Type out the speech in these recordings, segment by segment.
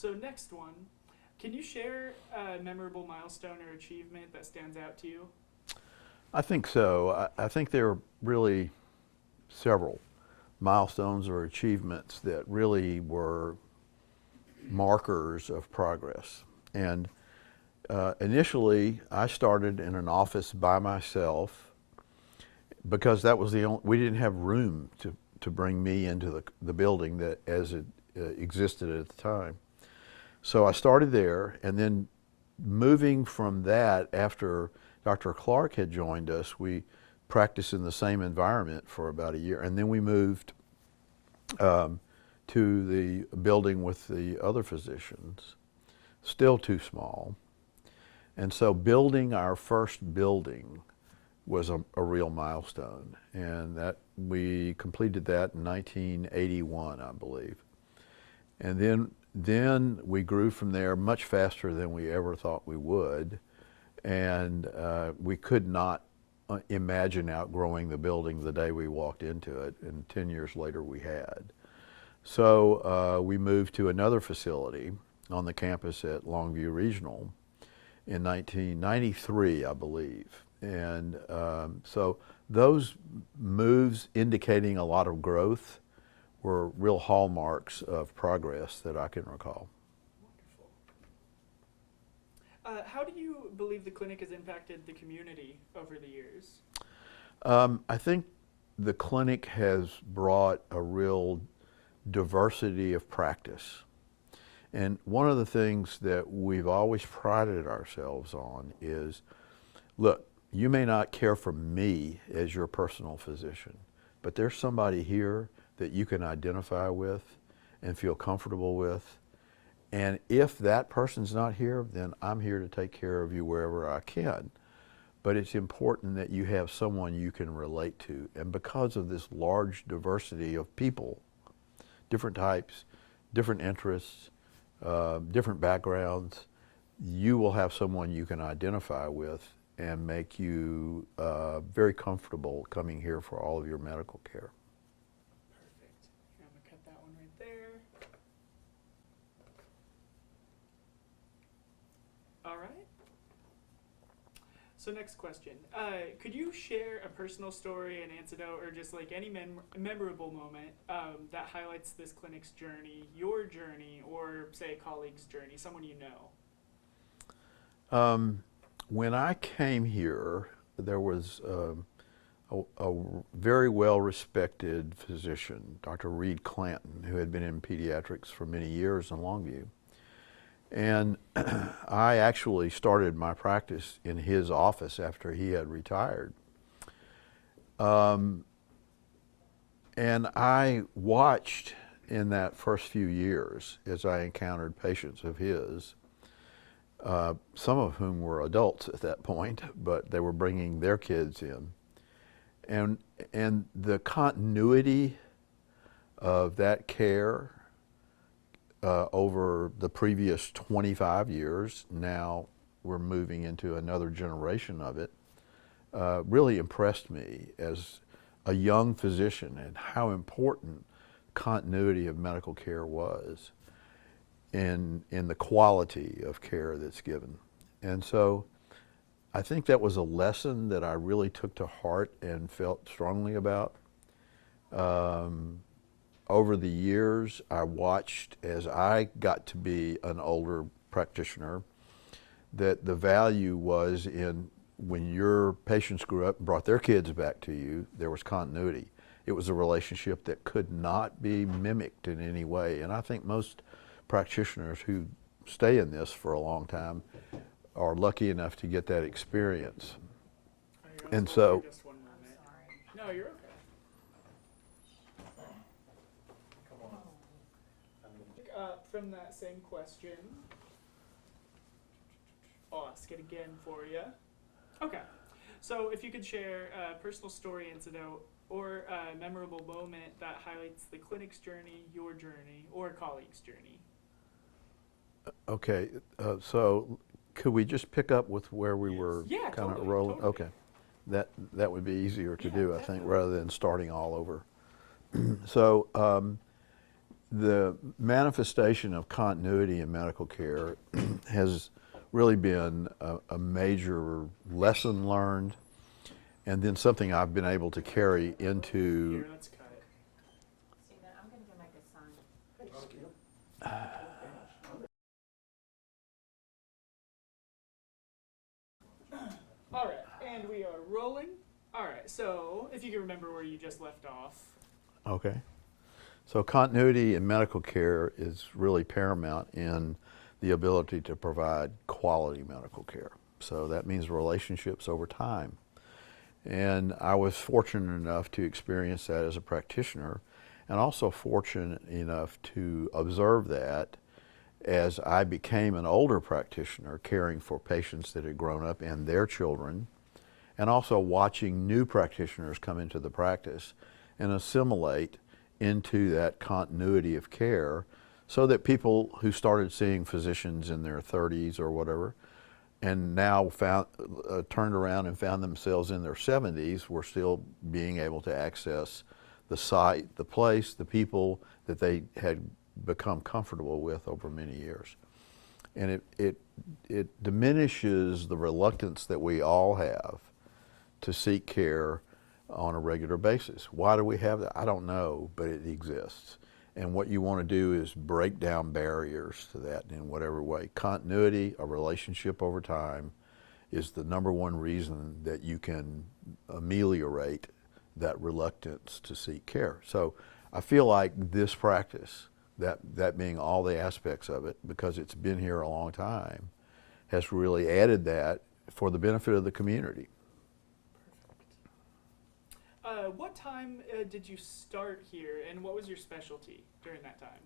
So next one, can you share a memorable milestone or achievement that stands out to you? I think so. I think there are really several milestones or achievements that really were markers of progress. And initially, I started in an office by myself because that was the only, we didn't have room to bring me into the building that as it existed at the time. So I started there, and then moving from that, after Dr. Clark had joined us, we practiced in the same environment for about a year, and then we moved to the building with the other physicians, still too small. And so building our first building was a real milestone, and that we completed that in 1981, I believe. And then we grew from there much faster than we ever thought we would, and we could not imagine outgrowing the building the day we walked into it, and 10 years later we had. So we moved to another facility on the campus at Longview Regional in 1993, I believe. And so those moves indicating a lot of growth were real hallmarks of progress that I can recall. Wonderful. How do you believe the clinic has impacted the community over the years? I think the clinic has brought a real diversity of practice. And one of the things that we've always prided ourselves on is, look, you may not care for me as your personal physician, but there's somebody here that you can identify with and feel comfortable with. And if that person's not here, then I'm here to take care of you wherever I can. But it's important that you have someone you can relate to. And because of this large diversity of people, different types, different interests, different backgrounds, you will have someone you can identify with and make you very comfortable coming here for all of your medical care. Perfect. Here, I'm going to cut that one right there. All right. So next question. Could you share a personal story, an anecdote, or just like any memorable moment that highlights this clinic's journey, your journey, or say a colleague's journey, someone you know? When I came here, there was a very well-respected physician, Dr. Reed Clanton, who had been in pediatrics for many years in Longview. And I actually started my practice in his office after he had retired. And I watched in that first few years as I encountered patients of his, some of whom were adults at that point, but they were bringing their kids in. And the continuity of that care over the previous 25 years, now we're moving into another generation of it, really impressed me as a young physician and how important continuity of medical care was in the quality of care that's given. And so I think that was a lesson that I really took to heart and felt strongly about. Over the years, I watched as I got to be an older practitioner that the value was in when your patients grew up and brought their kids back to you, there was continuity. It was a relationship that could not be mimicked in any way. And I think most practitioners who stay in this for a long time are lucky enough to get that experience. And so, just one moment. No, you're okay. From that same question, I'll ask it again for you. Okay. So if you could share a personal story, incident, or a memorable moment that highlights the clinic's journey, your journey, or a colleague's journey. okay, so could we just pick up with where we were Yeah, kind of totally, rolling? totally. Okay, that would be easier to Yeah, do, I think, definitely. rather than starting all over. So the manifestation of continuity in medical care has really been a major lesson learned, and then something I've been able to carry into. Here, let's cut it. See that? I'm going to go make a sign. All right, and we are rolling. All right, so if you can remember where you just left off. Okay. So continuity in medical care is really paramount in the ability to provide quality medical care. So that means relationships over time. And I was fortunate enough to experience that as a practitioner, and also fortunate enough to observe that as I became an older practitioner caring for patients that had grown up and their children, and also watching new practitioners come into the practice and assimilate into that continuity of care, so that people who started seeing physicians in their 30s or whatever and now turned around and found themselves in their 70s were still being able to access the site, the place, the people that they had become comfortable with over many years. And it diminishes the reluctance that we all have to seek care on a regular basis. Why do we have that? I don't know, but it exists. And what you want to do is break down barriers to that in whatever way. Continuity, a relationship over time, is the number one reason that you can ameliorate that reluctance to seek care. So I feel like this practice, that being all the aspects of it, because it's been here a long time, has really added that for the benefit of the community. What time did you start here, and what was your specialty during that time?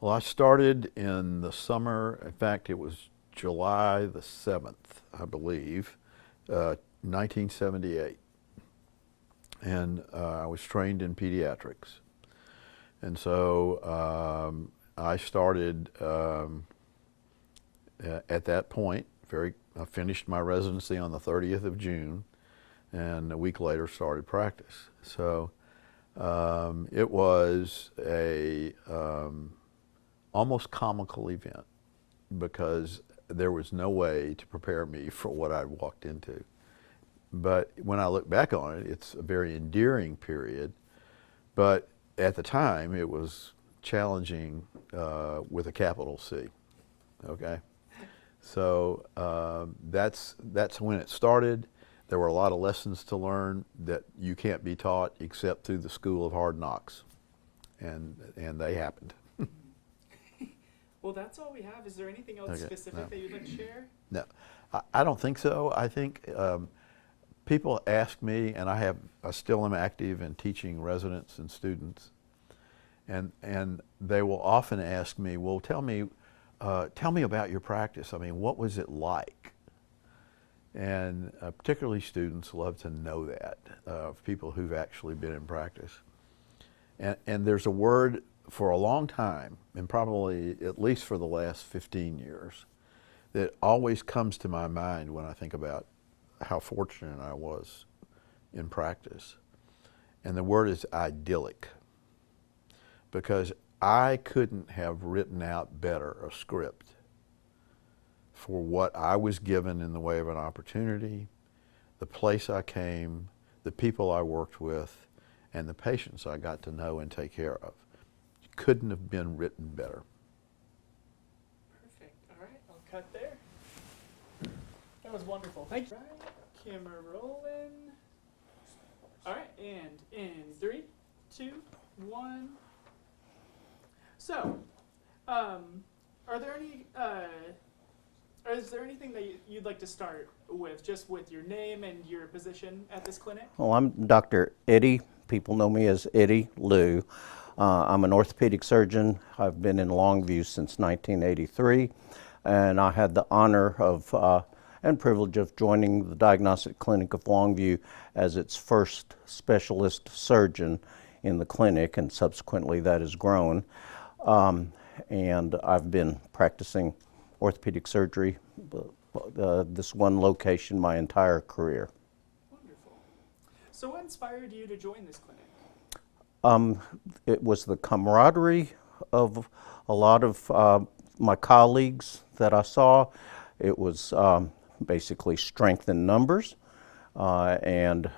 Well, I started in the summer. In fact, it was July the 7th, I believe, 1978. And I was trained in pediatrics. And so I started at that point. I finished my residency on the 30th of June, and a week later started practice. So it was a almost comical event, because there was no way to prepare me for what I walked into. But when I look back on it, it's a very endearing period. But at the time, it was challenging with a capital C. Okay, so that's when it started. There were a lot of lessons to learn that you can't be taught except through the school of hard knocks, and they happened. Well, that's all we have. Is there anything else specific that you'd like to share? No, I don't think so. I think people ask me, and I still am active in teaching residents and students, and they will often ask me, well, tell me about your practice. I mean, what was it like? And particularly students love to know that, people who've actually been in practice. And there's a word for a long time, and probably at least for the last 15 years, that always comes to my mind when I think about how fortunate I was in practice. And the word is idyllic, because I couldn't have written out better a script for what I was given in the way of an opportunity, the place I came, the people I worked with, and the patients I got to know and take care of. It couldn't have been written better. Perfect. All right, I'll cut there. That was wonderful. Thank you. All right, camera rolling. All right, and in 3, 2, 1. So, are there any? Is there anything that you'd like to start with, just with your name and your position at this clinic? Well, I'm Dr. Eddie. People know me as Eddie Liu. I'm an orthopedic surgeon. I've been in Longview since 1983, and I had the honor of and privilege of joining the Diagnostic Clinic of Longview as its first specialist surgeon in the clinic, and subsequently that has grown. And I've been practicing orthopedic surgery, this one location, my entire career. Wonderful. So what inspired you to join this clinic? It was the camaraderie of a lot of my colleagues that I saw. It was basically strength in numbers, and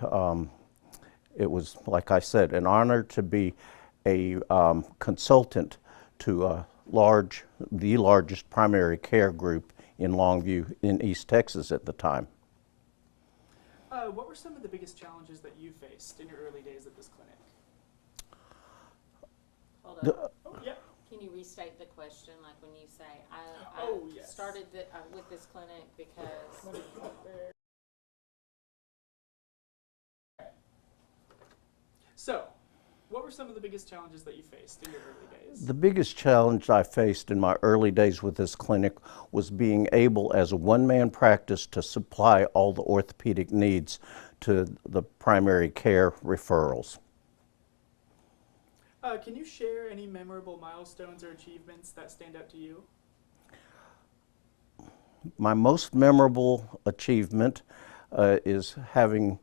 it was, like I said, an honor to be a consultant to the largest primary care group in Longview in East Texas at the time. What were some of the biggest challenges that you faced in your early days at this clinic? Hold The- on. Oh, yeah. Can you restate the question, like when you say, I Oh, yes. started with this clinic because, Let me cut there. So, what were some of the biggest challenges that you faced in your early days? The biggest challenge I faced in my early days with this clinic was being able, as a one-man practice, to supply all the orthopedic needs to the primary care referrals. Can you share any memorable milestones or achievements that stand out to you? My most memorable achievement is having,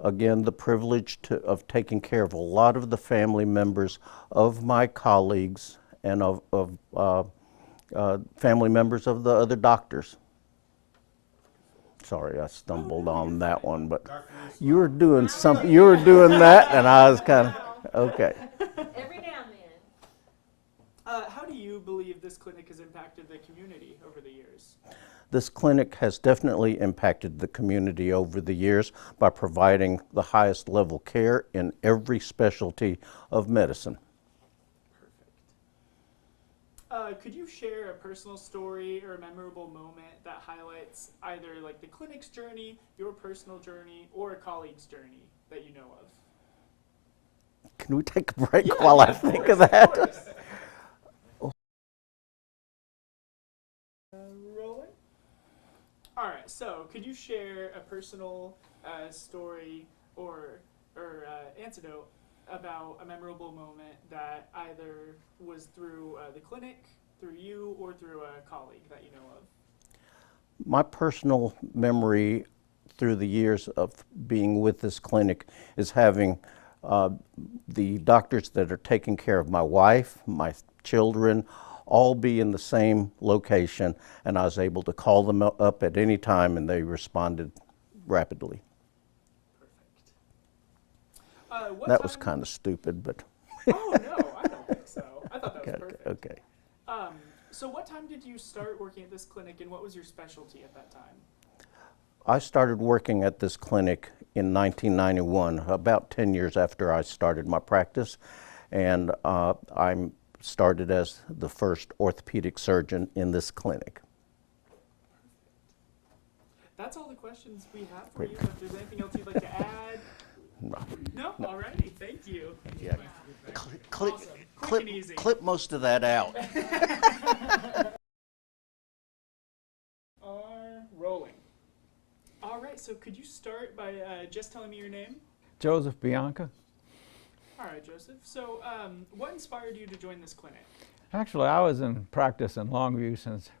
again, the privilege of taking care of a lot of the family members of my colleagues and of family members of the other doctors. Sorry, I stumbled on that one, but you were doing something. You were doing that, and I was kind of okay. every now and then, How do you believe this clinic has impacted the community over the years? This clinic has definitely impacted the community over the years by providing the highest level care in every specialty of medicine. Perfect. Could you share a personal story or a memorable moment that highlights either like the clinic's journey, your personal journey, or a colleague's journey that you know of? Can we take a break Yeah, while yeah, I think course, of that? course. Rolling. All right. So, could you share a personal story or anecdote about a memorable moment that either was through the clinic, through you, or through a colleague that you know of? My personal memory through the years of being with this clinic is having the doctors that are taking care of my wife, my children, all be in the same location, and I was able to call them up at any time and they responded rapidly. Perfect. That was kind of stupid, but Oh no, I don't think so. I thought that was perfect. okay. So what time did you start working at this clinic, and what was your specialty at that time? I started working at this clinic in 1991, about 10 years after I started my practice, and I started as the first orthopedic surgeon in this clinic. That's all the questions we have for Great. you. If there's anything else you'd like to add? No? Alrighty, thank you. Yeah. Clip, Awesome. Quick and easy. clip most of that out. Are rolling. Alright, so could you start by just telling me your name? Joseph Bianca. Alright, Joseph. So, what inspired you to join this clinic? Actually, I was in practice in Longview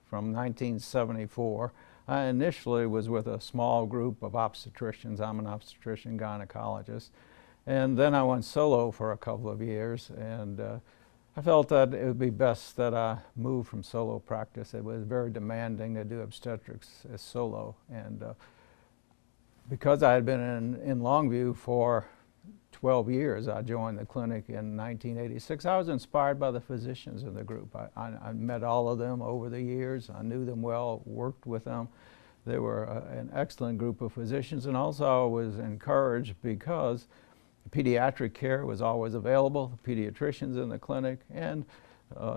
from 1974. I initially was with a small group of obstetricians. I'm an obstetrician gynecologist. And then I went solo for a couple of years, and I felt that it would be best that I move from solo practice. It was very demanding to do obstetrics as solo. And because I had been in Longview for 12 years, I joined the clinic in 1986. I was inspired by the physicians in the group. I met all of them over the years. I knew them well, worked with them. They were an excellent group of physicians, and also I was encouraged because pediatric care was always available, pediatricians in the clinic, and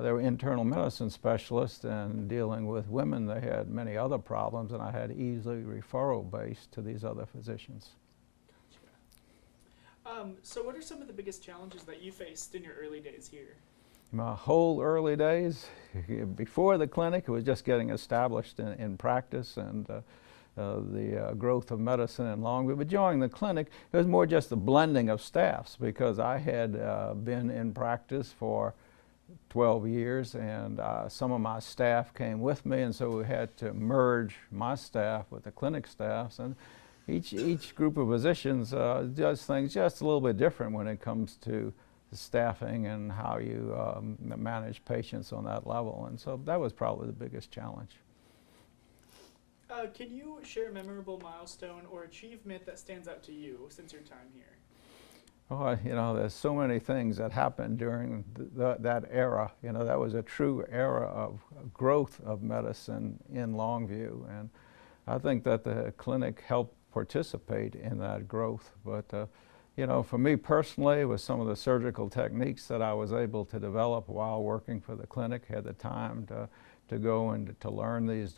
there were internal medicine specialists, and dealing with women, they had many other problems, and I had easily referral based to these other physicians. So what are some of the biggest challenges that you faced in your early days here? My whole early days, before the clinic, it was just getting established in practice and the growth of medicine in Longview. But joining the clinic, it was more just the blending of staffs, because I had been in practice for 12 years, and some of my staff came with me, and so we had to merge my staff with the clinic staffs. And each group of physicians does things just a little bit different when it comes to staffing and how you manage patients on that level. And so that was probably the biggest challenge. Can you share a memorable milestone or achievement that stands out to you since your time here? Oh, you know, there's so many things that happened during that era. You know, that was a true era of growth of medicine in Longview, and I think that the clinic helped participate in that growth. But you know, for me personally, with some of the surgical techniques that I was able to develop while working for the clinic, had the time to go and to learn these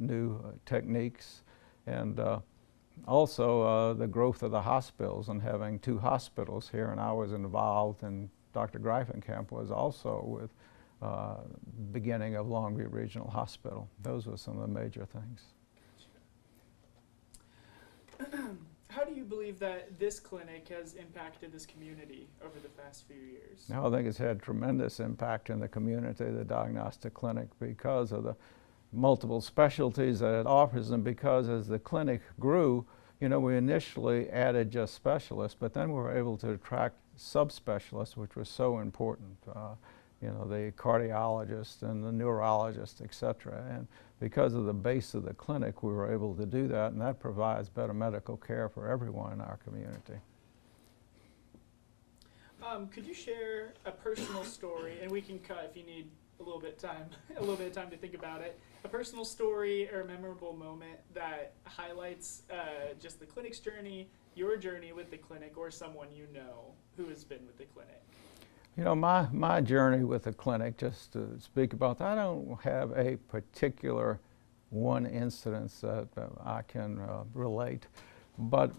new techniques, and also the growth of the hospitals and having 2 hospitals here, and I was involved, and Dr. Greifenkamp was also with beginning of Longview Regional Hospital. Those were some of the major things. How do you believe that this clinic has impacted this community over the past few years? Now, I think it's had tremendous impact in the community, the diagnostic clinic, because of the multiple specialties that it offers, and because as the clinic grew, you know, we initially added just specialists, but then we were able to attract subspecialists, which was so important. You know, the cardiologist and the neurologist, et cetera. And because of the base of the clinic, we were able to do that, and that provides better medical care for everyone in our community. Could you share a personal story, and we can cut if you need a little bit of time to think about it, a personal story or a memorable moment that highlights just the clinic's journey, your journey with the clinic, or someone you know who has been with the clinic? You know, my journey with the clinic, just to speak about that, I don't have a particular one incidence that I can relate, but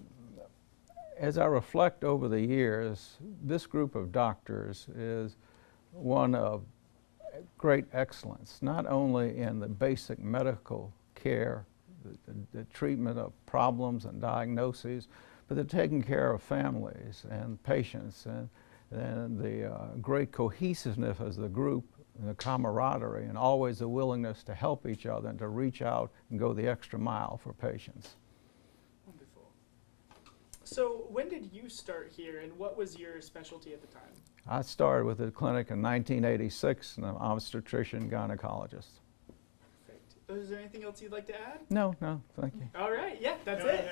as I reflect over the years, this group of doctors is one of great excellence, not only in the basic medical care, the treatment of problems and diagnoses, but they're taking care of families and patients, and the great cohesiveness as the group, and the camaraderie, and always the willingness to help each other and to reach out and go the extra mile for patients. Wonderful. So when did you start here, and what was your specialty at the time? I started with the clinic in 1986, and I'm an obstetrician gynecologist. Perfect. Is there anything else you'd like to add? No, thank you. All right, yeah, that's Can it.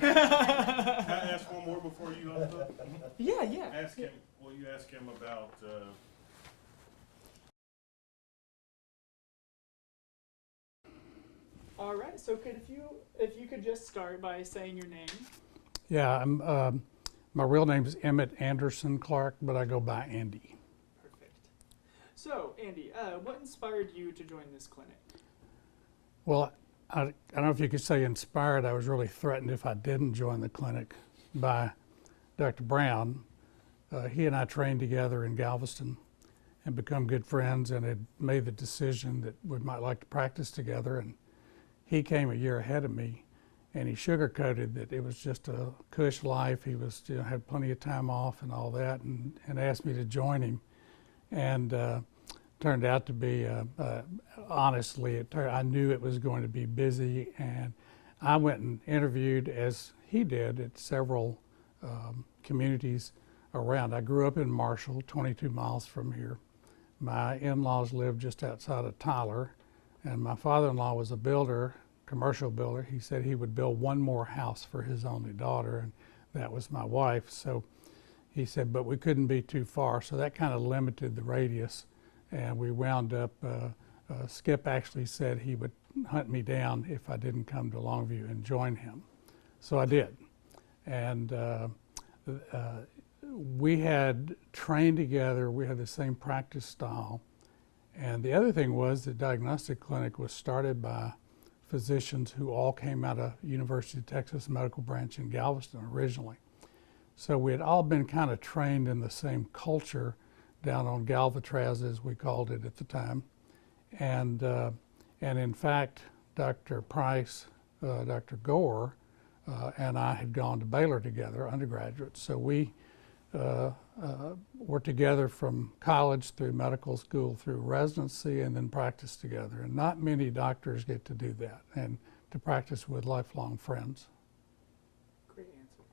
Can I ask one more before you unhook? Yeah. Ask him, will you ask him about, All right, so if you could just start by saying your name. Yeah, my real name is Emmett Anderson Clark, but I go by Andy. Perfect. So, Andy, what inspired you to join this clinic? Well, I don't know if you could say inspired. I was really threatened if I didn't join the clinic by Dr. Brown. He and I trained together in Galveston and become good friends, and had made the decision that we might like to practice together. And he came a year ahead of me, and he sugarcoated that it was just a cush life. He was, you know, had plenty of time off and all that, and asked me to join him. And turned out to be, honestly, I knew it was going to be busy, and I went and interviewed, as he did, at several communities around. I grew up in Marshall, 22 miles from here. My in-laws lived just outside of Tyler, and my father-in-law was a builder, commercial builder. He said he would build one more house for his only daughter, and that was my wife. So he said, but we couldn't be too far, so that kind of limited the radius, and we wound up, Skip actually said he would hunt me down if I didn't come to Longview and join him. So I did. And we had trained together, we had the same practice style. And the other thing was the diagnostic clinic was started by physicians who all came out of University of Texas Medical Branch in Galveston originally. So we had all been kind of trained in the same culture down on Galvatraz, as we called it at the time. And in fact, Dr. Price, Dr. Gore, and I had gone to Baylor together, undergraduates. So we were together from college through medical school, through residency, and then practiced together. And not many doctors get to do that, and to practice with lifelong friends. Great answer.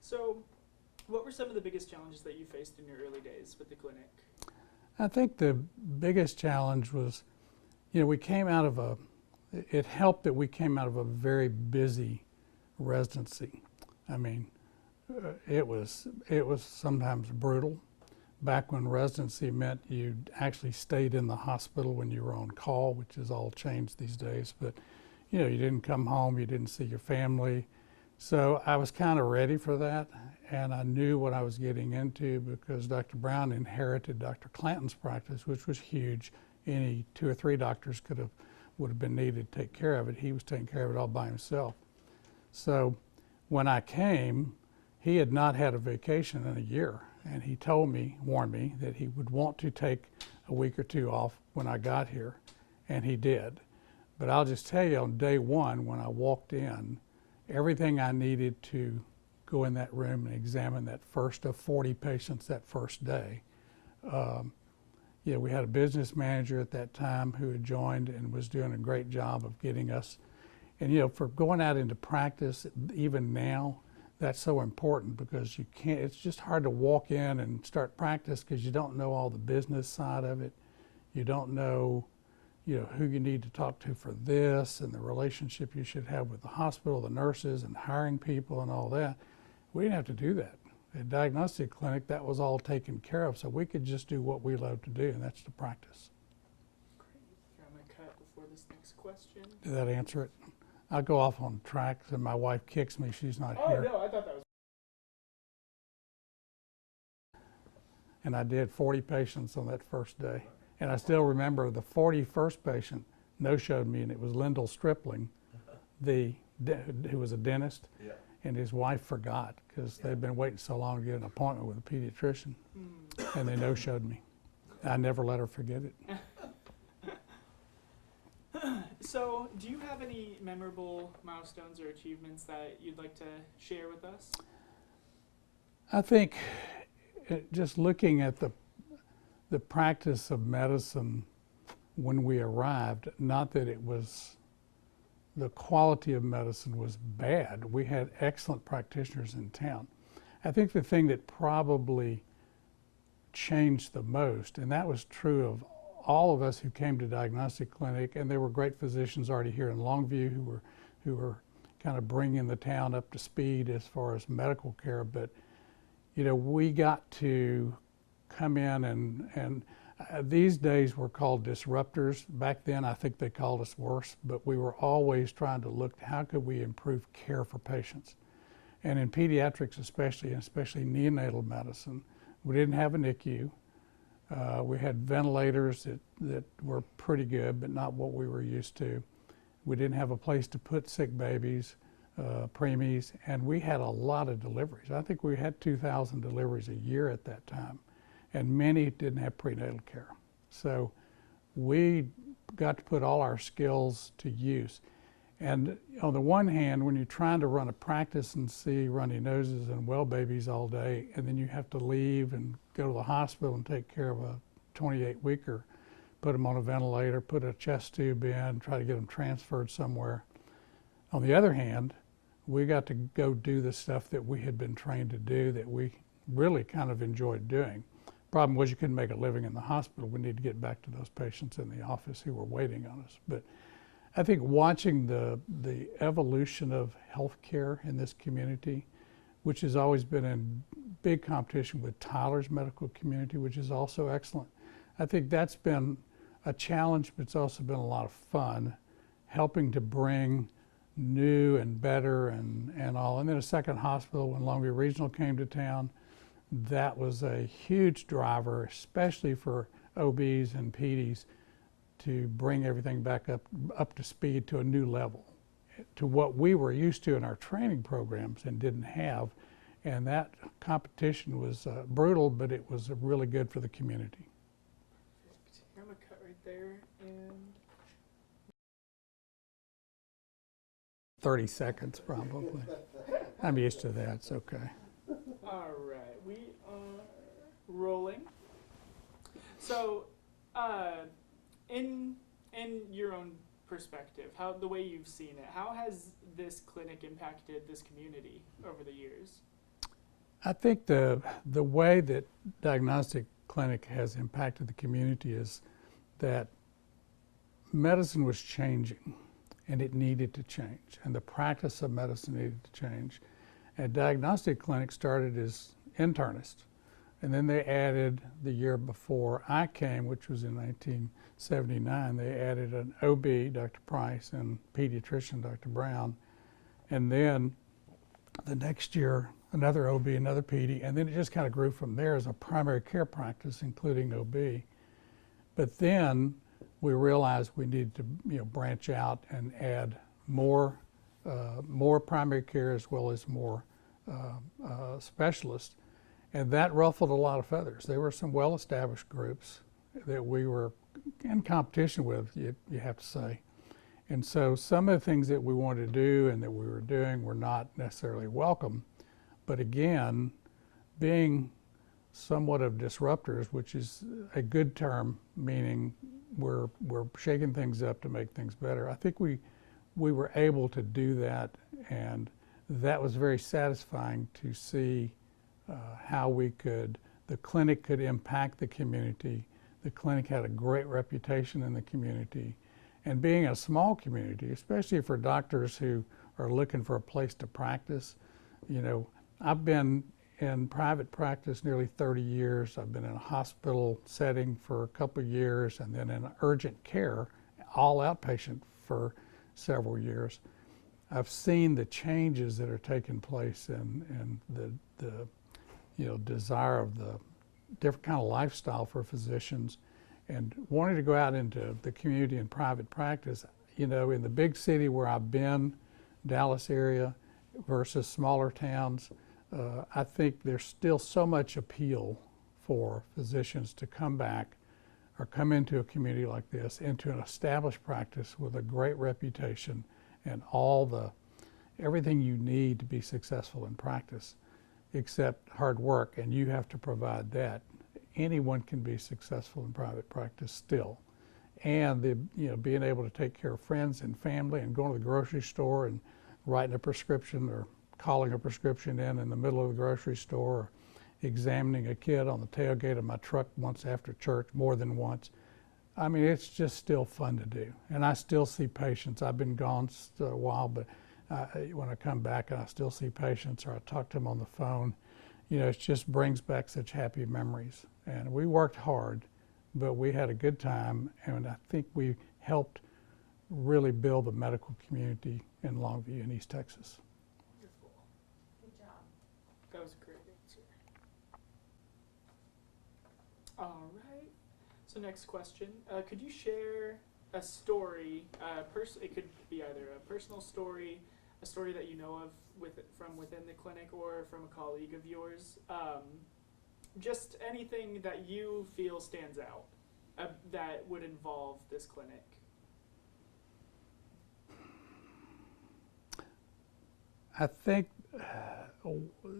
So, What were some of the biggest challenges that you faced in your early days with the clinic? I think the biggest challenge was, we came out of it helped that we came out of a very busy residency. I mean, it was sometimes brutal. Back when residency meant you actually stayed in the hospital when you were on call, which has all changed these days. But, you didn't come home, you didn't see your family. So I was kind of ready for that, and I knew what I was getting into because Dr. Brown inherited Dr. Clanton's practice, which was huge. Any 2 or 3 doctors would have been needed to take care of it. He was taking care of it all by himself. So when I came, he had not had a vacation in a year, and he warned me that he would want to take a week or 2 off when I got here, and he did. But I'll just tell you, on day 1, when I walked in, everything I needed to go in that room and examine that first of 40 patients that first day. We had a business manager at that time who had joined and was doing a great job of getting us. And for going out into practice, even now, that's so important because it's just hard to walk in and start practice because you don't know all the business side of it. You don't know, who you need to talk to for this and the relationship you should have with the hospital, the nurses, and hiring people and all that. We didn't have to do that. At Diagnostic Clinic, that was all taken care of, so we could just do what we love to do, and that's to practice. Great. I'm going to cut before this next question. Did that answer it? I go off on tracks, and my wife kicks me. She's not Oh, here. no, I thought that was... And I did 40 patients on that first day. And I still remember the 41st patient no-showed me, and it was Lyndall Stripling, who was a dentist, and his wife forgot because they'd been waiting so long to get an appointment with a pediatrician, and they no-showed me. I never let her forget it. So, do you have any memorable milestones or achievements that you'd like to share with us? I think just looking at the practice of medicine when we arrived, not that the quality of medicine was bad. We had excellent practitioners in town. I think the thing that probably changed the most, and that was true of all of us who came to Diagnostic Clinic, and there were great physicians already here in Longview who were kind of bringing the town up to speed as far as medical care, but we got to come in and these days we're called disruptors. Back then I think they called us worse, but we were always trying to look how could we improve care for patients. And in pediatrics especially, and especially neonatal medicine, we didn't have a NICU. We had ventilators that were pretty good, but not what we were used to. We didn't have a place to put sick babies, preemies, and we had a lot of deliveries. I think we had 2,000 deliveries a year at that time, and many didn't have prenatal care. So we got to put all our skills to use. And on the one hand, when you're trying to run a practice and see runny noses and well babies all day, and then you have to leave and go to the hospital and take care of a 28-weeker, put them on a ventilator, put a chest tube in, try to get them transferred somewhere. On the other hand, we got to go do the stuff that we had been trained to do that we really kind of enjoyed doing. Problem was you couldn't make a living in the hospital. We need to get back to those patients in the office who were waiting on us. But I think watching the evolution of healthcare in this community, which has always been in big competition with Tyler's medical community, which is also excellent. I think that's been a challenge, but it's also been a lot of fun, helping to bring new and better and all. And then a second hospital when Longview Regional came to town, that was a huge driver, especially for OBs and PDs, to bring everything back up to speed to a new level, to what we were used to in our training programs and didn't have. And that competition was brutal, but it was really good for the community. Perfect. I'm going to cut right there. And 30 seconds probably. I'm used to that, it's okay. all right, we are rolling. So, in your own perspective, the way you've seen it, how has this clinic impacted this community over the years? I think the way that diagnostic clinic has impacted the community is that medicine was changing and it needed to change, and the practice of medicine needed to change. And diagnostic clinic started as internist, and then they added, the year before I came, which was in 1979, they added an OB, Dr. Price, and pediatrician, Dr. Brown, and then the next year another OB, another PD, and then it just kind of grew from there as a primary care practice, including OB. But then we realized we needed to, branch out and add more primary care as well as more specialists, and that ruffled a lot of feathers. There were some well-established groups that we were in competition with, you have to say. And so some of the things that we wanted to do and that we were doing were not necessarily welcome. But again, being somewhat of disruptors, which is a good term, meaning we're shaking things up to make things better. I think we were able to do that, and that was very satisfying to see how the clinic could impact the community. The clinic had a great reputation in the community. And being a small community, especially for doctors who are looking for a place to practice, I've been in private practice nearly 30 years. I've been in a hospital setting for a couple of years, and then in urgent care, all outpatient for several years. I've seen the changes that are taking place and the desire of the different kind of lifestyle for physicians, and wanting to go out into the community and private practice. In the big city where I've been, Dallas area versus smaller towns, I think there's still so much appeal for physicians to come back or come into a community like this, into an established practice with a great reputation and everything you need to be successful in practice, except hard work, and you have to provide that. Anyone can be successful in private practice still. And being able to take care of friends and family and going to the grocery store and writing a prescription or calling a prescription in the middle of the grocery store, or examining a kid on the tailgate of my truck once after church, more than once. I mean, it's just still fun to do. And I still see patients. I've been gone a while, but when I come back and I still see patients, or I talk to them on the phone, it just brings back such happy memories. And we worked hard, but we had a good time, and I think we helped really build the medical community in Longview and East Texas. Wonderful. Good job. That was a great answer. All right. So next question. Could you share a story? It could be either a personal story, a story that you know of from within the clinic, or from a colleague of yours. Just anything that you feel stands out that would involve this clinic. I think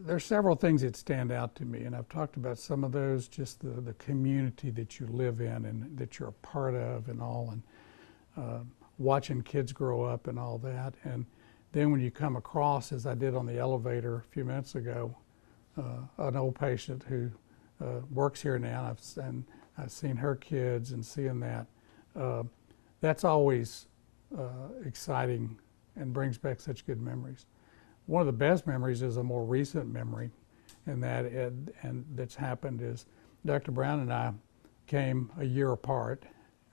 there's several things that stand out to me, and I've talked about some of those, just the community that you live in and that you're a part of and all, and watching kids grow up and all that. And then when you come across, as I did on the elevator a few minutes ago, an old patient who works here now, and I've seen her kids and seeing that, that's always exciting and brings back such good memories. One of the best memories is a more recent memory, and that's happened is Dr. Brown and I came a year apart.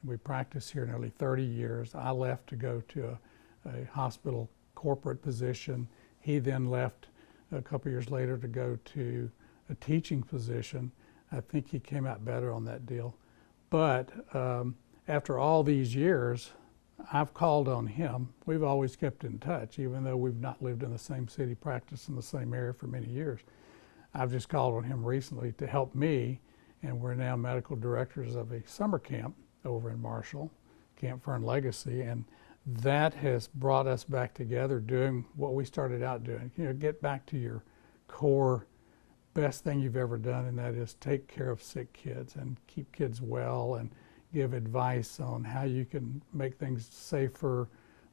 We practiced here nearly 30 years. I left to go to a hospital corporate position. He then left a couple years later to go to a teaching position. I think he came out better on that deal. But after all these years, I've called on him. We've always kept in touch, even though we've not lived in the same city, practiced in the same area for many years. I've just called on him recently to help me, and we're now medical directors of a summer camp over in Marshall, Camp Fern Legacy, and that has brought us back together doing what we started out doing. Get back to your core best thing you've ever done, and that is take care of sick kids and keep kids well and give advice on how you can make things safer,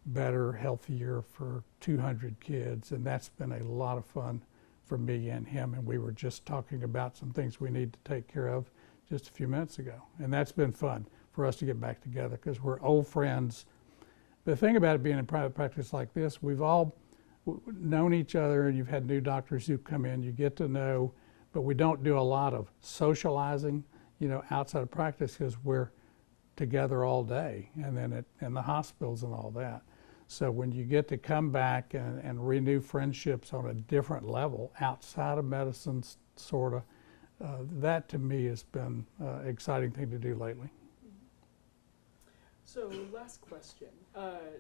better, healthier for 200 kids. And that's been a lot of fun for me and him, and we were just talking about some things we need to take care of just a few minutes ago. And that's been fun for us to get back together because we're old friends. The thing about it being in private practice like this, we've all known each other, and you've had new doctors who come in, you get to know, but we don't do a lot of socializing, you know, outside of practice because we're together all day and then in the hospitals and all that. So when you get to come back and renew friendships on a different level outside of medicine, sort of, that to me has been an exciting thing to do lately. So last question.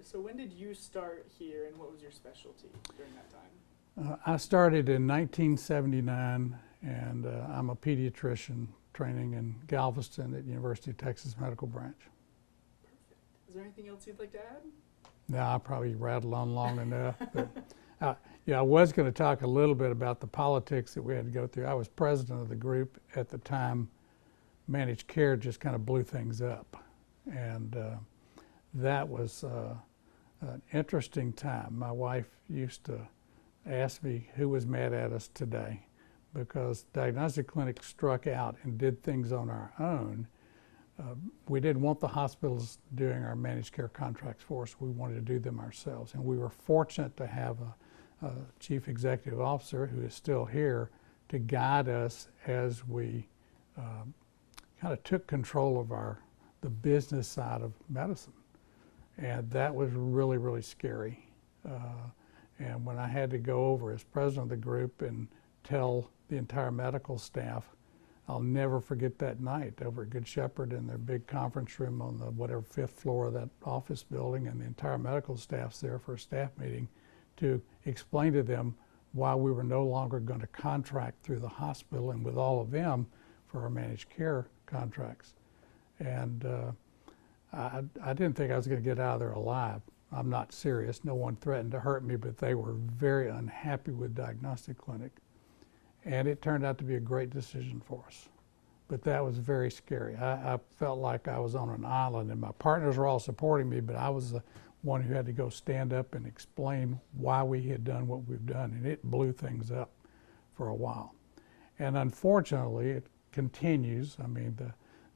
So when did you start here, and what was your specialty during that time? I started in 1979, and I'm a pediatrician training in Galveston at University of Texas Medical Branch. Perfect. Is there anything else you'd like to add? No, I probably rattled on long enough. But, yeah, I was going to talk a little bit about the politics that we had to go through. I was president of the group at the time. Managed care just kind of blew things up. And that was an interesting time. My wife used to ask me who was mad at us today because diagnostic clinics struck out and did things on our own. We didn't want the hospitals doing our managed care contracts for us. We wanted to do them ourselves. And we were fortunate to have a chief executive officer who is still here to guide us as we kind of took control of the business side of medicine. And that was really, really scary. And when I had to go over as president of the group and tell the entire medical staff, I'll never forget that night over at Good Shepherd in their big conference room on the whatever 5th floor of that office building, and the entire medical staff's there for a staff meeting to explain to them why we were no longer going to contract through the hospital and with all of them for our managed care contracts. And I didn't think I was going to get out of there alive. I'm not serious. No one threatened to hurt me, but they were very unhappy with Diagnostic Clinic. And it turned out to be a great decision for us. But that was very scary. I felt like I was on an island, and my partners were all supporting me, but I was the one who had to go stand up and explain why we had done what we've done, and it blew things up for a while. And unfortunately, it continues. I mean,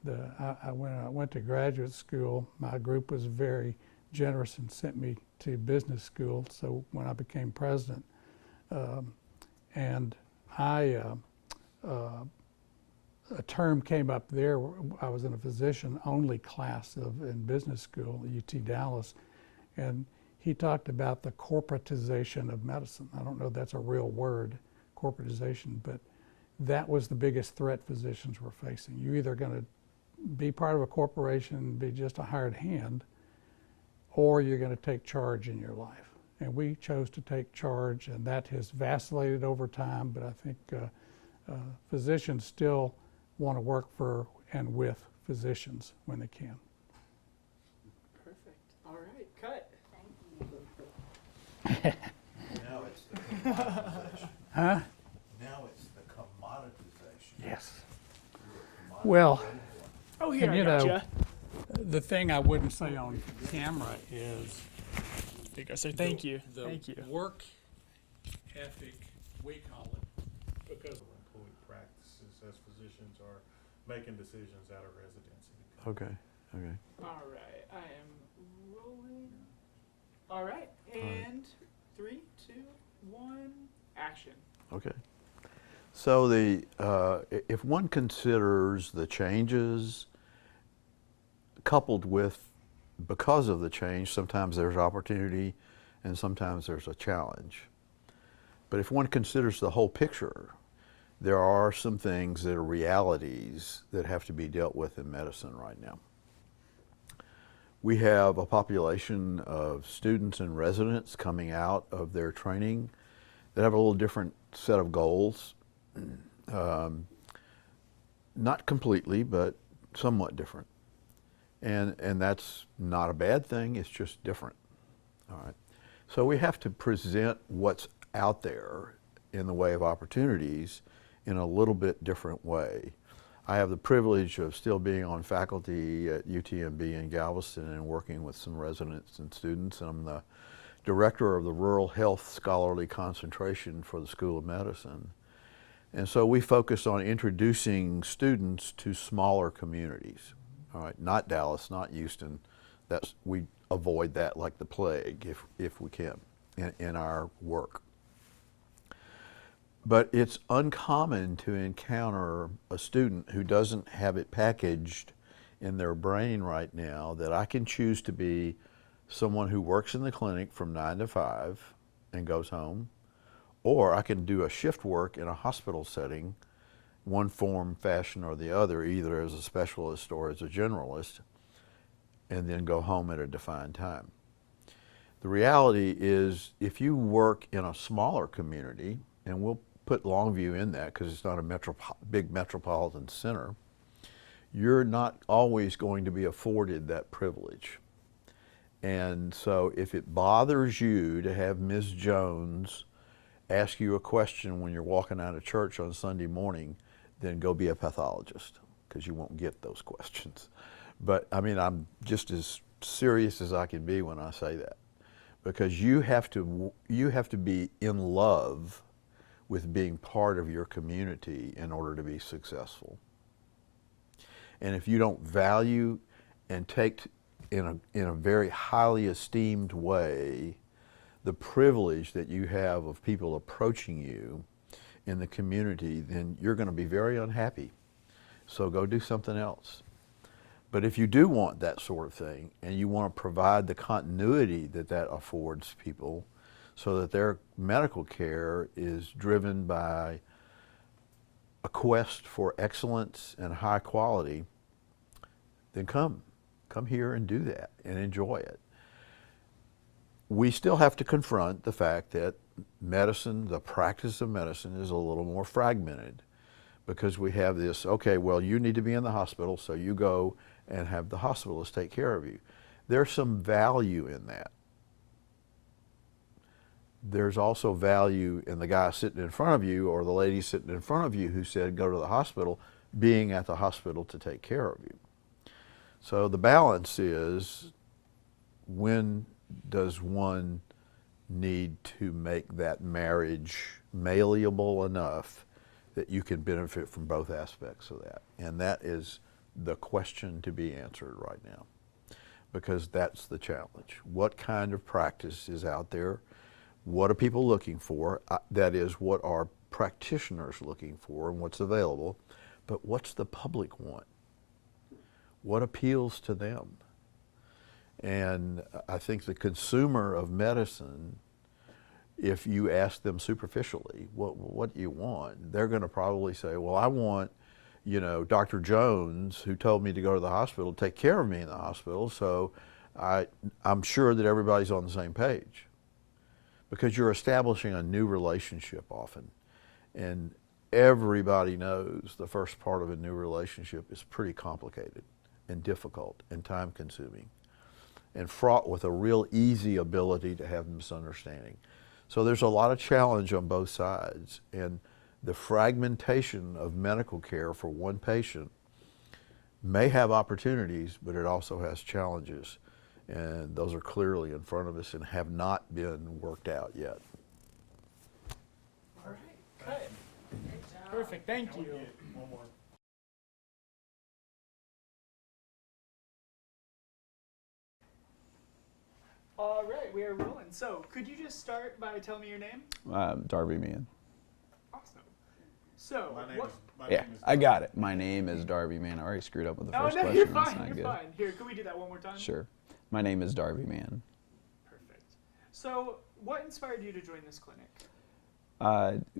when I went to graduate school, my group was very generous and sent me to business school. So when I became president, a term came up there. I was in a physician-only class in business school at UT Dallas, and he talked about the corporatization of medicine. I don't know if that's a real word, corporatization, but that was the biggest threat physicians were facing. You're either going to be part of a corporation and be just a hired hand, or you're going to take charge in your life. And we chose to take charge, and that has vacillated over time, but I think physicians still want to work for and with physicians when they can. Perfect. All right, cut. Now it's the commoditization. Huh? Now it's the commoditization. Yes. Well, Oh, here, and I you know, gotcha. the thing I wouldn't say on camera is There you go, sir. Thank you. the Thank you. work ethic, we call it, because Employee practices as physicians are making decisions out of residency. Okay, okay. All right, I am rolling. All right, and 3, 2, 1, action. Okay. So if one considers the changes coupled with, because of the change, sometimes there's opportunity and sometimes there's a challenge. But if one considers the whole picture, there are some things that are realities that have to be dealt with in medicine right now. We have a population of students and residents coming out of their training that have a little different set of goals. Not completely, but somewhat different. And that's not a bad thing, it's just different. All right. So we have to present what's out there in the way of opportunities in a little bit different way. I have the privilege of still being on faculty at UTMB in Galveston and working with some residents and students. I'm the director of the Rural Health Scholarly Concentration for the School of Medicine. And so we focus on introducing students to smaller communities. All right, not Dallas, not Houston. We avoid that like the plague if we can in our work. But it's uncommon to encounter a student who doesn't have it packaged in their brain right now that I can choose to be someone who works in the clinic from 9 to 5 and goes home, or I can do a shift work in a hospital setting, one form, fashion, or the other, either as a specialist or as a generalist, and then go home at a defined time. The reality is, if you work in a smaller community, and we'll put Longview in that because it's not a big metropolitan center, you're not always going to be afforded that privilege. And so if it bothers you to have Ms. Jones ask you a question when you're walking out of church on Sunday morning, then go be a pathologist, because you won't get those questions. But I mean, I'm just as serious as I can be when I say that, because you have to be in love with being part of your community in order to be successful. And if you don't value and take in a very highly esteemed way the privilege that you have of people approaching you in the community, then you're going to be very unhappy. So go do something else. But if you do want that sort of thing, and you want to provide the continuity that affords people so that their medical care is driven by a quest for excellence and high quality, then come here and do that and enjoy it. We still have to confront the fact that medicine, the practice of medicine, is a little more fragmented, because we have this, okay, well, you need to be in the hospital, so you go and have the hospitalist take care of you. There's some value in that. There's also value in the guy sitting in front of you or the lady sitting in front of you who said go to the hospital, being at the hospital to take care of you. So the balance is, when does one need to make that marriage malleable enough that you can benefit from both aspects of that? And that is the question to be answered right now, because that's the challenge. What kind of practice is out there? What are people looking for? That is, what are practitioners looking for and what's available? But what's the public want? What appeals to them? And I think the consumer of medicine, if you ask them superficially, what do you want? They're going to probably say, well, I want, Dr. Jones, who told me to go to the hospital, take care of me in the hospital, so I'm sure that everybody's on the same page. Because you're establishing a new relationship often. And everybody knows the first part of a new relationship is pretty complicated and difficult and time-consuming and fraught with a real easy ability to have misunderstanding. So there's a lot of challenge on both sides, and the fragmentation of medical care for one patient may have opportunities, but it also has challenges, and those are clearly in front of us and have not been worked out yet. All right, good. Perfect, thank you. One more. All right, we are rolling. So, could you just start by telling me your name? Darby Mann. Awesome. So, My Yeah, name is I got it. My name is Darby Mann. I already screwed up with the Oh, first no, question. you're That's fine. not You're good. fine. Here, can we do that one more time? Sure. My name is Darby Mann. Perfect. So, what inspired you to join this clinic?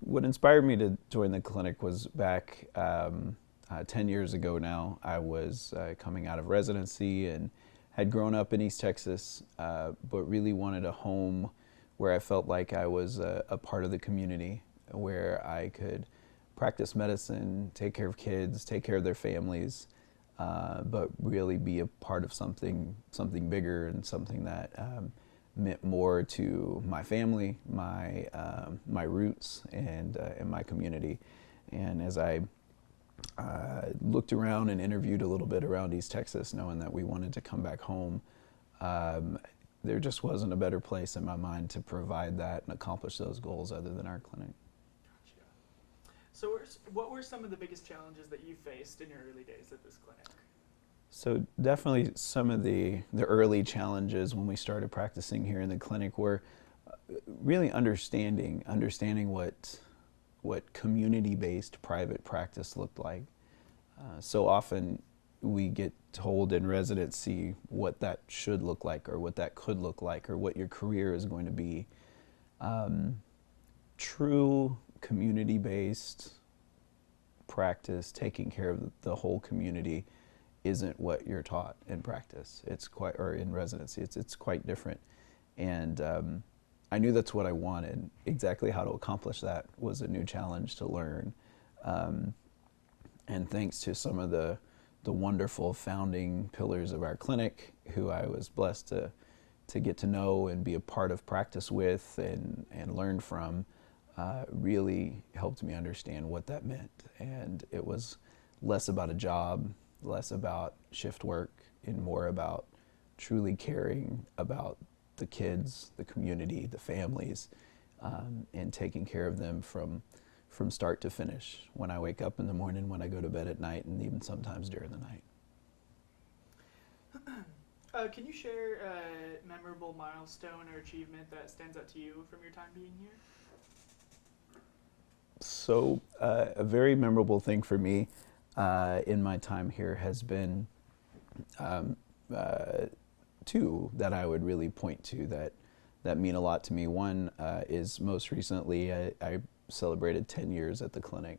What inspired me to join the clinic was back 10 years ago now. I was coming out of residency and had grown up in East Texas, but really wanted a home where I felt like I was a part of the community, where I could practice medicine, take care of kids, take care of their families, but really be a part of something bigger and something that meant more to my family, my roots, and my community. And as I looked around and interviewed a little bit around East Texas, knowing that we wanted to come back home, there just wasn't a better place in my mind to provide that and accomplish those goals other than our clinic. Gotcha. So what were some of the biggest challenges that you faced in your early days at this clinic? So definitely some of the early challenges when we started practicing here in the clinic were really understanding what community-based private practice looked like. So often we get told in residency what that should look like or what that could look like or what your career is going to be. True community-based practice, taking care of the whole community, isn't what you're taught in practice. It's quite, or in residency, it's quite different. And I knew that's what I wanted. Exactly how to accomplish that was a new challenge to learn. And thanks to some of the wonderful founding pillars of our clinic, who I was blessed to get to know and be a part of practice with and learn from, really helped me understand what that meant. And it was less about a job, less about shift work, and more about truly caring about the kids, the community, the families, and taking care of them from start to finish. When I wake up in the morning, when I go to bed at night, and even sometimes during the night. Can you share a memorable milestone or achievement that stands out to you from your time being here? So a very memorable thing for me in my time here has been two that I would really point to that mean a lot to me. One is most recently I celebrated 10 years at the clinic,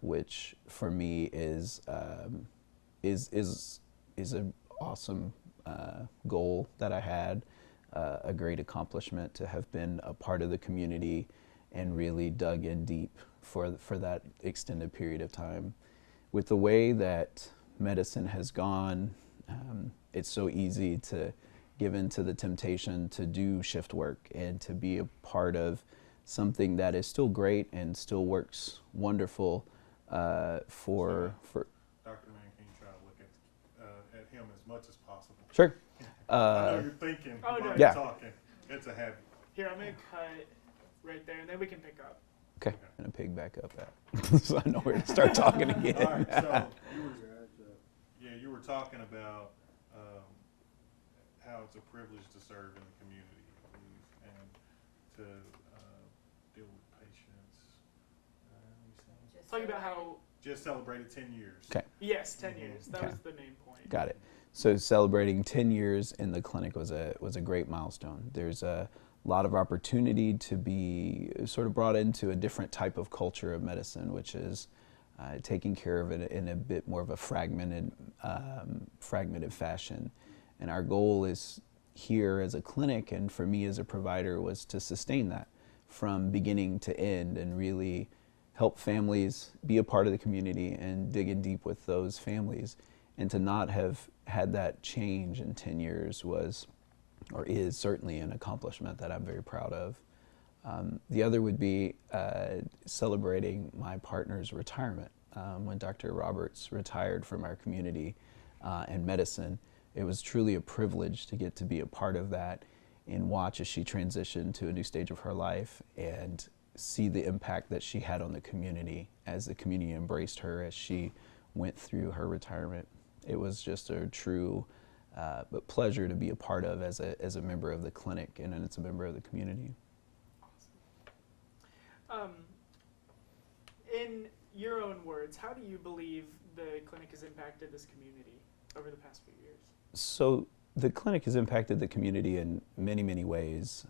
which for me is an awesome goal that I had, a great accomplishment to have been a part of the community and really dug in deep for that extended period of time. With the way that medicine has gone, it's so easy to give in to the temptation to do shift work and to be a part of something that is still great and still works wonderful for. Dr. Mann, can you try to look at him as much as possible? Sure. I know you're thinking while no. you're Yeah. talking. It's a habit. Here, I'm gonna cut right there, and then we can pick up. Okay, I'm gonna pig back up that so I know where to start talking again. All right, so you were talking about how it's a privilege to serve in the community, and to deal with patients. Talking about how, Just celebrated 10 years. Okay. yes, 10 years. That Okay. was the main point. Got it. So celebrating 10 years in the clinic was a great milestone. There's a lot of opportunity to be sort of brought into a different type of culture of medicine, which is taking care of it in a bit more of a fragmented fashion. And our goal is here as a clinic, and for me as a provider, was to sustain that from beginning to end and really help families be a part of the community and dig in deep with those families. And to not have had that change in 10 years was, or is certainly an accomplishment that I'm very proud of. The other would be celebrating my partner's retirement. When Dr. Roberts retired from our community and medicine, it was truly a privilege to get to be a part of that and watch as she transitioned to a new stage of her life and see the impact that she had on the community as the community embraced her as she went through her retirement. It was just a true pleasure to be a part of as a member of the clinic and as a member of the community. Awesome. In your own words, how do you believe the clinic has impacted this community over the past few years? So the clinic has impacted the community in many, many ways,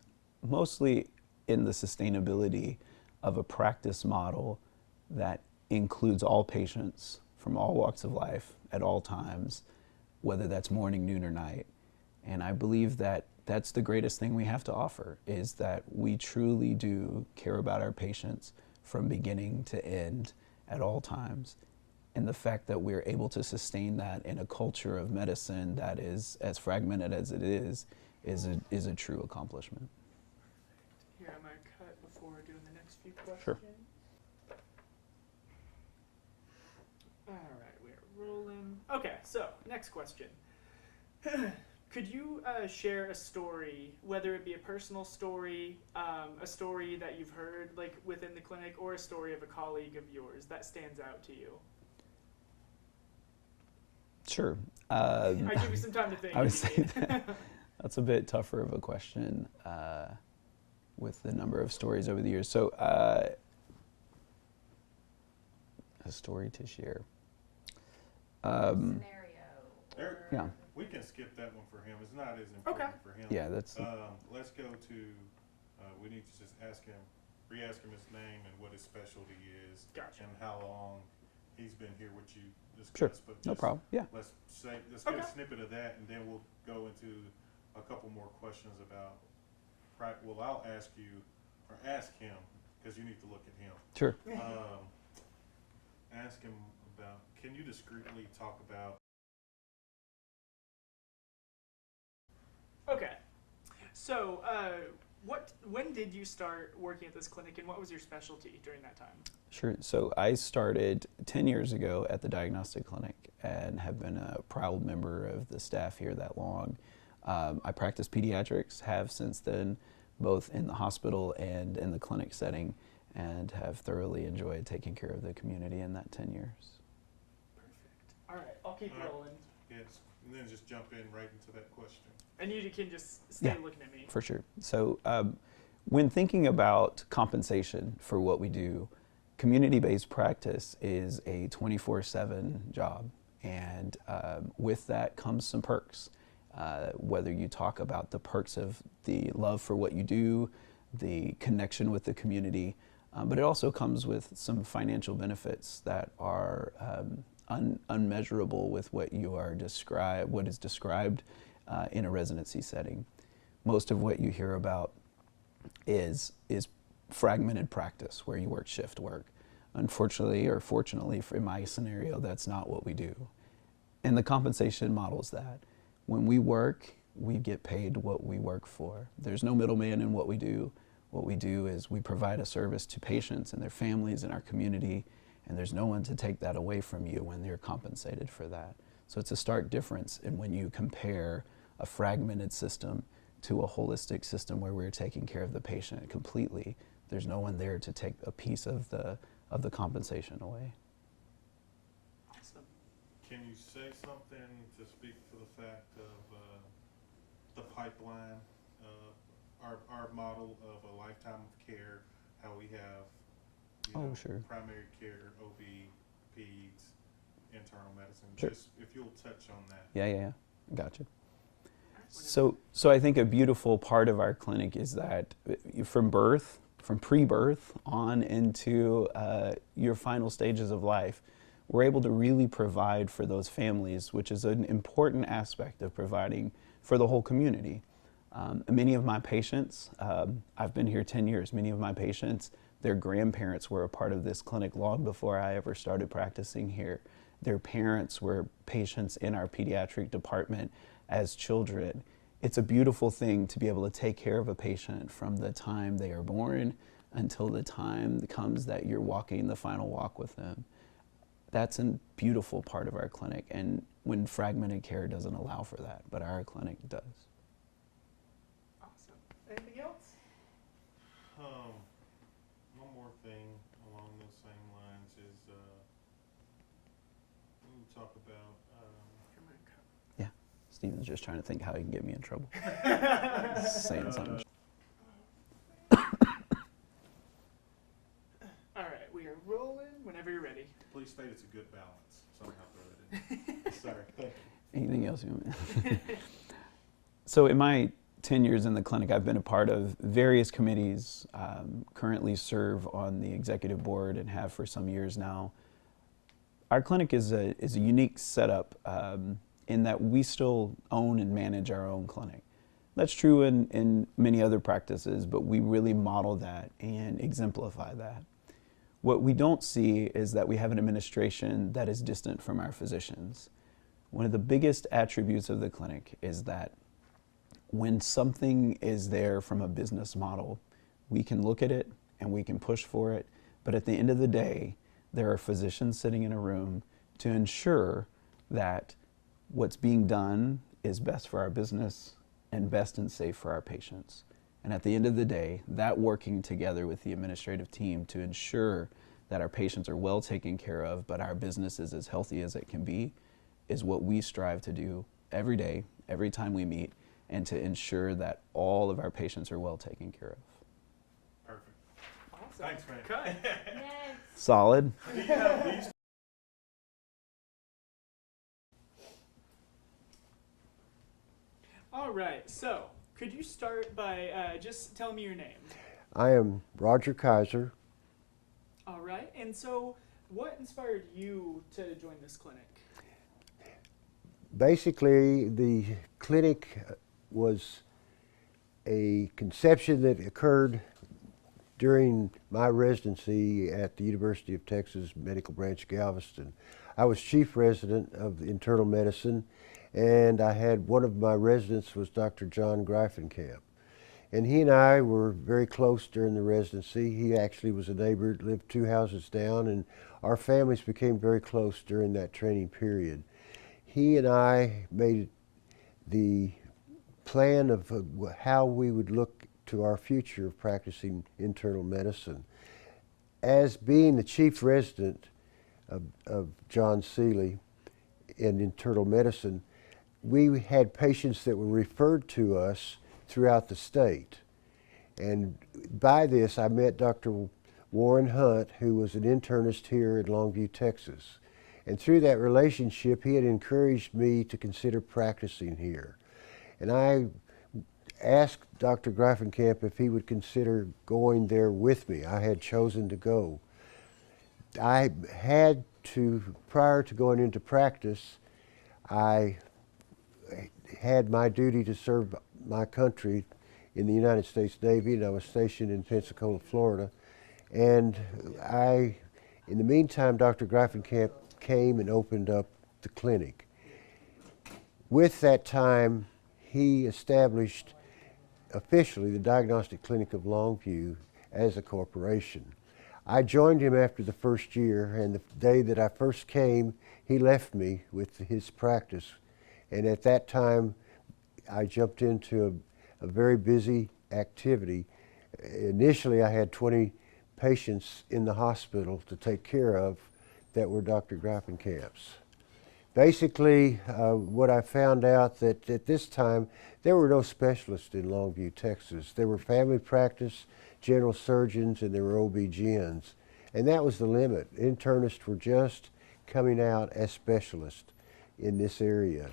mostly in the sustainability of a practice model that includes all patients from all walks of life at all times, whether that's morning, noon, or night. And I believe that that's the greatest thing we have to offer, is that we truly do care about our patients from beginning to end at all times. And the fact that we're able to sustain that in a culture of medicine that is as fragmented as it is a true accomplishment. Here, I'm going to cut before doing the next few questions. Sure. All right, we're rolling. Okay, so next question. Could you share a story, whether it be a personal story, a story that you've heard like within the clinic, or a story of a colleague of yours that stands out to you? Sure. I give you some time to think. I would if you say need. that's a bit tougher of a question with the number of stories over the years. So, a story to share. Eric, Yeah. we can skip that one for him. It's not as important for him. Yeah, that's Let's go to, we need to just ask him, re-ask him his name and what his specialty is. Gotcha. And how long he's been here with you sure. discussed. But No just problem. Yeah. Let's get Okay. a snippet of that, and then we'll go into a couple more questions about, well, I'll ask you, or ask him, because you need to look at him. Sure. Ask him about, can you discreetly talk about Okay. So, when did you start working at this clinic, and what was your specialty during that time? Sure. So I started 10 years ago at the diagnostic clinic and have been a proud member of the staff here that long. I practice pediatrics, have since then, both in the hospital and in the clinic setting, and have thoroughly enjoyed taking care of the community in that 10 years. Perfect. All right, I'll keep All right. rolling. Yes, and then just jump in right into that question. And you can just stay Yeah. looking at me. For sure. So when thinking about compensation for what we do, community-based practice is a 24/7 job. And with that comes some perks. Whether you talk about the perks of the love for what you do, the connection with the community, but it also comes with some financial benefits that are unmeasurable with what is described in a residency setting. Most of what you hear about is fragmented practice where you work shift work. Unfortunately, or fortunately in my scenario, that's not what we do. And the compensation models that. When we work, we get paid what we work for. There's no middleman in what we do. What we do is we provide a service to patients and their families in our community, and there's no one to take that away from you when they're compensated for that. So it's a stark difference in when you compare a fragmented system to a holistic system where we're taking care of the patient completely. There's no one there to take a piece of the compensation away. Awesome. Can you say something to speak to the fact of the pipeline, our model of a lifetime of care, how we have Sure. primary care, OB, peds, internal medicine. Sure. Just if you'll touch on that. Yeah. Gotcha. So I think a beautiful part of our clinic is that from pre-birth on into your final stages of life, we're able to really provide for those families, which is an important aspect of providing for the whole community. Many of my patients, I've been here 10 years, many of my patients, their grandparents were a part of this clinic long before I ever started practicing here. Their parents were patients in our pediatric department as children. It's a beautiful thing to be able to take care of a patient from the time they are born until the time comes that you're walking the final walk with them. That's a beautiful part of our clinic, and when fragmented care doesn't allow for that, but our clinic does. Awesome. Anything else? One more thing along those same lines is when we talk about Steven's just trying to think how he can get me in trouble. Saying something. All right, we are rolling whenever you're ready. please state it's a good balance. Somehow throw it in. Sorry. Thank you. Anything else you want? So in my 10 years in the clinic, I've been a part of various committees, currently serve on the executive board and have for some years now. Our clinic is a unique setup in that we still own and manage our own clinic. That's true in many other practices, but we really model that and exemplify that. What we don't see is that we have an administration that is distant from our physicians. One of the biggest attributes of the clinic is that when something is there from a business model, we can look at it and we can push for it, but at the end of the day, there are physicians sitting in a room to ensure that what's being done is best for our business and best and safe for our patients. And at the end of the day, that working together with the administrative team to ensure that our patients are well taken care of, but our business is as healthy as it can be, is what we strive to do every day, every time we meet, and to ensure that all of our patients are well taken care of. Perfect. Awesome. Thanks, man. Okay. Next. Solid. Do you have these? All right. So, could you start by just telling me your name? I am Roger Kaiser. All right. And so, what inspired you to join this clinic? Basically, the clinic was a conception that occurred during my residency at the University of Texas Medical Branch Galveston. I was chief resident of internal medicine, and I had one of my residents was Dr. John Greifenkamp. And he and I were very close during the residency. He actually was a neighbor, lived 2 houses down, and our families became very close during that training period. He and I made the plan of how we would look to our future of practicing internal medicine. As being the chief resident of John Seeley in internal medicine, we had patients that were referred to us throughout the state. And by this, I met Dr. Warren Hunt, who was an internist here in Longview, Texas. And through that relationship, he had encouraged me to consider practicing here. And I asked Dr. Greifenkamp if he would consider going there with me. I had chosen to go. I had to, prior to going into practice, I had my duty to serve my country in the United States Navy, and I was stationed in Pensacola, Florida. And in the meantime, Dr. Greifenkamp came and opened up the clinic. With that time, he established officially the Diagnostic Clinic of Longview as a corporation. I joined him after the first year, and the day that I first came, he left me with his practice. And at that time, I jumped into a very busy activity. Initially, I had 20 patients in the hospital to take care of that were Dr. Greifenkamp's. Basically, what I found out that at this time, there were no specialists in Longview, Texas. There were family practice, general surgeons, and there were OB-GYNs. And that was the limit. Internists were just coming out as specialists in this area.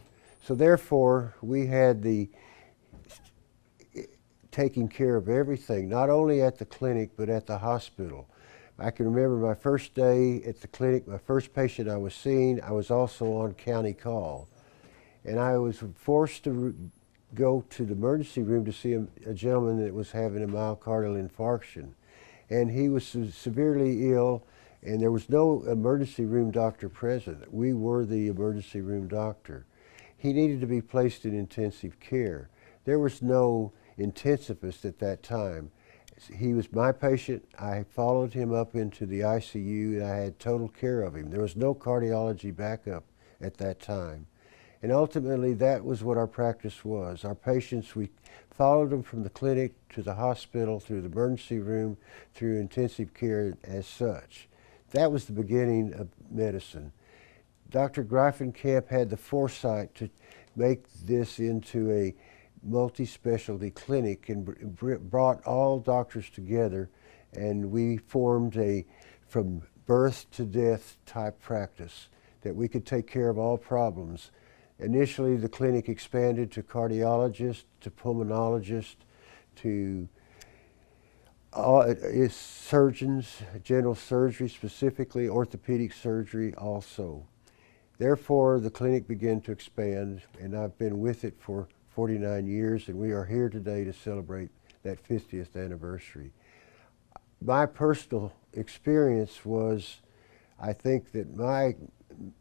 So therefore, we had the taking care of everything, not only at the clinic, but at the hospital. I can remember my first day at the clinic, my first patient I was seeing, I was also on county call. And I was forced to go to the emergency room to see a gentleman that was having a myocardial infarction. And he was severely ill, and there was no emergency room doctor present. We were the emergency room doctor. He needed to be placed in intensive care. There was no intensivist at that time. He was my patient. I followed him up into the ICU, and I had total care of him. There was no cardiology backup at that time. And ultimately, that was what our practice was. Our patients, we followed them from the clinic to the hospital, through the emergency room, through intensive care as such. That was the beginning of medicine. Dr. Greifenkamp had the foresight to make this into a multi-specialty clinic and brought all doctors together, and we formed a from birth to death type practice that we could take care of all problems. Initially, the clinic expanded to cardiologists, to pulmonologists, to surgeons, general surgery specifically, orthopedic surgery also. Therefore, the clinic began to expand, and I've been with it for 49 years, and we are here today to celebrate that 50th anniversary. My personal experience was, I think that my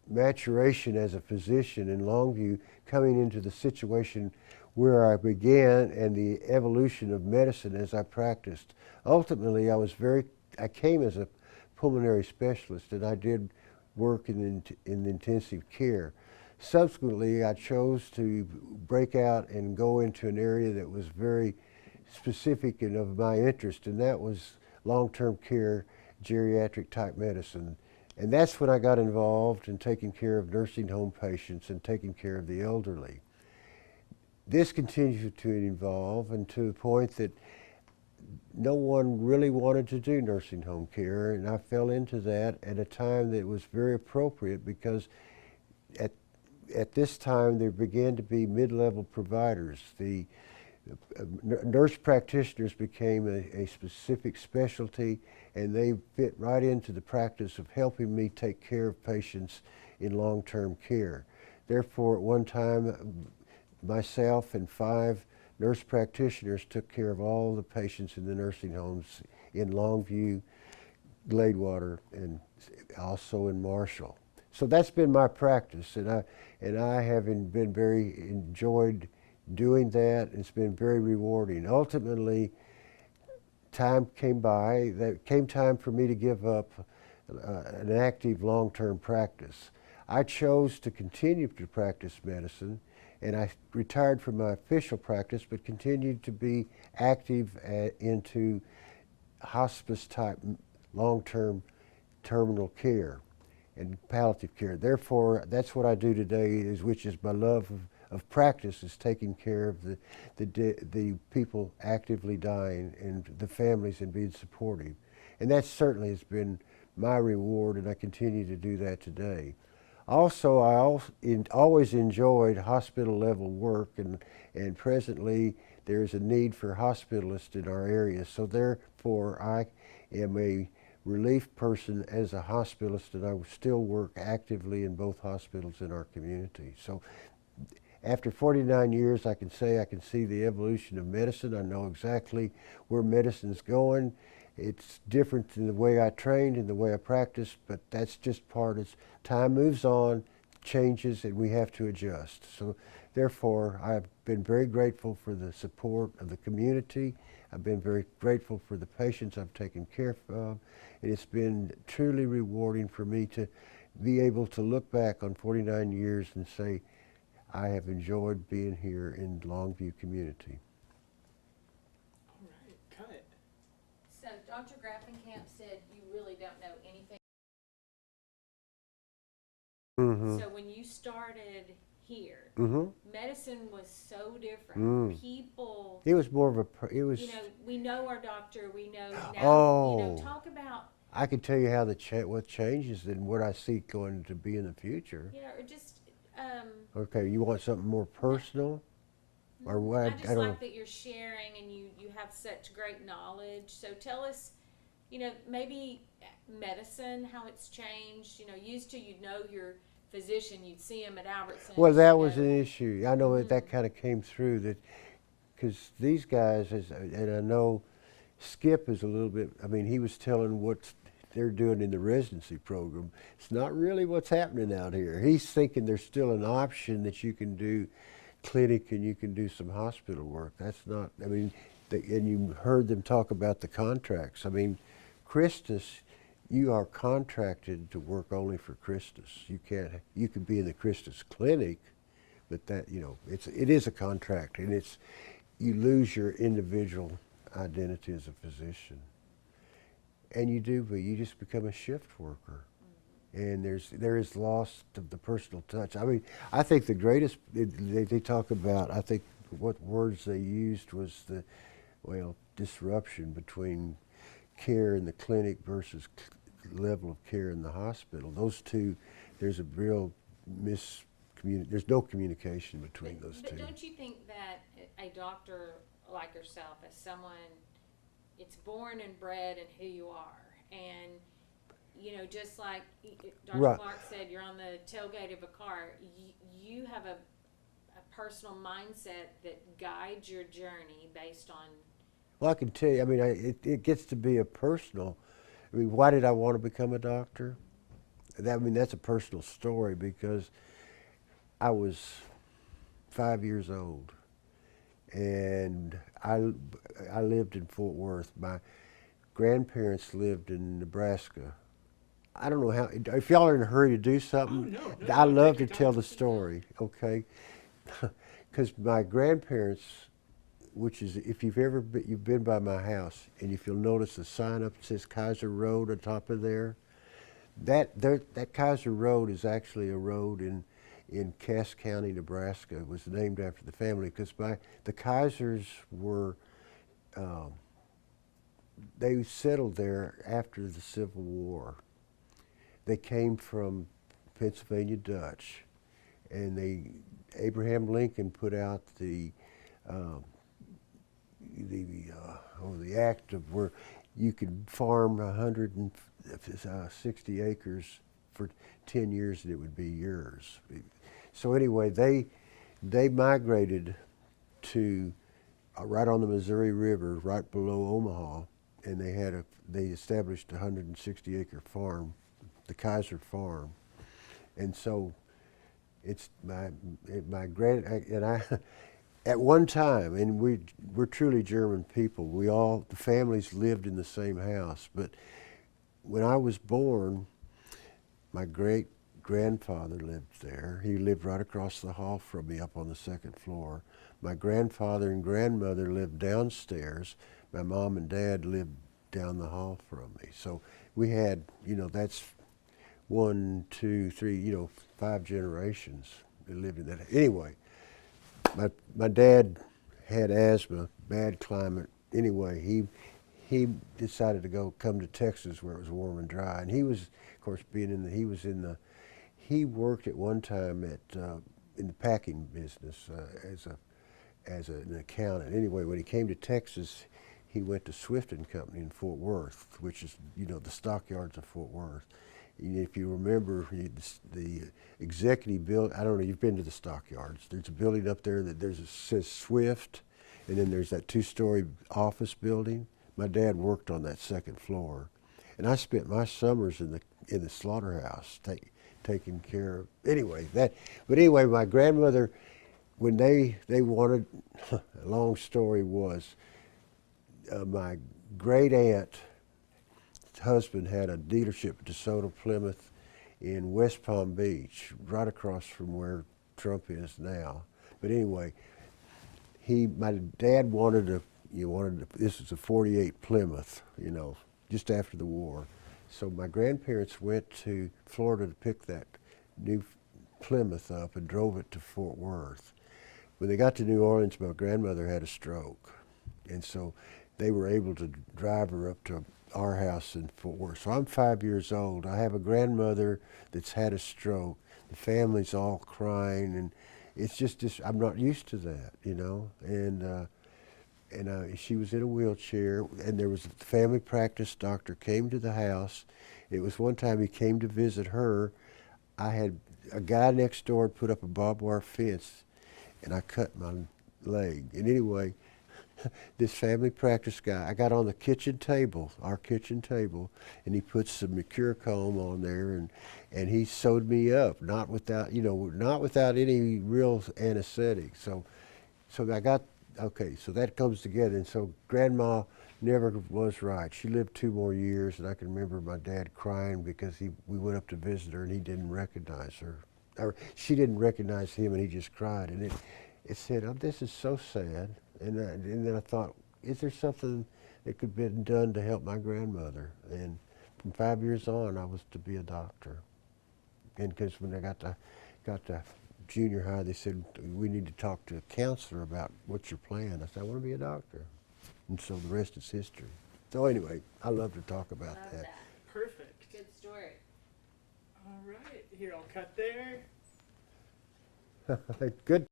maturation as a physician in Longview, coming into the situation where I began and the evolution of medicine as I practiced. Ultimately, I came as a pulmonary specialist, and I did work in intensive care. Subsequently, I chose to break out and go into an area that was very specific and of my interest, and that was long-term care, geriatric type medicine. And that's when I got involved in taking care of nursing home patients and taking care of the elderly. This continued to evolve, and to the point that no one really wanted to do nursing home care, and I fell into that at a time that was very appropriate, because at this time there began to be mid-level providers. The nurse practitioners became a specific specialty, and they fit right into the practice of helping me take care of patients in long-term care. Therefore, at one time, myself and 5 nurse practitioners took care of all the patients in the nursing homes in Longview, Gladewater, and also in Marshall. So that's been my practice, and I have been very enjoyed doing that. It's been very rewarding. Ultimately, time came by, that came time for me to give up an active long-term practice. I chose to continue to practice medicine, and I retired from my official practice, but continued to be active into hospice-type long-term terminal care and palliative care. Therefore, that's what I do today, which is my love of practice, is taking care of the people actively dying and the families, and being supportive. And that certainly has been my reward, and I continue to do that today. Also, I always enjoyed hospital level work, and presently there's a need for hospitalists in our area. So therefore, I am a relief person as a hospitalist, and I still work actively in both hospitals in our community. So after 49 years, I can say I can see the evolution of medicine. I know exactly where medicine's going. It's different than the way I trained and the way I practiced, but that's just part. As time moves on, changes, and we have to adjust. So therefore, I've been very grateful for the support of the community. I've been very grateful for the patients I've taken care of. And it's been truly rewarding for me to be able to look back on 49 years and say, I have enjoyed being here in Longview community. All right, cut. So Dr. Grafenkamp said you really don't know anything. Mm-hmm. So when you started here, Mm-hmm. medicine was so different. Mm. People, It was more of a, it was, you know, we know our doctor, we know now, you know, Oh. talk about, I can tell you how what changes and what I see going to be in the future. you know, or just, Okay, you want something more personal? Or what? I I just don't like know. that you're sharing and you have such great knowledge. So tell us, you know, maybe medicine, how it's changed. You know, used to you'd know your physician, you'd see him at Albertsons. Well, that you was know. an issue. I know that kind of came through, that because these guys, and I know Skip is a little bit, I mean, he was telling what they're doing in the residency program. It's not really what's happening out here. He's thinking there's still an option that you can do clinic and you can do some hospital work. That's not, I mean, and you heard them talk about the contracts. I mean, Christus, you are contracted to work only for Christus. You can't, you could be in the Christus clinic, but that, you know, it is a contract, and it's, you lose your individual identity as a physician. And you do, but you just become a shift worker. And there is loss of the personal touch. I mean, I think the greatest, they talk about, I think what words they used was the, well, disruption between care in the clinic versus level of care in the hospital. Those two, there's a real there's no communication between those two. But don't you think that a doctor like yourself, as someone, it's born and bred in who you are, and you know, just like Dr. Right. Clark said, you're on the tailgate of a car. You have a personal mindset that guides your journey based on. Well, I can tell you, I mean, it gets to be a personal. I mean, why did I want to become a doctor? I mean, that's a personal story, because I was 5 years old, and I lived in Fort Worth. My grandparents lived in Nebraska. I don't know how, if y'all are in a hurry to do something, Oh, no, I no, love take to your tell time. the story, okay? Because my grandparents, which is, if you've ever been, you've been by my house, and if you'll notice the sign up that says Kaiser Road on top of there, that Kaiser Road is actually a road in Cass County, Nebraska. It was named after the family because the Kaisers were, they settled there after the Civil War. They came from Pennsylvania Dutch, and Abraham Lincoln put out the act of where you could farm 160 acres for 10 years and it would be yours. So anyway, they migrated to right on the Missouri River, right below Omaha, and they established a 160-acre farm, the Kaiser Farm, and so it's my grand and I. At one time, and we're truly German people. The families lived in the same house. But when I was born, my great grandfather lived there. He lived right across the hall from me, up on the second floor. My grandfather and grandmother lived downstairs. My mom and dad lived down the hall from me. So we had, that's 1, 2, 3, 5 generations that lived in that. Anyway. My dad had asthma, bad climate. Anyway, he decided to come to Texas where it was warm and dry. And he was, of course, he worked at one time in the packing business as an accountant. Anyway, when he came to Texas, he went to Swift and Company in Fort Worth, which is, the stockyards of Fort Worth. If you remember, the executive building, I don't know, you've been to the stockyards. There's a building up there that says Swift, and then there's that 2-story office building. My dad worked on that second floor, and I spent my summers in the slaughterhouse taking care of. But anyway, my grandmother, when they wanted, a long story was, my great aunt husband had a dealership at DeSoto Plymouth in West Palm Beach, right across from where Trump is now. But anyway, my dad this was a '48 Plymouth, just after the war. So my grandparents went to Florida to pick that new Plymouth up and drove it to Fort Worth. When they got to New Orleans, my grandmother had a stroke, and so they were able to drive her up to our house in Fort Worth. So I'm 5 years old. I have a grandmother that's had a stroke. The family's all crying, and it's just I'm not used to that, And she was in a wheelchair, and there was a family practice doctor came to the house. It was one time he came to visit her. I had a guy next door put up a barbed wire fence, and I cut my leg. And anyway, this family practice guy, I got on the kitchen table, our kitchen table, and he put some Mercurochrome on there, and he sewed me up, not without any real anesthetic. So that comes together. And so Grandma never was right. She lived 2 more years, and I can remember my dad crying because we went up to visit her and he didn't recognize her, or she didn't recognize him, and he just cried. And it said, "Oh, this is so sad." And then I thought, is there something that could be done to help my grandmother? And from 5 years on, I was to be a doctor. And because when I got to junior high, they said, we need to talk to a counselor about what's your plan. I said, I want to be a doctor. And so the rest is history. So anyway, I love to talk about Love that. that. Perfect. Good story. All right. Here, I'll cut there. Good.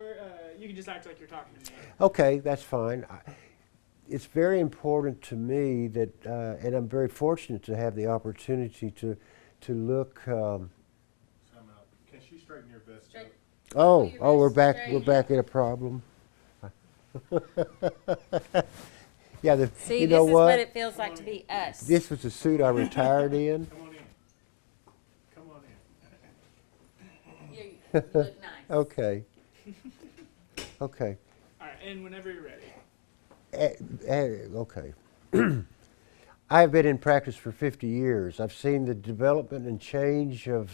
Or you can just act like you're talking to me. Okay, that's fine. It's very important to me that, and I'm very fortunate to have the opportunity to look. Can she straighten your vest Straight. Oh, we're rest back. straight. We're back in a problem. Yeah, See, you this know is what? what it feels like to be us. This was the suit I retired in. Come on in. Come on in. You look nice. Okay. Okay. All right, and whenever you're ready. Okay. I've been in practice for 50 years. I've seen the development and change of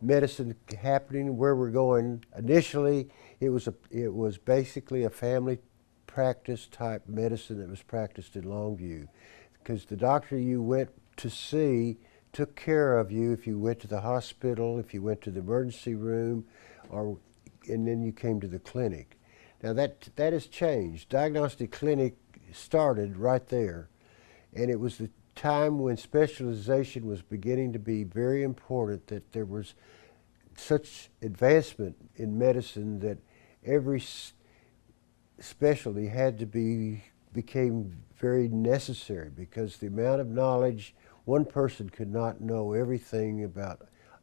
medicine happening, where we're going. Initially, it was basically a family practice type medicine that was practiced in Longview, because the doctor you went to see took care of you if you went to the hospital, if you went to the emergency room, and then you came to the clinic. Now that has changed. Diagnostic clinic started right there, and it was the time when specialization was beginning to be very important, that there was such advancement in medicine that every specialty had to became very necessary, because the amount of knowledge, one person could not know everything about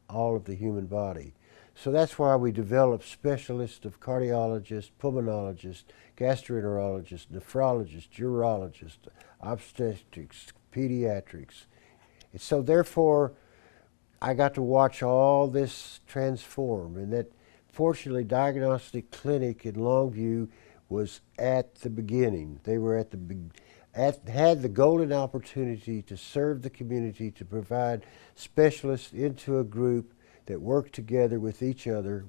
all of the human body. So that's why we developed specialists of cardiologists, pulmonologists, gastroenterologists, nephrologists, urologists, obstetrics, pediatrics. And so therefore, I got to watch all this transform, and that fortunately Diagnostic Clinic in Longview was at the beginning. They were had the golden opportunity to serve the community, to provide specialists into a group that worked together with each other,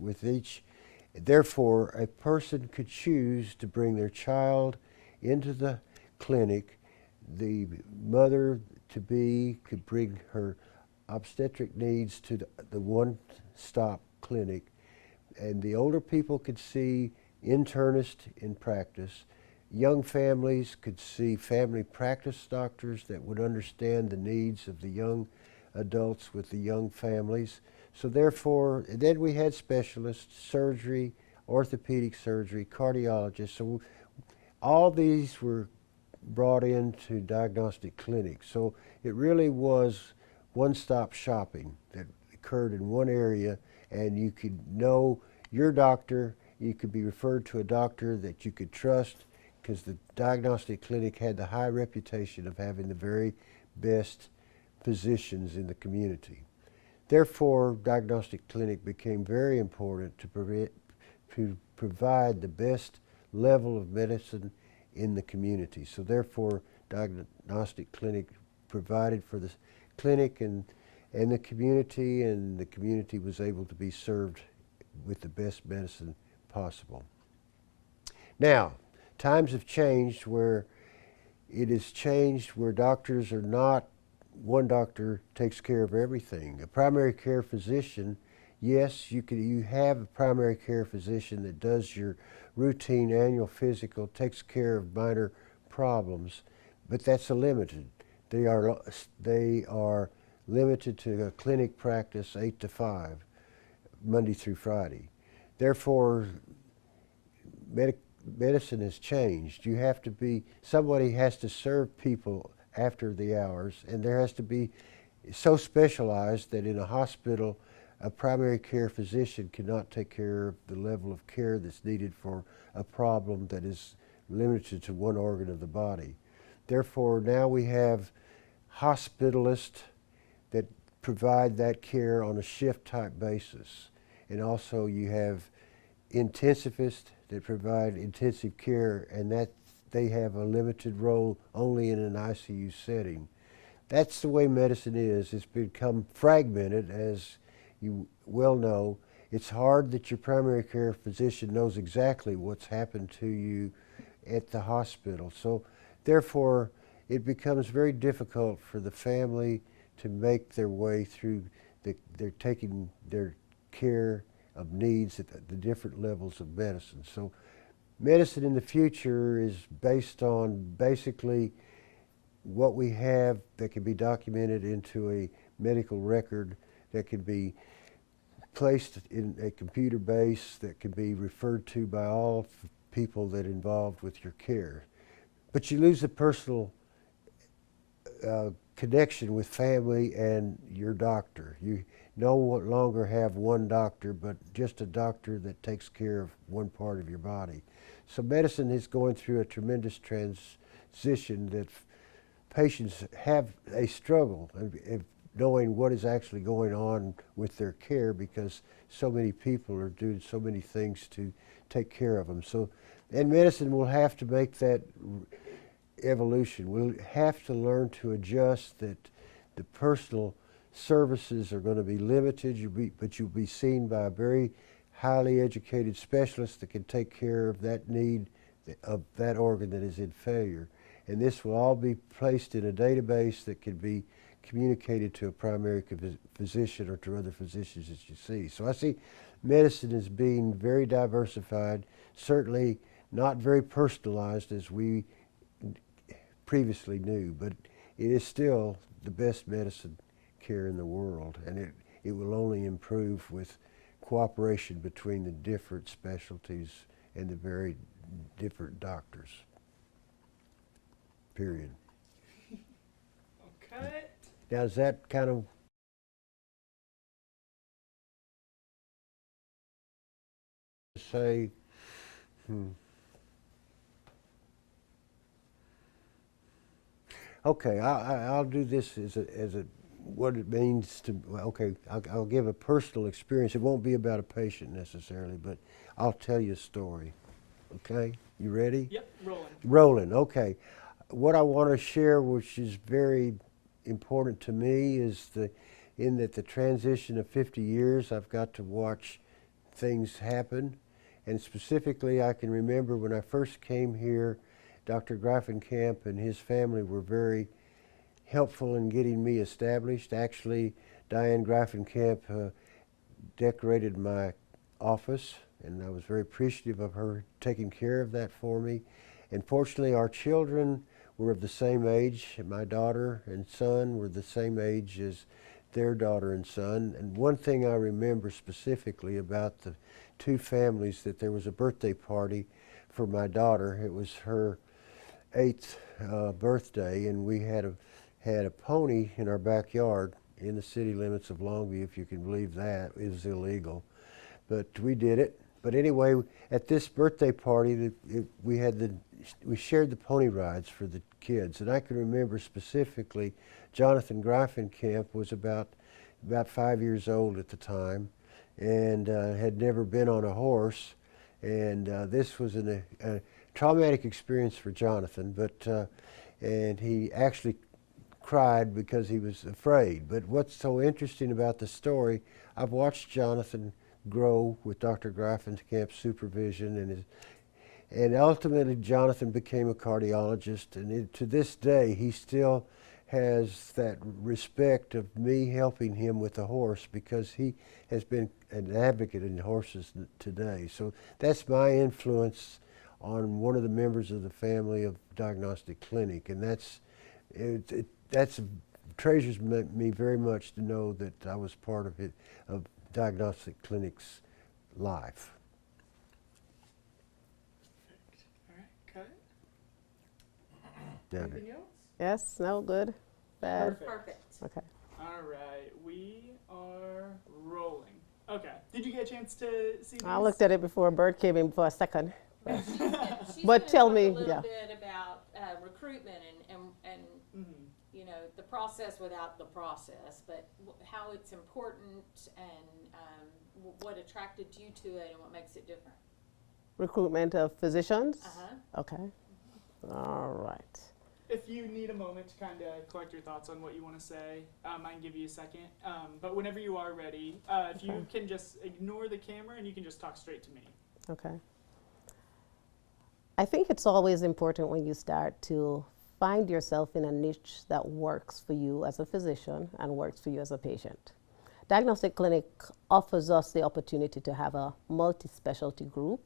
therefore a person could choose to bring their child into the clinic. The mother-to-be could bring her obstetric needs to the one-stop clinic, and the older people could see internists in practice. Young families could see family practice doctors that would understand the needs of the young adults with the young families. So therefore, then we had specialists, surgery, orthopedic surgery, cardiologists. So all these were brought into Diagnostic Clinic. So it really was one-stop shopping that occurred in one area, and you could know your doctor, you could be referred to a doctor that you could trust, because the Diagnostic Clinic had the high reputation of having the very best physicians in the community. Therefore, Diagnostic Clinic became very important to provide the best level of medicine in the community. So therefore, Diagnostic Clinic provided for the clinic and the community was able to be served with the best medicine possible. Now, times have changed where doctors are not, one doctor takes care of everything. A primary care physician, yes, you have a primary care physician that does your routine annual physical, takes care of minor problems, but that's limited. They are limited to a clinic practice 8 to 5, Monday through Friday. Therefore, medicine has changed. Somebody has to serve people after the hours, and there has to be so specialized that in a hospital, a primary care physician cannot take care of the level of care that's needed for a problem that is limited to one organ of the body. Therefore, now we have hospitalists that provide that care on a shift-type basis. And also you have intensivists that provide intensive care, and that they have a limited role only in an ICU setting. That's the way medicine is. It's become fragmented, as you well know. It's hard that your primary care physician knows exactly what's happened to you at the hospital. So therefore, it becomes very difficult for the family to make their way through they're taking their care of needs at the different levels of medicine. So medicine in the future is based on basically what we have that can be documented into a medical record, that can be placed in a computer base, that can be referred to by all people that are involved with your care. But you lose the personal connection with family and your doctor. You no longer have one doctor, but just a doctor that takes care of one part of your body. So medicine is going through a tremendous transition that patients have a struggle of knowing what is actually going on with their care, because so many people are doing so many things to take care of them. So, and medicine will have to make that evolution. We'll have to learn to adjust that the personal services are going to be limited, but you'll be seen by a very highly educated specialist that can take care of that need of that organ that is in failure. And this will all be placed in a database that can be communicated to a primary physician or to other physicians that you see. So I see medicine as being very diversified, certainly not very personalized as we previously knew, but it is still the best medicine care in the world, and it will only improve with cooperation between the different specialties and the very different doctors. Period. Okay. Now, is that kind of say? Okay, I'll do this as a what it means to. Well, okay, I'll give a personal experience. It won't be about a patient necessarily, but I'll tell you a story. Okay, you ready? Yep, rolling. Rolling. Okay, what I want to share, which is very important to me, is in that the transition of 50 years, I've got to watch things happen, and specifically, I can remember when I first came here. Dr. Greifenkamp and his family were very helpful in getting me established. Actually, Diane Greifenkamp decorated my office, and I was very appreciative of her taking care of that for me. And fortunately, our children were of the same age. My daughter and son were the same age as their daughter and son. And one thing I remember specifically about the two families, that there was a birthday party for my daughter. It was her 8th birthday, and we had a pony in our backyard in the city limits of Longview, if you can believe that. It was illegal, but we did it. But anyway, at this birthday party, we shared the pony rides for the kids, and I can remember specifically Jonathan Greifenkamp was about 5 years old at the time, and had never been on a horse, and this was a traumatic experience for Jonathan, but and he actually cried because he was afraid. But what's so interesting about the story, I've watched Jonathan grow with Dr. Greifenkamp's supervision, and ultimately Jonathan became a cardiologist, and to this day he still has that respect of me helping him with the horse, because he has been an advocate in horses today. So that's my influence on one of the members of the family of Diagnostic Clinic, and that's treasures me very much to know that I was part of it, of Diagnostic Clinic's life. All right, cut it. Down Anything else? Yes, no, good, bad. Perfect. Okay. All right, we are rolling. Okay, did you get a chance to see these? I looked at it before a bird came in for a second. She's But gonna tell talk me, a little yeah. bit about recruitment and you know, the process without the process, but how it's important and what attracted you to it and what makes it different. Recruitment of physicians? Uh-huh. Okay. All right. If you need a moment to kind of collect your thoughts on what you want to say, I can give you a second. But whenever you are ready, if you can just ignore the camera and you can just talk straight to me. Okay. I think it's always important when you start to find yourself in a niche that works for you as a physician and works for you as a patient. Diagnostic Clinic offers us the opportunity to have a multi-specialty group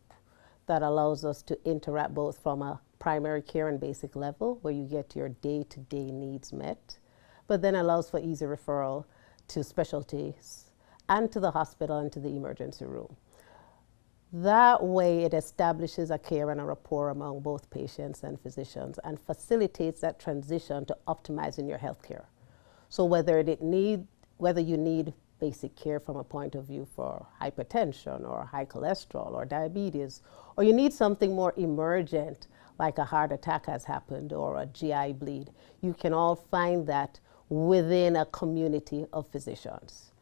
that allows us to interact both from a primary care and basic level, where you get your day-to-day needs met, but then allows for easy referral to specialties and to the hospital and to the emergency room. That way, it establishes a care and a rapport among both patients and physicians and facilitates that transition to optimizing your healthcare. So whether you need basic care from a point of view for hypertension or high cholesterol or diabetes, or you need something more emergent like a heart attack has happened or a GI bleed, you can all find that within a community of physicians.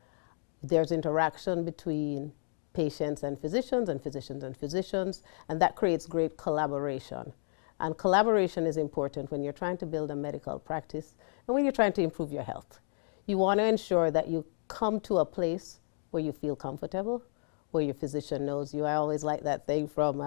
There's interaction between patients and physicians and physicians and physicians, and that creates great collaboration. And collaboration is important when you're trying to build a medical practice and when you're trying to improve your health. You want to ensure that you come to a place where you feel comfortable, where your physician knows you. I always like that thing from,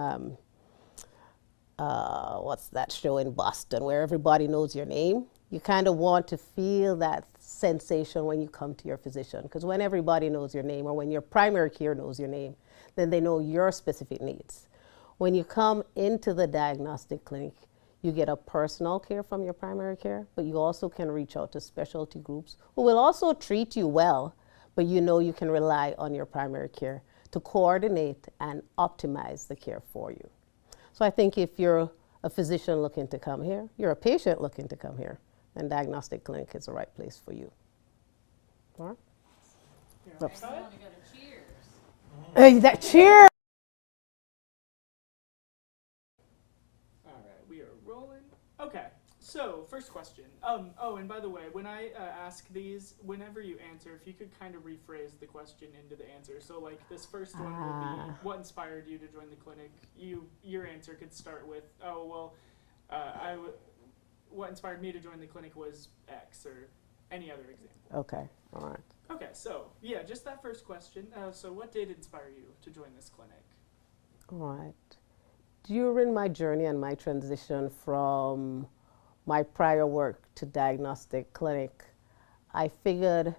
what's that show in Boston, where everybody knows your name. You kind of want to feel that sensation when you come to your physician, because when everybody knows your name, or when your primary care knows your name, then they know your specific needs. When you come into the diagnostic clinic, you get a personal care from your primary care, but you also can reach out to specialty groups who will also treat you well, but you know you can rely on your primary care to coordinate and optimize the care for you. So I think if you're a physician looking to come here, you're a patient looking to come here, then diagnostic clinic is the right place for you. All right? Yeah. Makes me want to go to Cheers. That cheer! All right, we are rolling. Okay, so first question. Oh, and by the way, when I ask these, whenever you answer, if you could kind of rephrase the question into the answer. So, like this first one will be, what inspired you to join the clinic? Your answer could start with, oh well, what inspired me to join the clinic was X, or any other example. Okay, all right. Okay, so yeah, just that first question. So, what did inspire you to join this clinic? All right. During my journey and my transition from my prior work to diagnostic clinic, I figured,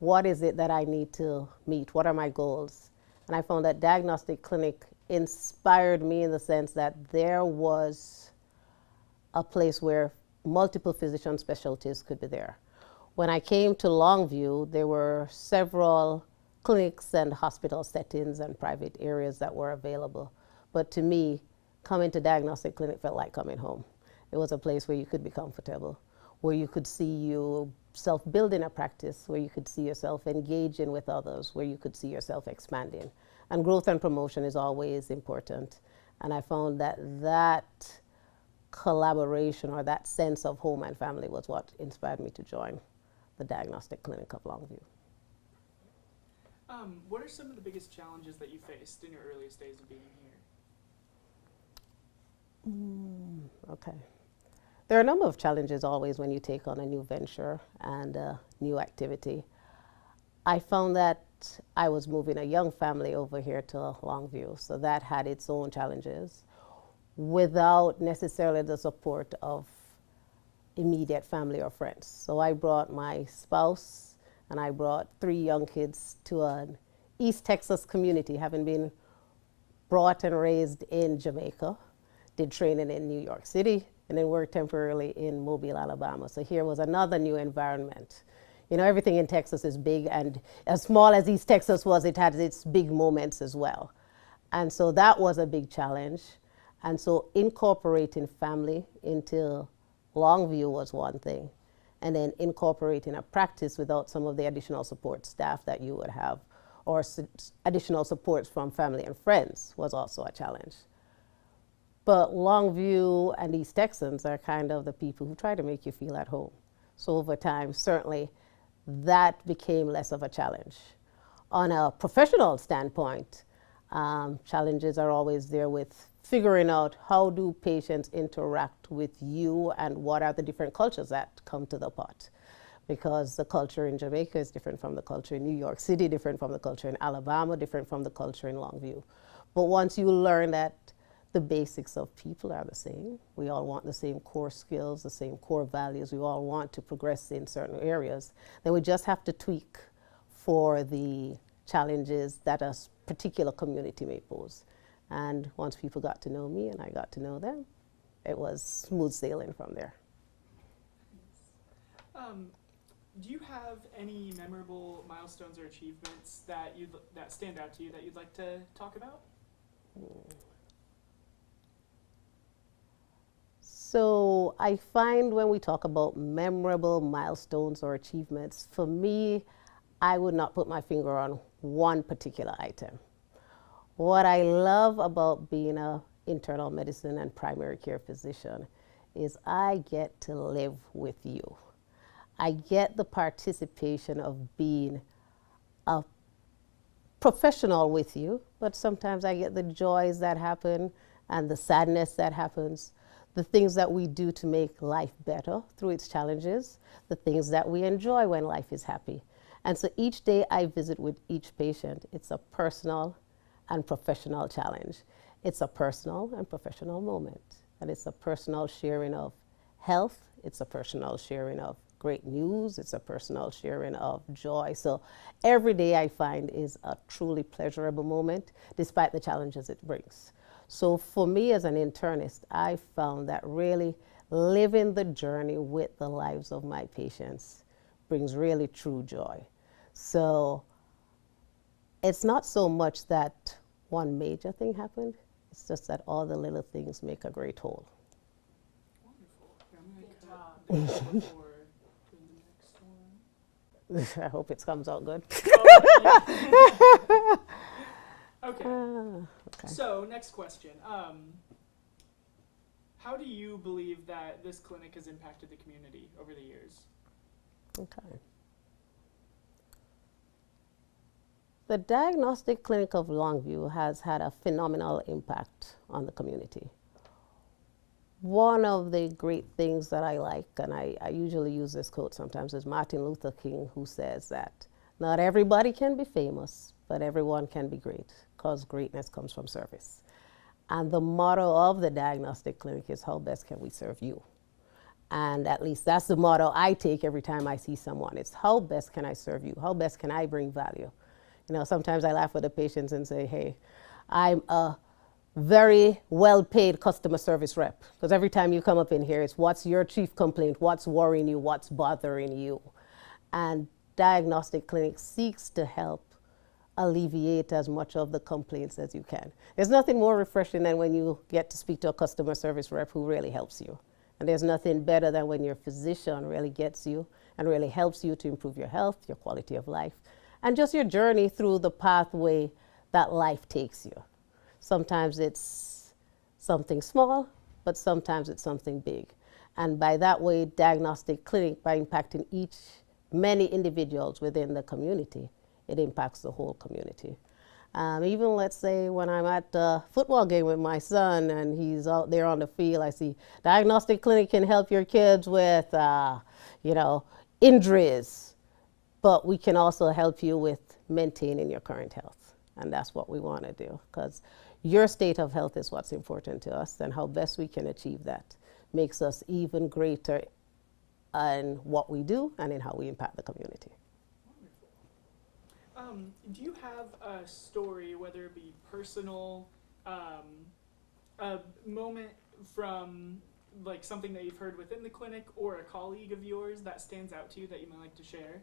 what is it that I need to meet? What are my goals? And I found that diagnostic clinic inspired me in the sense that there was a place where multiple physician specialties could be there. When I came to Longview, there were several clinics and hospital settings and private areas that were available. But to me, coming to diagnostic clinic felt like coming home. It was a place where you could be comfortable, where you could see yourself building a practice, where you could see yourself engaging with others, where you could see yourself expanding. And growth and promotion is always important. And I found that that collaboration, or that sense of home and family, was what inspired me to join the diagnostic clinic of Longview. What are some of the biggest challenges that you faced in your earliest days of being here? Okay. There are a number of challenges always when you take on a new venture and a new activity. I found that I was moving a young family over here to Longview, so that had its own challenges without necessarily the support of immediate family or friends. So I brought my spouse and I brought 3 young kids to an East Texas community, having been brought and raised in Jamaica, did training in New York City, and then worked temporarily in Mobile, Alabama. So here was another new environment. You know, everything in Texas is big, and as small as East Texas was, it had its big moments as well. And so that was a big challenge. And so incorporating family into Longview was one thing, and then incorporating a practice without some of the additional support staff that you would have, or additional supports from family and friends, was also a challenge. But Longview and East Texans are kind of the people who try to make you feel at home. So over time, certainly, that became less of a challenge. On a professional standpoint, challenges are always there with figuring out how do patients interact with you and what are the different cultures that come to the pot. Because the culture in Jamaica is different from the culture in New York City, different from the culture in Alabama, different from the culture in Longview. But once you learn that the basics of people are the same, we all want the same core skills, the same core values, we all want to progress in certain areas, then we just have to tweak for the challenges that a particular community may pose. And once people got to know me and I got to know them, it was smooth sailing from there. Do you have any memorable milestones or achievements that stand out to you that you'd like to talk about? So I find when we talk about memorable milestones or achievements, for me, I would not put my finger on one particular item. What I love about being an internal medicine and primary care physician is I get to live with you. I get the participation of being a professional with you, but sometimes I get the joys that happen and the sadness that happens, the things that we do to make life better through its challenges, the things that we enjoy when life is happy. And so each day I visit with each patient, it's a personal and professional challenge. It's a personal and professional moment. And it's a personal sharing of health, it's a personal sharing of great news, it's a personal sharing of joy. So every day I find is a truly pleasurable moment, despite the challenges it brings. So for me as an internist, I found that really living the journey with the lives of my patients brings really true joy. So it's not so much that one major thing happened, it's just that all the little things make a great whole. Wonderful. I'm gonna cut before doing the next one. I hope it comes out good. Okay. Okay. So next question. How do you believe that this clinic has impacted the community over the years? Okay. The Diagnostic Clinic of Longview has had a phenomenal impact on the community. One of the great things that I like, and I usually use this quote sometimes, is Martin Luther King, who says that not everybody can be famous, but everyone can be great, because greatness comes from service. And the motto of the Diagnostic Clinic is, how best can we serve you? And at least that's the motto I take every time I see someone. It's how best can I serve you? How best can I bring value? You know, sometimes I laugh with the patients and say, hey, I'm a very well-paid customer service rep. Because every time you come up in here, it's what's your chief complaint? What's worrying you? What's bothering you? And Diagnostic Clinic seeks to help alleviate as much of the complaints as you can. There's nothing more refreshing than when you get to speak to a customer service rep who really helps you. And there's nothing better than when your physician really gets you and really helps you to improve your health, your quality of life, and just your journey through the pathway that life takes you. Sometimes it's something small, but sometimes it's something big. And by that way, Diagnostic Clinic, by impacting many individuals within the community, it impacts the whole community. Even let's say when I'm at a football game with my son and he's out there on the field, I see Diagnostic Clinic can help your kids with, injuries, but we can also help you with maintaining your current health. And that's what we want to do, because your state of health is what's important to us, and how best we can achieve that makes us even greater in what we do and in how we impact the community. Do you have a story, whether it be personal, a moment from like something that you've heard within the clinic or a colleague of yours that stands out to you that you might like to share?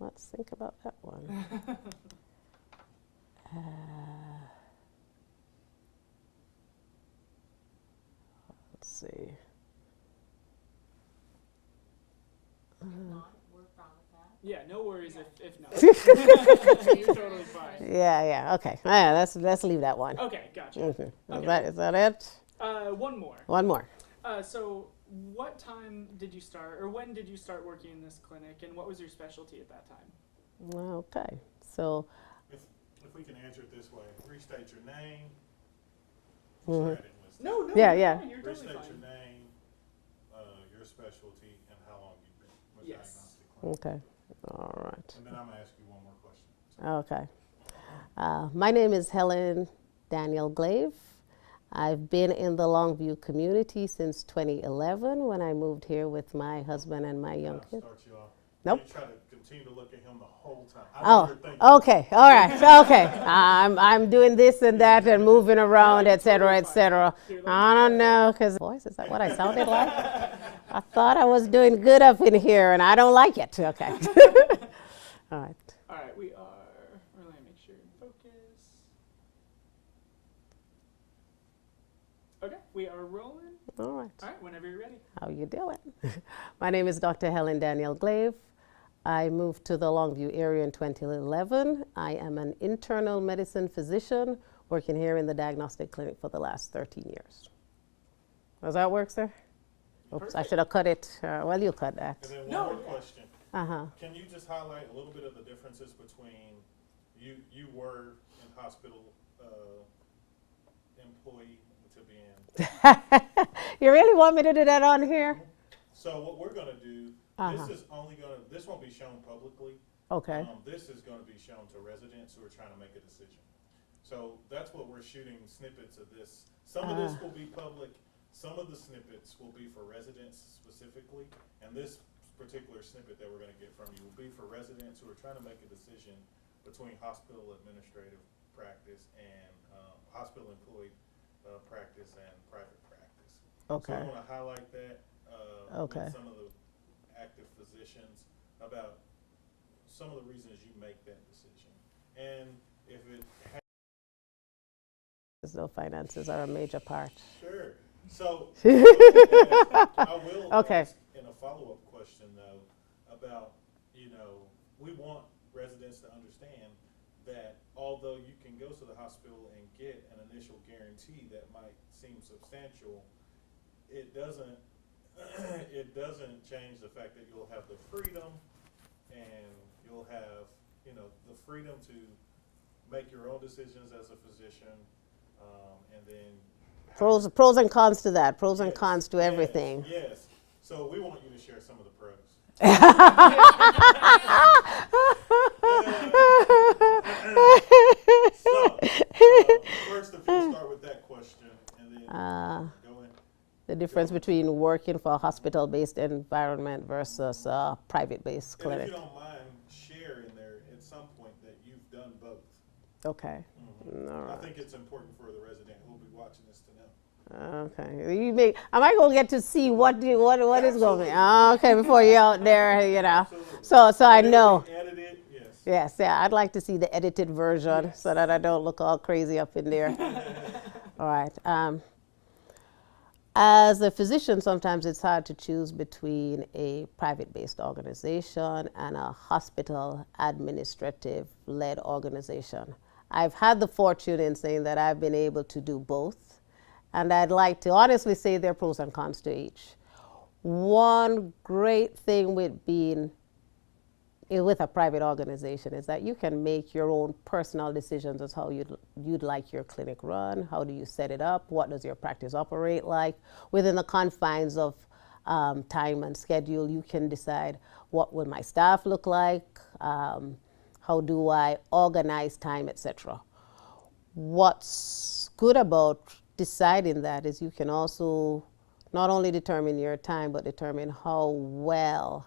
Let's think about that one. Let's see. Yeah, no worries if not. You're totally fine. Yeah, okay. Let's leave that one. Okay, gotcha. Mm-hmm. Okay. Is that it? One more. One more. So what time did you start, or when did you start working in this clinic, and what was your specialty at that time? Okay, so. If we can answer it this way, restate your name. Mm-hmm. Sorry, I didn't listen. No, Yeah. You're totally Restate fine. your name, your specialty, and how long you've been with Yes. Diagnostic Clinic. Okay, all right. And then I'm going to ask you one more question. Okay. My name is Helen Daniel Glave. I've been in the Longview community since 2011 when I moved here with my husband and my young kid. Start you off. Nope. You try to continue to look at him the whole time. I know you're thinking. Okay, all right, okay. I'm doing this and that and moving around, et cetera, et cetera. I don't know, because voice, is that what I sounded like? I thought I was doing good up in here and I don't like it. Okay. All right. All right, we are. Let me make sure you focus. Okay, we are rolling. All right. All right, whenever you're ready. How you doing? My name is Dr. Helen Daniel Glave. I moved to the Longview area in 2011. I am an internal medicine physician working here in the Diagnostic Clinic for the last 13 years. Does that work, sir? Oops, I should have cut it. Well, you cut that. And then one more question. Uh-huh. Can you just highlight a little bit of the differences between, you were in hospital employee to be in. You really want me to do that on here? So what we're gonna do, this won't be shown publicly. Okay. This is gonna be shown to residents who are trying to make a decision. So that's what we're shooting snippets of this. Some of this will be public, some of the snippets will be for residents specifically, and this particular snippet that we're gonna get from you will be for residents who are trying to make a decision between hospital administrative practice and hospital employee practice and private practice. Okay. So I want to highlight that Okay. with some of the active physicians about some of the reasons you make that decision. And if it So finances are a major part. Sure. So I will Okay. ask in a follow-up question though about, we want residents to understand that although you can go to the hospital and get an initial guarantee that might seem substantial, it doesn't change the fact that you'll have the freedom and you'll have, the freedom to make your own decisions as a physician, and then Pros and cons to that. Pros and Yes, cons to everything. Yes. So we want you to share some of the pros. First, if you start with that question, and then go in. The difference between working for a hospital-based environment versus a private-based And if clinic. you don't mind, share in there at some point that you've done both. Okay. All I right. think it's important for the resident who will be watching this to know. Okay. Am I gonna get to see what is going on? Okay, before you're out there, Absolutely. So I And it'll know. be edited, yes. Yes, yeah. I'd like to see the edited version so that I don't look all crazy up in there. All right. As a physician, sometimes it's hard to choose between a private-based organization and a hospital administrative-led organization. I've had the fortune in saying that I've been able to do both, and I'd like to honestly say there are pros and cons to each. One great thing with being with a private organization is that you can make your own personal decisions as how you'd like your clinic run. How do you set it up? What does your practice operate like? Within the confines of time and schedule, you can decide what would my staff look like, how do I organize time, etc. What's good about deciding that is you can also not only determine your time, but determine how well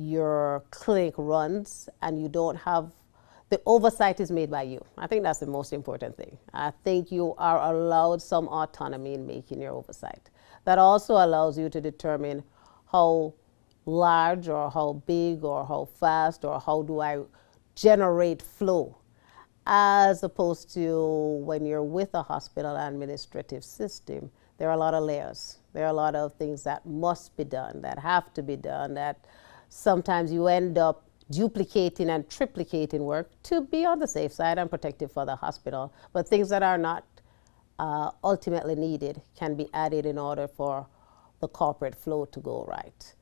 your clinic runs, and you don't have the oversight is made by you. I think that's the most important thing. I think you are allowed some autonomy in making your oversight. That also allows you to determine how large or how big or how fast or how do I generate flow, as opposed to when you're with a hospital administrative system. There are a lot of layers. There are a lot of things that must be done, that have to be done, that sometimes you end up duplicating and triplicating work to be on the safe side and protective for the hospital. But things that are not ultimately needed can be added in order for the corporate flow to go right.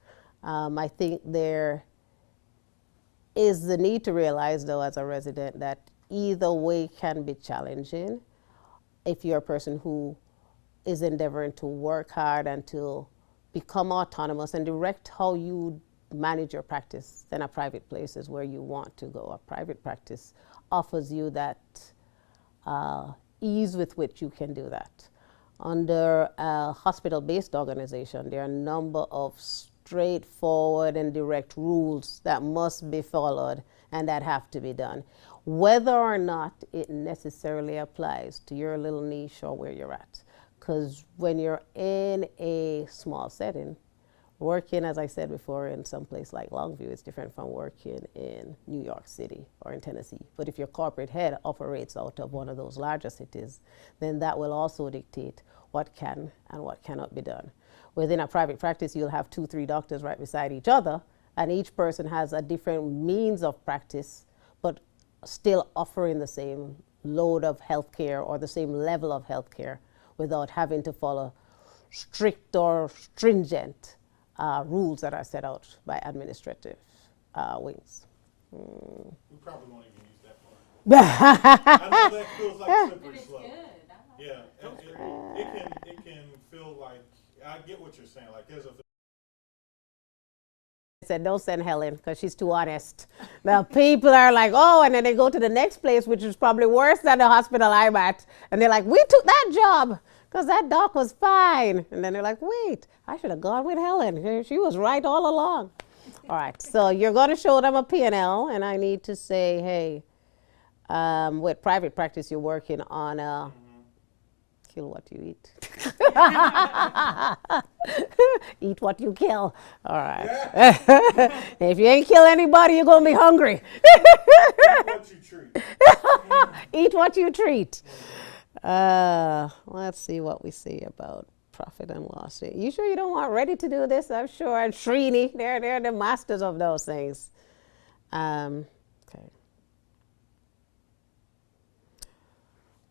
I think there is the need to realize, though, as a resident, that either way can be challenging if you're a person who is endeavoring to work hard and to become autonomous and direct how you manage your practice. Then a private place is where you want to go. A private practice offers you that ease with which you can do that. Under a hospital-based organization, there are a number of straightforward and direct rules that must be followed and that have to be done, whether or not it necessarily applies to your little niche or where you're at. Because when you're in a small setting, working, as I said before, in some place like Longview is different from working in New York City or in Tennessee. But if your corporate head operates out of one of those larger cities, then that will also dictate what can and what cannot be done. Within a private practice, you'll have 2-3 doctors right beside each other, and each person has a different means of practice, but still offering the same load of healthcare or the same level of healthcare without having to follow strict or stringent rules that are set out by administrative wings. We probably won't even use that I know that feels like a But slippery it's slope. good. I like Yeah, it can feel like, I get what you're saying, like there's a I said, don't send Helen because she's too honest. The people are like, oh, and then they go to the next place, which is probably worse than the hospital I'm at. And they're like, we took that job because that doc was fine. And then they're like, wait, I should have gone with Helen. She was right all along. All right, so you're going to show them a P&L, and I need to say, hey, with private practice, you're working on a kill what you eat. Eat what you kill. All right. If you ain't kill anybody, you're going to be hungry. what you treat. Eat what you treat. Let's see what we see about profit and loss. You sure you don't want Ready to do this? I'm sure. And Srini, they're the masters of those things. Okay.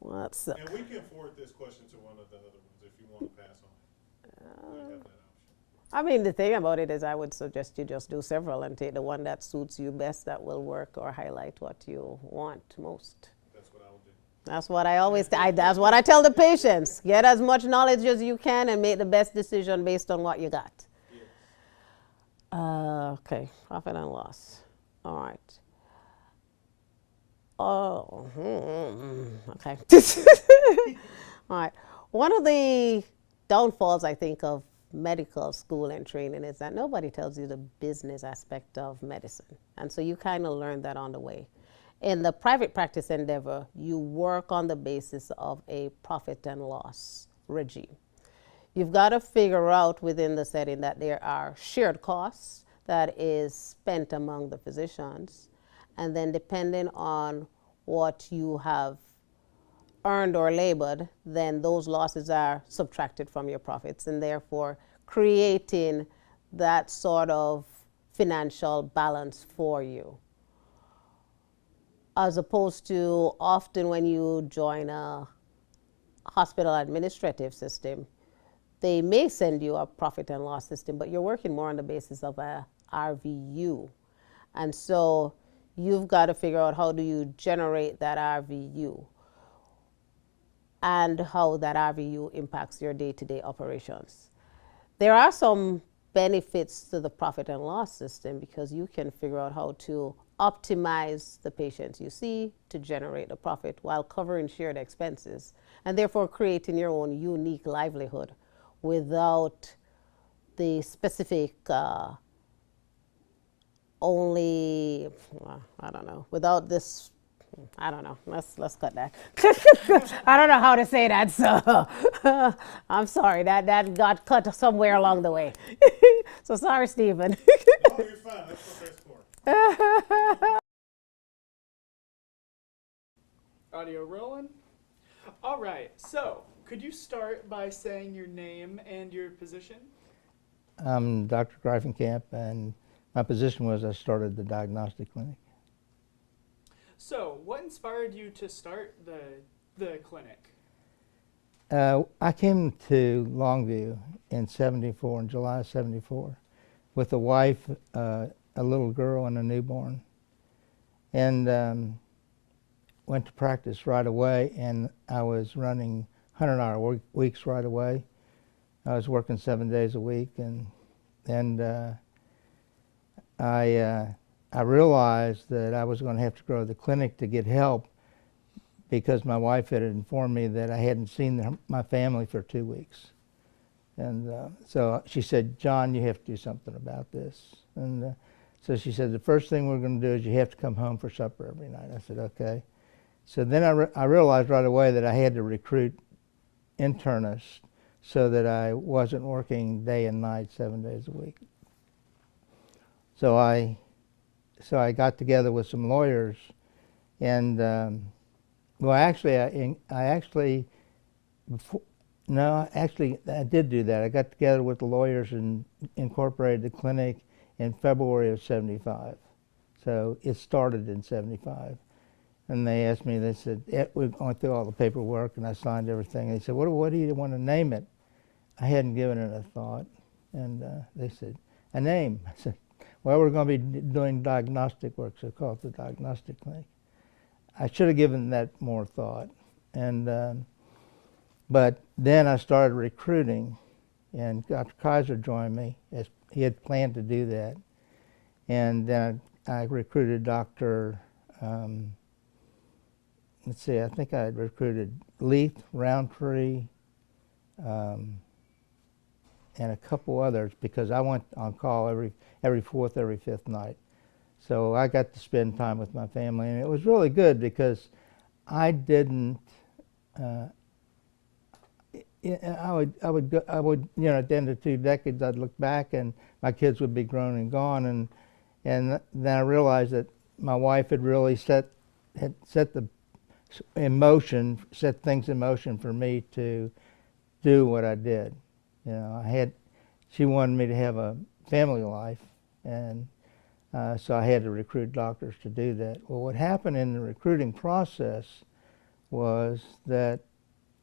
Let's And we can forward this question to one of the other ones if you want to pass on it. We have that option. I mean, the thing about it is I would suggest you just do several and take the one that suits you best that will work or highlight what you want most. That's what I would do. That's what I always, that's what I tell the patients. Get as much knowledge as you can and make the best decision based on what you got. Yes. Okay, profit and loss. All right. Oh, okay. All right. One of the downfalls, I think, of medical school and training is that nobody tells you the business aspect of medicine. And so you kind of learn that on the way. In the private practice endeavor, you work on the basis of a profit and loss regime. You've got to figure out within the setting that there are shared costs that is spent among the physicians. And then depending on what you have earned or labored, then those losses are subtracted from your profits, and therefore creating that sort of financial balance for you. As opposed to often when you join a hospital administrative system, they may send you a profit and loss system, but you're working more on the basis of a RVU. And so you've got to figure out how do you generate that RVU and how that RVU impacts your day-to-day operations. There are some benefits to the profit and loss system because you can figure out how to optimize the patients you see to generate the profit while covering shared expenses and therefore creating your own unique livelihood without the specific without this, I don't know, let's cut that. I don't know how to say that, so I'm sorry, that got cut somewhere along the way. So sorry, Stephen. No, you're fine. That's what that's for. Audio rolling. All right, so could you start by saying your name and your position? I'm Dr. Greifenkamp, and my position was I started the diagnostic clinic. So, what inspired you to start the clinic? I came to Longview in '74, in July of '74, with a wife, a little girl, and a newborn, and went to practice right away. And I was running 100-hour weeks right away. I was working 7 days a week, and I realized that I was going to have to grow the clinic to get help because my wife had informed me that I hadn't seen my family for 2 weeks. And so she said, John, you have to do something about this. And so she said, the first thing we're going to do is you have to come home for supper every night. I said, okay. So then I realized right away that I had to recruit internists so that I wasn't working day and night 7 days a week. So I got together with some lawyers, and I did do that. I got together with the lawyers and incorporated the clinic in February of '75. So it started in '75. And they asked me, they said, we're going through all the paperwork, and I signed everything. They said, what do you want to name it? I hadn't given it a thought. And they said, a name. I said, well, we're going to be doing diagnostic work, so call it the diagnostic clinic. I should have given that more thought. And but then I started recruiting, and Dr. Kaiser joined me, as he had planned to do that. And then I recruited Dr. Let's see, I think I had recruited Leith, Roundtree, and a couple others, because I went on call every fourth, every fifth night. So I got to spend time with my family, and it was really good because I didn't. I would you know, at the end of 2 decades, I'd look back and my kids would be grown and gone, and then I realized that my wife had really set things in motion for me to do what I did. You know, she wanted me to have a family life, and so I had to recruit doctors to do that. Well, what happened in the recruiting process was that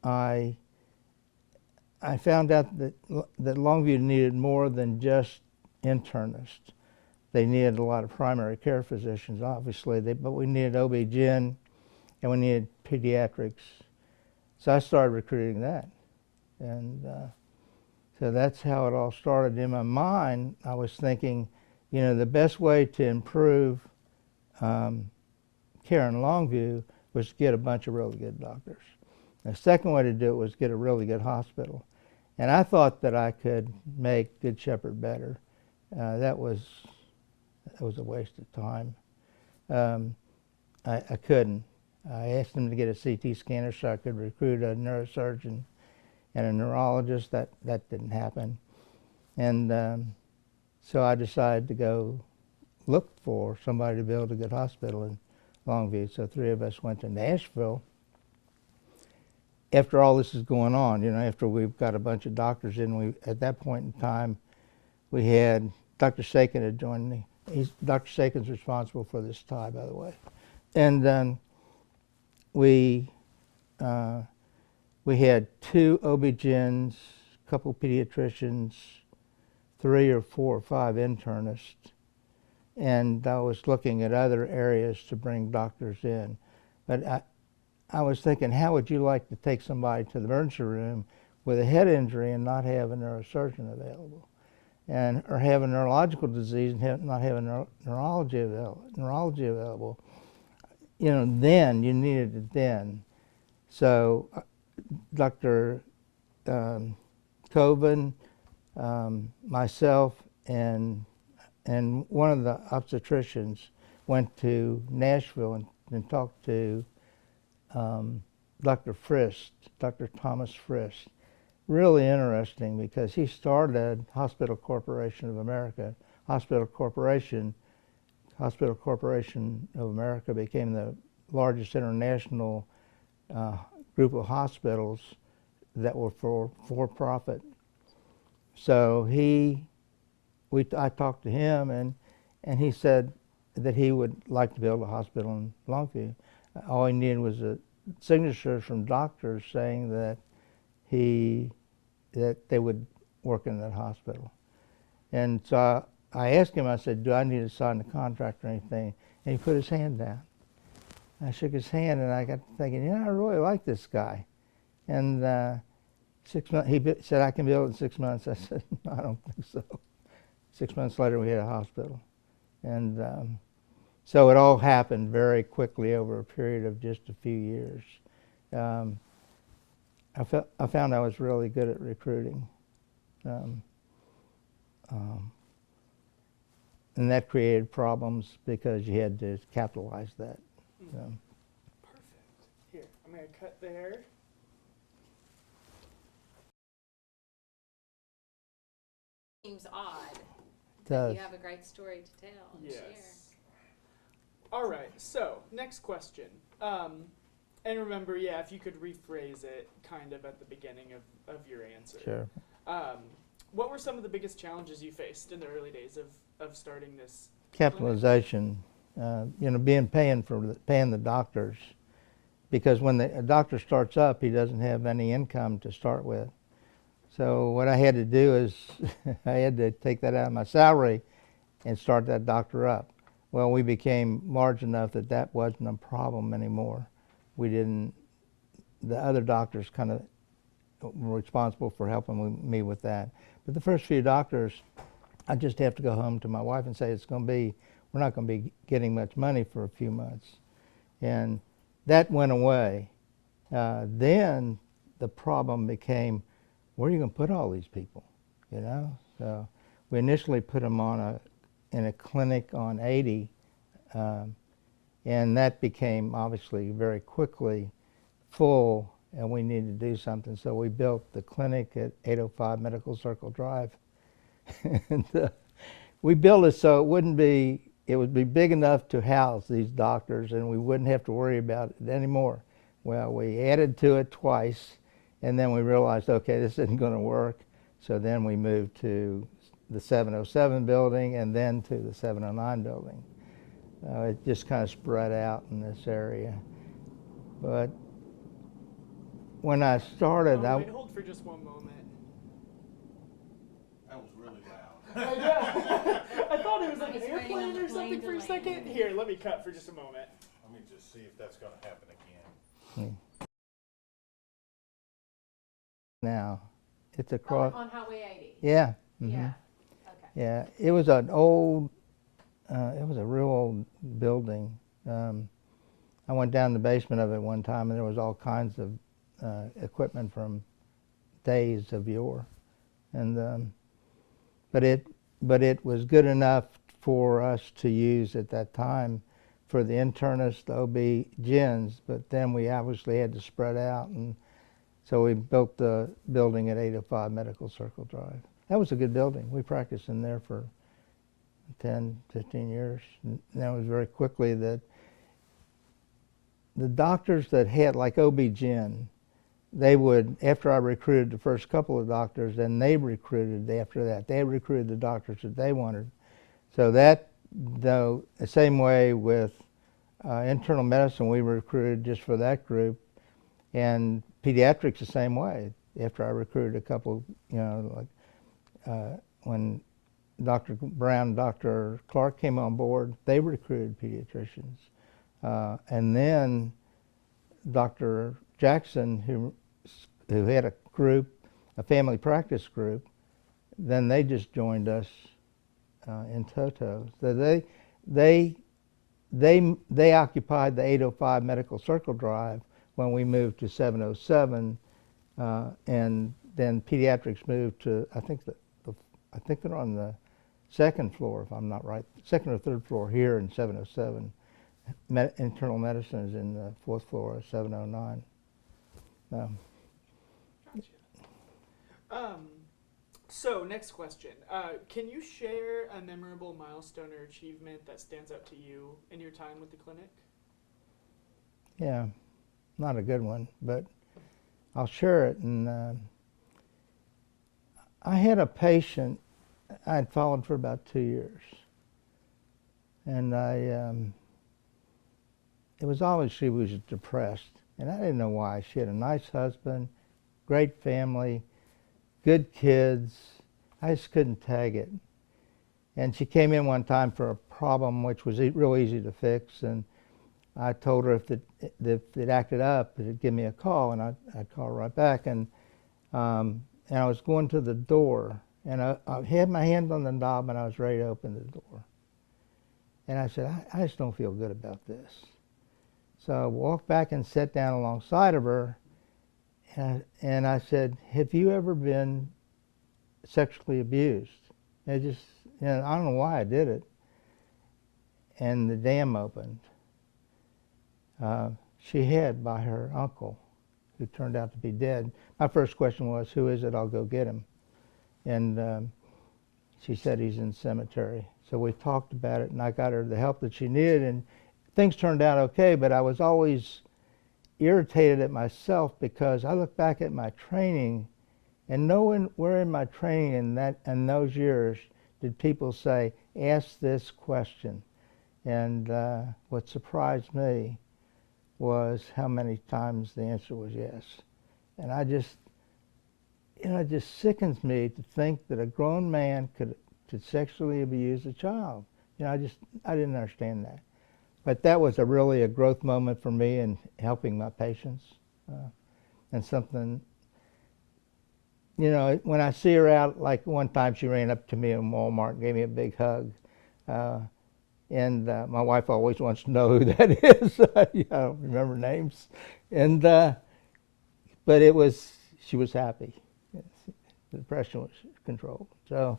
I found out that Longview needed more than just internists. They needed a lot of primary care physicians, obviously, but we needed OB-GYN and we needed pediatrics. So I started recruiting that. And so that's how it all started. In my mind, I was thinking, you know, the best way to improve care in Longview was to get a bunch of really good doctors. The second way to do it was get a really good hospital. And I thought that I could make Good Shepherd better. That was a waste of time. I couldn't. I asked them to get a CT scanner so I could recruit a neurosurgeon and a neurologist. That didn't happen. And so I decided to go look for somebody to build a good hospital in Longview. So 3 of us went to Nashville. After all this is going on, you know, after we've got a bunch of doctors in, at that point in time, we had Dr. Sakin had joined me. Dr. Sakin's responsible for this tie, by the way. And we had 2 OB-GYNs, a couple pediatricians, 3 or 4 or 5 internists, and I was looking at other areas to bring doctors in. But I was thinking, how would you like to take somebody to the emergency room with a head injury and not have a neurosurgeon available, or have a neurological disease and not have a neurology available? You know, then you needed it then. So Dr. Coven, myself, and one of the obstetricians went to Nashville and talked to Dr. Frist, Dr. Thomas Frist. Really interesting, because he started Hospital Corporation of America. Hospital Corporation of America became the largest international group of hospitals that were for profit. So I talked to him, and he said that he would like to build a hospital in Longview. All he needed was a signature from doctors saying that they would work in that hospital. And so I asked him, I said, do I need to sign the contract or anything? And he put his hand down. I shook his hand, and I got thinking, I really like this guy. And 6 months, he said, I can build it in 6 months. I said, no, I don't think so. 6 months later, we had a hospital. And so it all happened very quickly over a period of just a few years. I found I was really good at recruiting. And that created problems because you had to capitalize that. Perfect. Here, I'm going to cut there. Seems odd. Does. You have a great story to tell and Yes. share. All right, so next question. And remember, if you could rephrase it kind of at the beginning of your answer. Sure. What were some of the biggest challenges you faced in the early days of starting this? Capitalization, paying the doctors, because when a doctor starts up, he doesn't have any income to start with. So what I had to do is I had to take that out of my salary and start that doctor up. Well, we became large enough that that wasn't a problem anymore. We didn't, the other doctors kind of were responsible for helping me with that. But the first few doctors, I just have to go home to my wife and say, it's going to be, we're not going to be getting much money for a few months. And that went away. Then the problem became, where are you going to put all these people, you know? So we initially put them in a clinic on 80, and that became obviously very quickly full, and we needed to do something. So we built the clinic at 805 Medical Circle Drive. And we built it so it would be big enough to house these doctors, and we wouldn't have to worry about it anymore. Well, we added to it twice, and then we realized, okay, this isn't going to work. So then we moved to the 707 building and then to the 709 building. It just kind of spread out in this area. But when I started, wait, hold for just one moment. That was really loud. I thought it was like an He's waiting on airplane the or plane something to for a land. second. Here, let me cut for just a moment. Let me just see if that's gonna happen again. now it's across. On Highway 80. Yeah. Yeah. Mhm. Okay. Yeah, it was an old, it was a real old building. I went down the basement of it one time, and there was all kinds of equipment from days of yore, and but it was good enough for us to use at that time for the internists, the OB-GYNs. But then we obviously had to spread out, and so we built the building at 805 Medical Circle Drive. That was a good building. We practiced in there for 10, 15 years. And that was very quickly that the doctors that had, like OB-GYN, they would, after I recruited the first couple of doctors, then they recruited after that. They recruited the doctors that they wanted. So that, though, the same way with internal medicine, we recruited just for that group, and pediatrics the same way. After I recruited a couple, you know, like when Dr. Brown, Dr. Clark came on board, they recruited pediatricians. And then Dr. Jackson, who had a group, a family practice group, then they just joined us in toto. So they occupied the 805 Medical Circle Drive when we moved to 707, and then pediatrics moved to, I think they're on the second floor, if I'm not right, second or third floor here in 707. Internal medicine is in the fourth floor of 709. Gotcha. So next question. Can you share a memorable milestone or achievement that stands out to you in your time with the clinic? Yeah, not a good one, but I'll share it. And I had a patient I'd followed for about 2 years, and it was always she was depressed, and I didn't know why. She had a nice husband, great family, good kids. I just couldn't tag it. And she came in one time for a problem which was real easy to fix, and I told her if it acted up, it'd give me a call, and I'd call her right back. And I was going to the door, and I had my hand on the knob, and I was ready to open the door. And I said, I just don't feel good about this. So I walked back and sat down alongside of her, and I said, have you ever been sexually abused? And it just, you know, I don't know why I did it. And the dam opened. She had by her uncle, who turned out to be dead. My first question was, who is it? I'll go get him. And she said he's in the cemetery. So we talked about it, and I got her the help that she needed, and things turned out okay, but I was always irritated at myself because I look back at my training, and nowhere in my training in those years did people say, ask this question. And what surprised me was how many times the answer was yes. And I just, you know, it just sickens me to think that a grown man could sexually abuse a child. You I didn't understand that. But that was really a growth moment for me in helping my patients, and something, when I see her out, like one time she ran up to me in Walmart and gave me a big hug. And my wife always wants to know who that is. I don't remember names. And but she was happy. The depression was controlled. So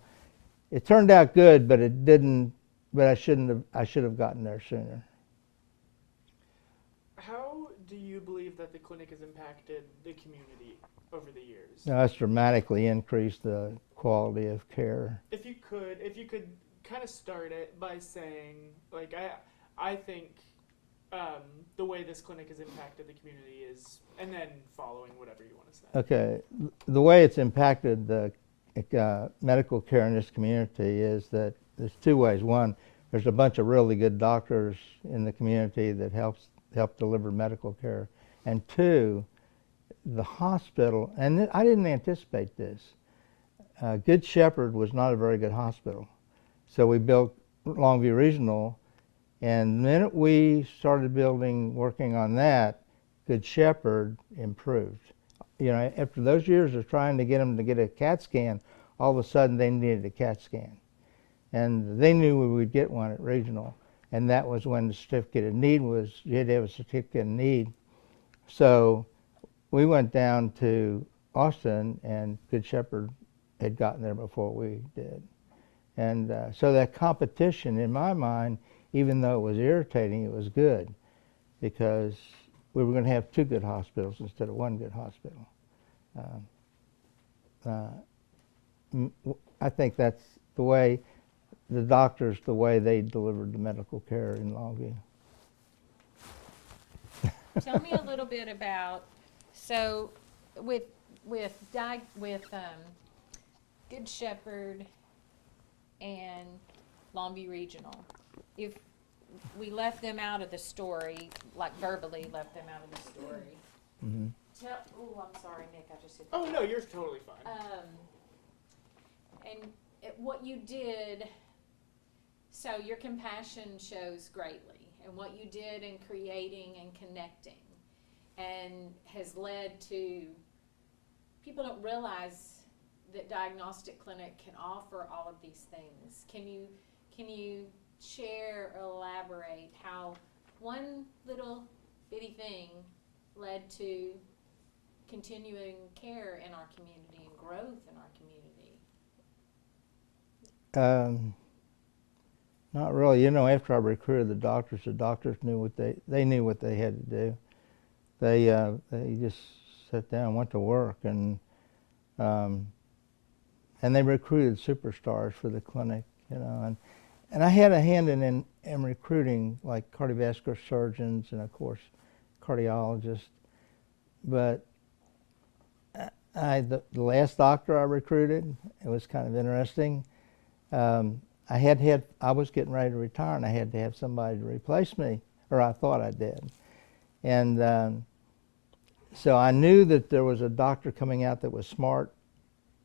it turned out good, but it didn't. But I should have gotten there sooner. How do you believe that the clinic has impacted the community over the years? Now, it's dramatically increased the quality of care. If you could kind of start it by saying, like, I think the way this clinic has impacted the community is, and then following whatever you want to say. Okay, the way it's impacted the medical care in this community is that there's two ways. One, there's a bunch of really good doctors in the community that help deliver medical care. And two, the hospital, and I didn't anticipate this. Good Shepherd was not a very good hospital. So we built Longview Regional, and the minute we started working on that, Good Shepherd improved. After those years of trying to get them to get a CAT scan, all of a sudden they needed a CAT scan. And they knew we would get one at Regional, and that was when the certificate of need was, you had to have a certificate of need. So we went down to Austin, and Good Shepherd had gotten there before we did. And so that competition, in my mind, even though it was irritating, it was good, because we were going to have two good hospitals instead of one good hospital. I think that's the way the doctors, the way they delivered the medical care in Longview. Tell me a little bit about, so with Good Shepherd and Longview Regional, if we left them out of the story, like verbally left them out of the story. Mm-hmm. I'm sorry, Nick, I just hit Oh no, you're totally fine. And what you did, so your compassion shows greatly, and what you did in creating and connecting, and has led to, people don't realize that diagnostic clinic can offer all of these things. Can you share or elaborate how one little bitty thing led to continuing care in our community and growth in our community? Not really. After I recruited the doctors knew they knew what they had to do. They just sat down and went to work, and they recruited superstars for the clinic, and I had a hand in recruiting, like cardiovascular surgeons and of course cardiologists. But the last doctor I recruited, it was kind of interesting. I was getting ready to retire, and I had to have somebody to replace me, or I thought I did. And so I knew that there was a doctor coming out that was smart,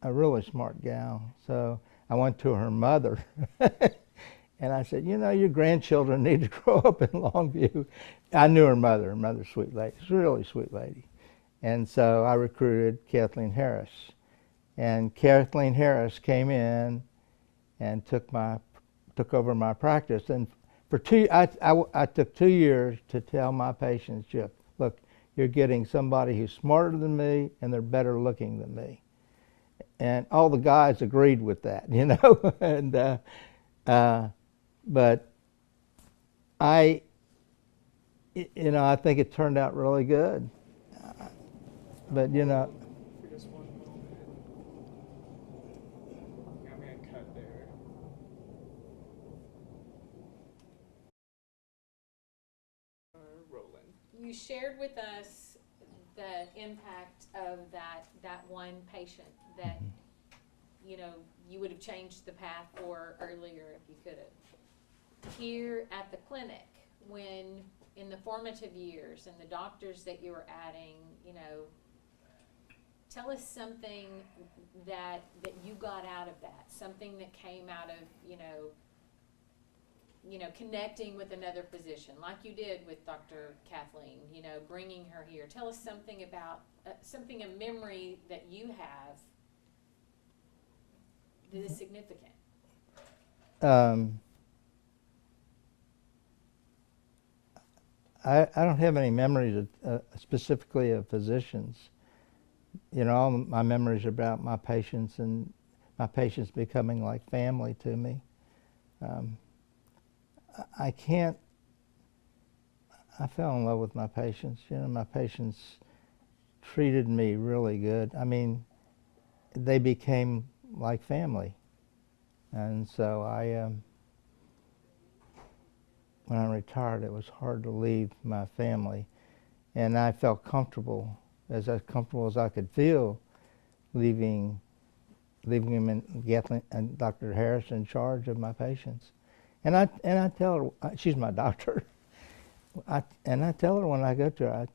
a really smart gal. So I went to her mother, and I said, your grandchildren need to grow up in Longview. I knew her mother. Her mother's a sweet lady. She's a really sweet lady. And so I recruited Kathleen Harris. And Kathleen Harris came in and took over my practice. And for I took 2 years to tell my patients, Chip, look, you're getting somebody who's smarter than me, and they're better looking than me. And all the guys agreed with that, and but I think it turned out really good. But For just one moment, I'm gonna cut there. Rolling. You shared with us the impact of that one patient that you would have changed the path for earlier if you could have. Here at the clinic, when in the formative years and the doctors that you were adding, tell us something that you got out of that, something that came out of connecting with another physician, like you did with Dr. Kathleen, bringing her here. Tell us something about a memory that you have that is significant. I don't have any memories specifically of physicians. All my memories are about my patients and my patients becoming like family to me. I fell in love with my patients. My patients treated me really good. I mean, they became like family. And so when I retired, it was hard to leave my family. And I felt comfortable as I could feel, leaving him and Dr. Harris in charge of my patients. And I tell her, she's my doctor, and I tell her when I go to her,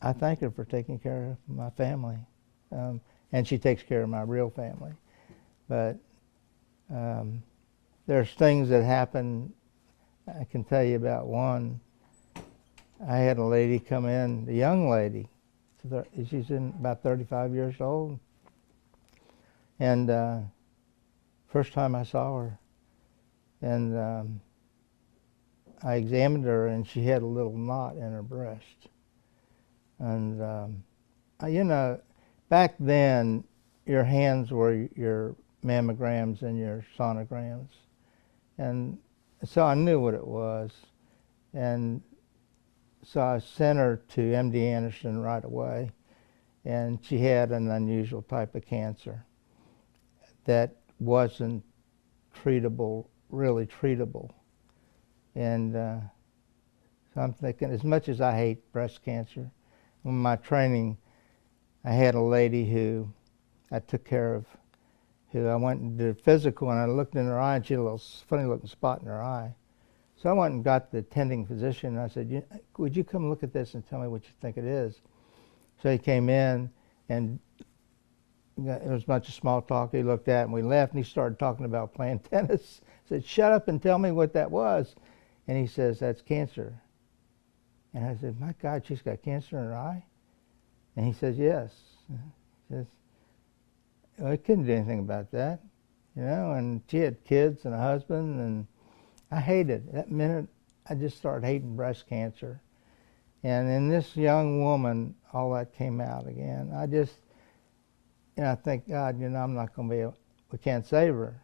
I thank her for taking care of my family, and she takes care of my real family. But there's things that happen. I can tell you about one. I had a lady come in, a young lady. She's about 35 years old. And first time I saw her, and I examined her, and she had a little knot in her breast. And back then, your hands were your mammograms and your sonograms, and so I knew what it was, and so I sent her to MD Anderson right away, and she had an unusual type of cancer that wasn't really treatable. And so I'm thinking, as much as I hate breast cancer, in my training, I had a lady who I took care of, who I went and did a physical, and I looked in her eye, and she had a little funny looking spot in her eye. So I went and got the attending physician, and I said, would you come look at this and tell me what you think it is? So he came in, and there was a bunch of small talk. He looked at it, and we left, and he started talking about playing tennis. I said, shut up and tell me what that was. And he says, that's cancer. And I said, my God, she's got cancer in her eye? And he says, yes. He says, well, I couldn't do anything about that, and she had kids and a husband, and I hated it. That minute, I just started hating breast cancer. And in this young woman, all that came out again. I just, I think, God, I'm not going to be able, we can't save her.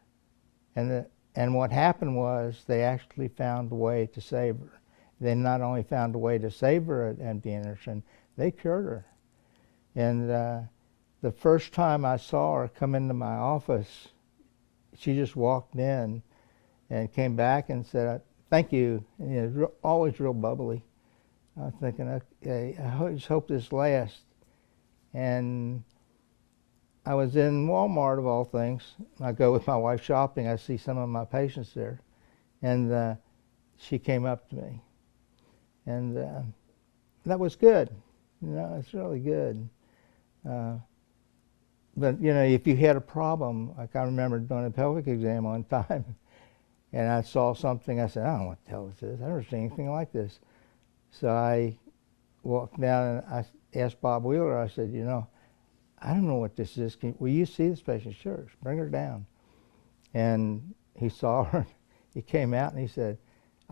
And what happened was they actually found a way to save her. They not only found a way to save her at MD Anderson, they cured her. And the first time I saw her come into my office, she just walked in and came back and said, thank you. And always real bubbly. I was thinking, okay, I just hope this lasts. And I was in Walmart, of all things. I go with my wife shopping. I see some of my patients there. And she came up to me. And that was good. It's really good. But, if you had a problem, like I remember doing a pelvic exam one time, and I saw something, I said, I don't know what the hell this is. I've never seen anything like this. So I walked down and I asked Bob Wheeler, I said, I don't know what this is. Will you see this patient? Sure, bring her down. And he saw her. He came out and he said,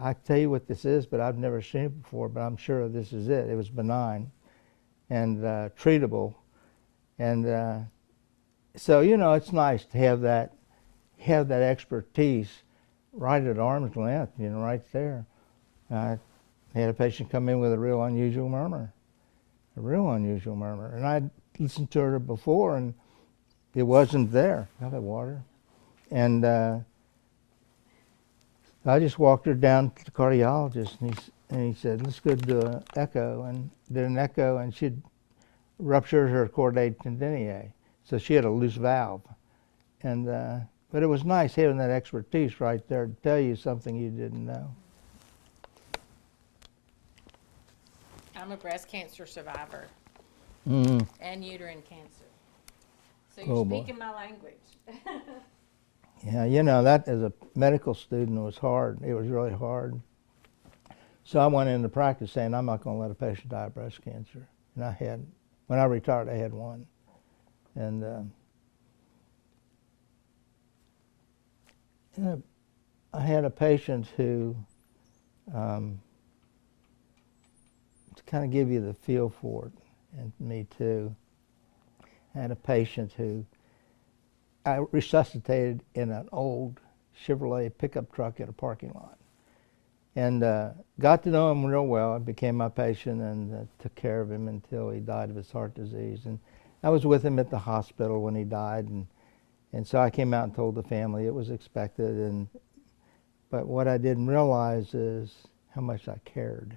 I tell you what this is, but I've never seen it before, but I'm sure this is it. It was benign and treatable. And so, it's nice to have that expertise right at arm's length, right there. I had a patient come in with a real unusual murmur. And I'd listened to her before, and it wasn't there. I've had water. And I just walked her down to the cardiologist, and he said, let's go do an echo. And did an echo, and she'd ruptured her chordae tendineae. So she had a loose valve. And but it was nice having that expertise right there to tell you something you didn't know. I'm a breast cancer survivor and uterine cancer. So you're speaking my language. Yeah, you know, that as a medical student was hard. It was really hard. So I went into practice saying, I'm not going to let a patient die of breast cancer. And I had, when I retired, I had one. And you know, I had a patient who, to kind of give you the feel for it, and me too, I had a patient who I resuscitated in an old Chevrolet pickup truck at a parking lot. And got to know him real well. He became my patient and took care of him until he died of his heart disease. And I was with him at the hospital when he died. And so I came out and told the family it was expected. But what I didn't realize is how much I cared.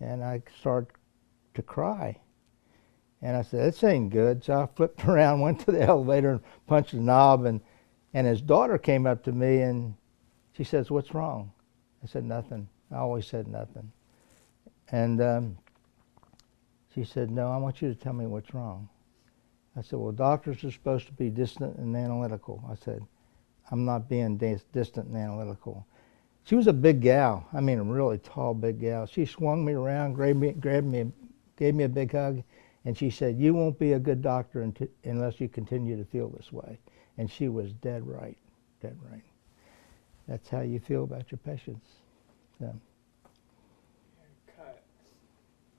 And I started to cry. And I said, this ain't good. So I flipped around, went to the elevator and punched the knob. And his daughter came up to me and she says, what's wrong? I said, nothing. I always said nothing. And she said, no, I want you to tell me what's wrong. I said, well, doctors are supposed to be distant and analytical. I said, I'm not being distant and analytical. She was a big gal. I mean, a really tall, big gal. She swung me around, gave me a big hug, and she said, you won't be a good doctor unless you continue to feel this way. And she was dead right, dead right. That's how you feel about your patients. So. Cut.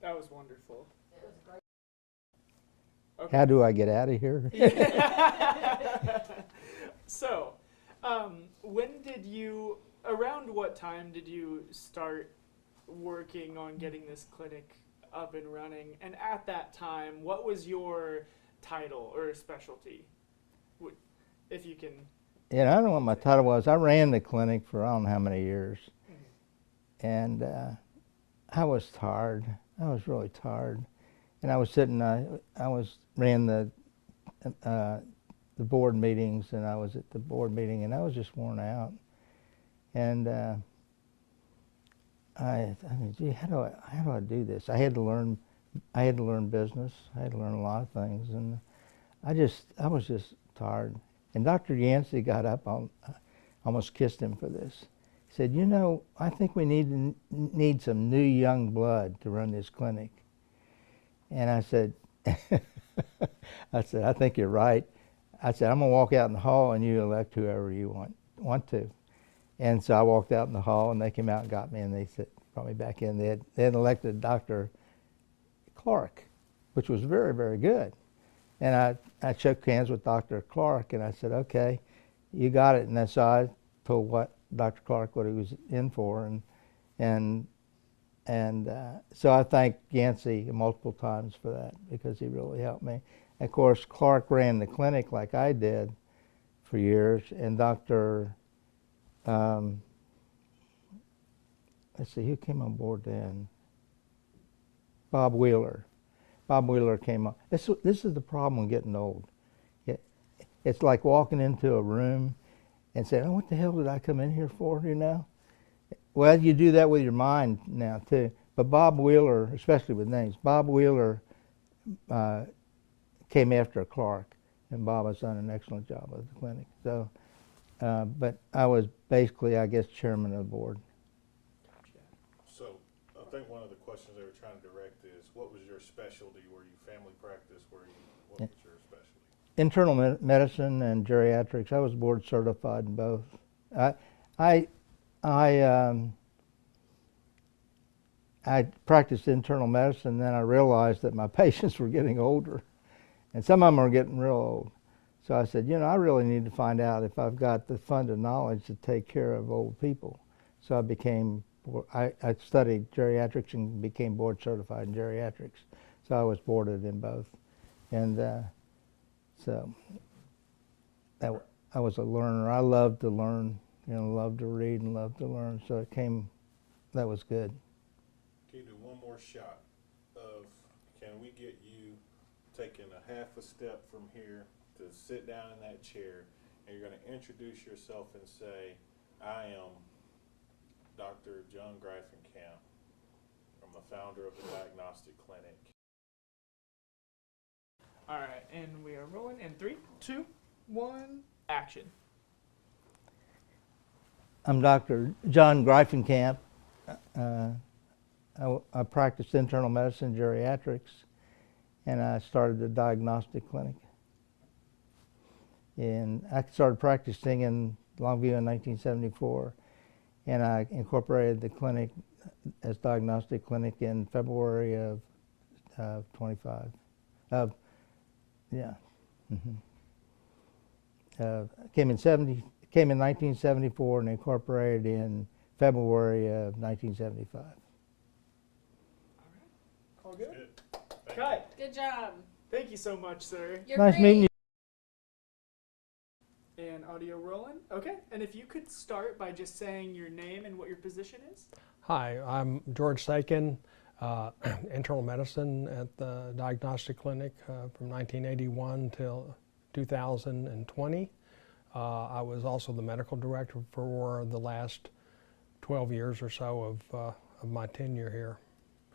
That was wonderful. It was great. Okay. How do I get out of here? So, around what time did you start working on getting this clinic up and running? And at that time, what was your title or specialty? If you can. Yeah, I don't know what my title was. I ran the clinic for I don't know how many years. Mm-hmm. And I was tired. I was really tired. And I was sitting, ran the board meetings, and I was at the board meeting, and I was just worn out. And I mean, gee, how do I do this? I had to learn business. I had to learn a lot of things, and I was just tired. And Dr. Yancey got up, I almost kissed him for this. He said, you know, I think we need some new young blood to run this clinic. And I said, I think you're right. I said, I'm going to walk out in the hall and you elect whoever you want to. And so I walked out in the hall and they came out and got me and they brought me back in. They had elected Dr. Clark, which was very, very good. And I shook hands with Dr. Clark and I said, okay, you got it. And so I told Dr. Clark what he was in for. And so I thanked Yancey multiple times for that because he really helped me. And of course, Clark ran the clinic like I did for years. And Dr. Let's see, who came on board then? Bob Wheeler. Bob Wheeler came on. This is the problem with getting old. It's like walking into a room and saying, oh, what the hell did I come in here for, you know? Well, you do that with your mind now, too. But Bob Wheeler, especially with names, Bob Wheeler came after Clark, and Bob has done an excellent job of the clinic. So, but I was basically, I guess, chairman of the board. So I think one of the questions they were trying to direct is, what was your specialty? Were you family practice? What was your specialty? Internal medicine and geriatrics. I was board certified in both. I practiced internal medicine, then I realized that my patients were getting older, and some of them are getting real old. So I said, you know, I really need to find out if I've got the fund of knowledge to take care of old people. So I studied geriatrics and became board certified in geriatrics. So I was boarded in both. And so I was a learner. I loved to learn, you know, loved to read and loved to learn. So that was good. Can you do one more shot of, can we get you taking a half a step from here to sit down in that chair, and you're going to introduce yourself and say, I am Dr. John Greifenkamp. I'm the founder of the Diagnostic Clinic. All right, and we are rolling in 3, 2, 1, action. I'm Dr. John Greifenkamp. I practiced internal medicine, geriatrics, and I started the diagnostic clinic. And I started practicing in Longview in 1974, and I incorporated the clinic as diagnostic clinic in February of 25. Yeah. Came in 1974 and incorporated in February of 1975. All good? Good. Cut. Good job. Thank you so much, sir. You're Nice great. meeting you. And audio rolling. Okay. And if you could start by just saying your name and what your position is. Hi, I'm George Sakin, internal medicine at the diagnostic clinic from 1981 till 2020. I was also the medical director for the last 12 years or so of my tenure here.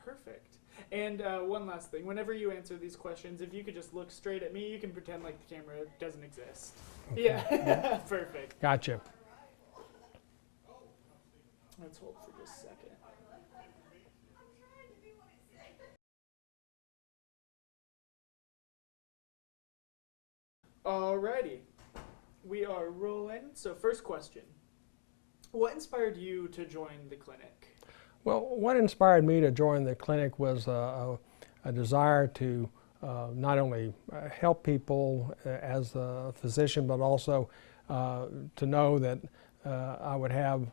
Perfect. And one last thing. Whenever you answer these questions, if you could just look straight at me, you can pretend like the camera doesn't exist. Okay. Yeah. Perfect. Gotcha. Let's hold for just a second. Alrighty. We are rolling. So first question. What inspired you to join the clinic? Well, what inspired me to join the clinic was a desire to not only help people as a physician, but also to know that I would have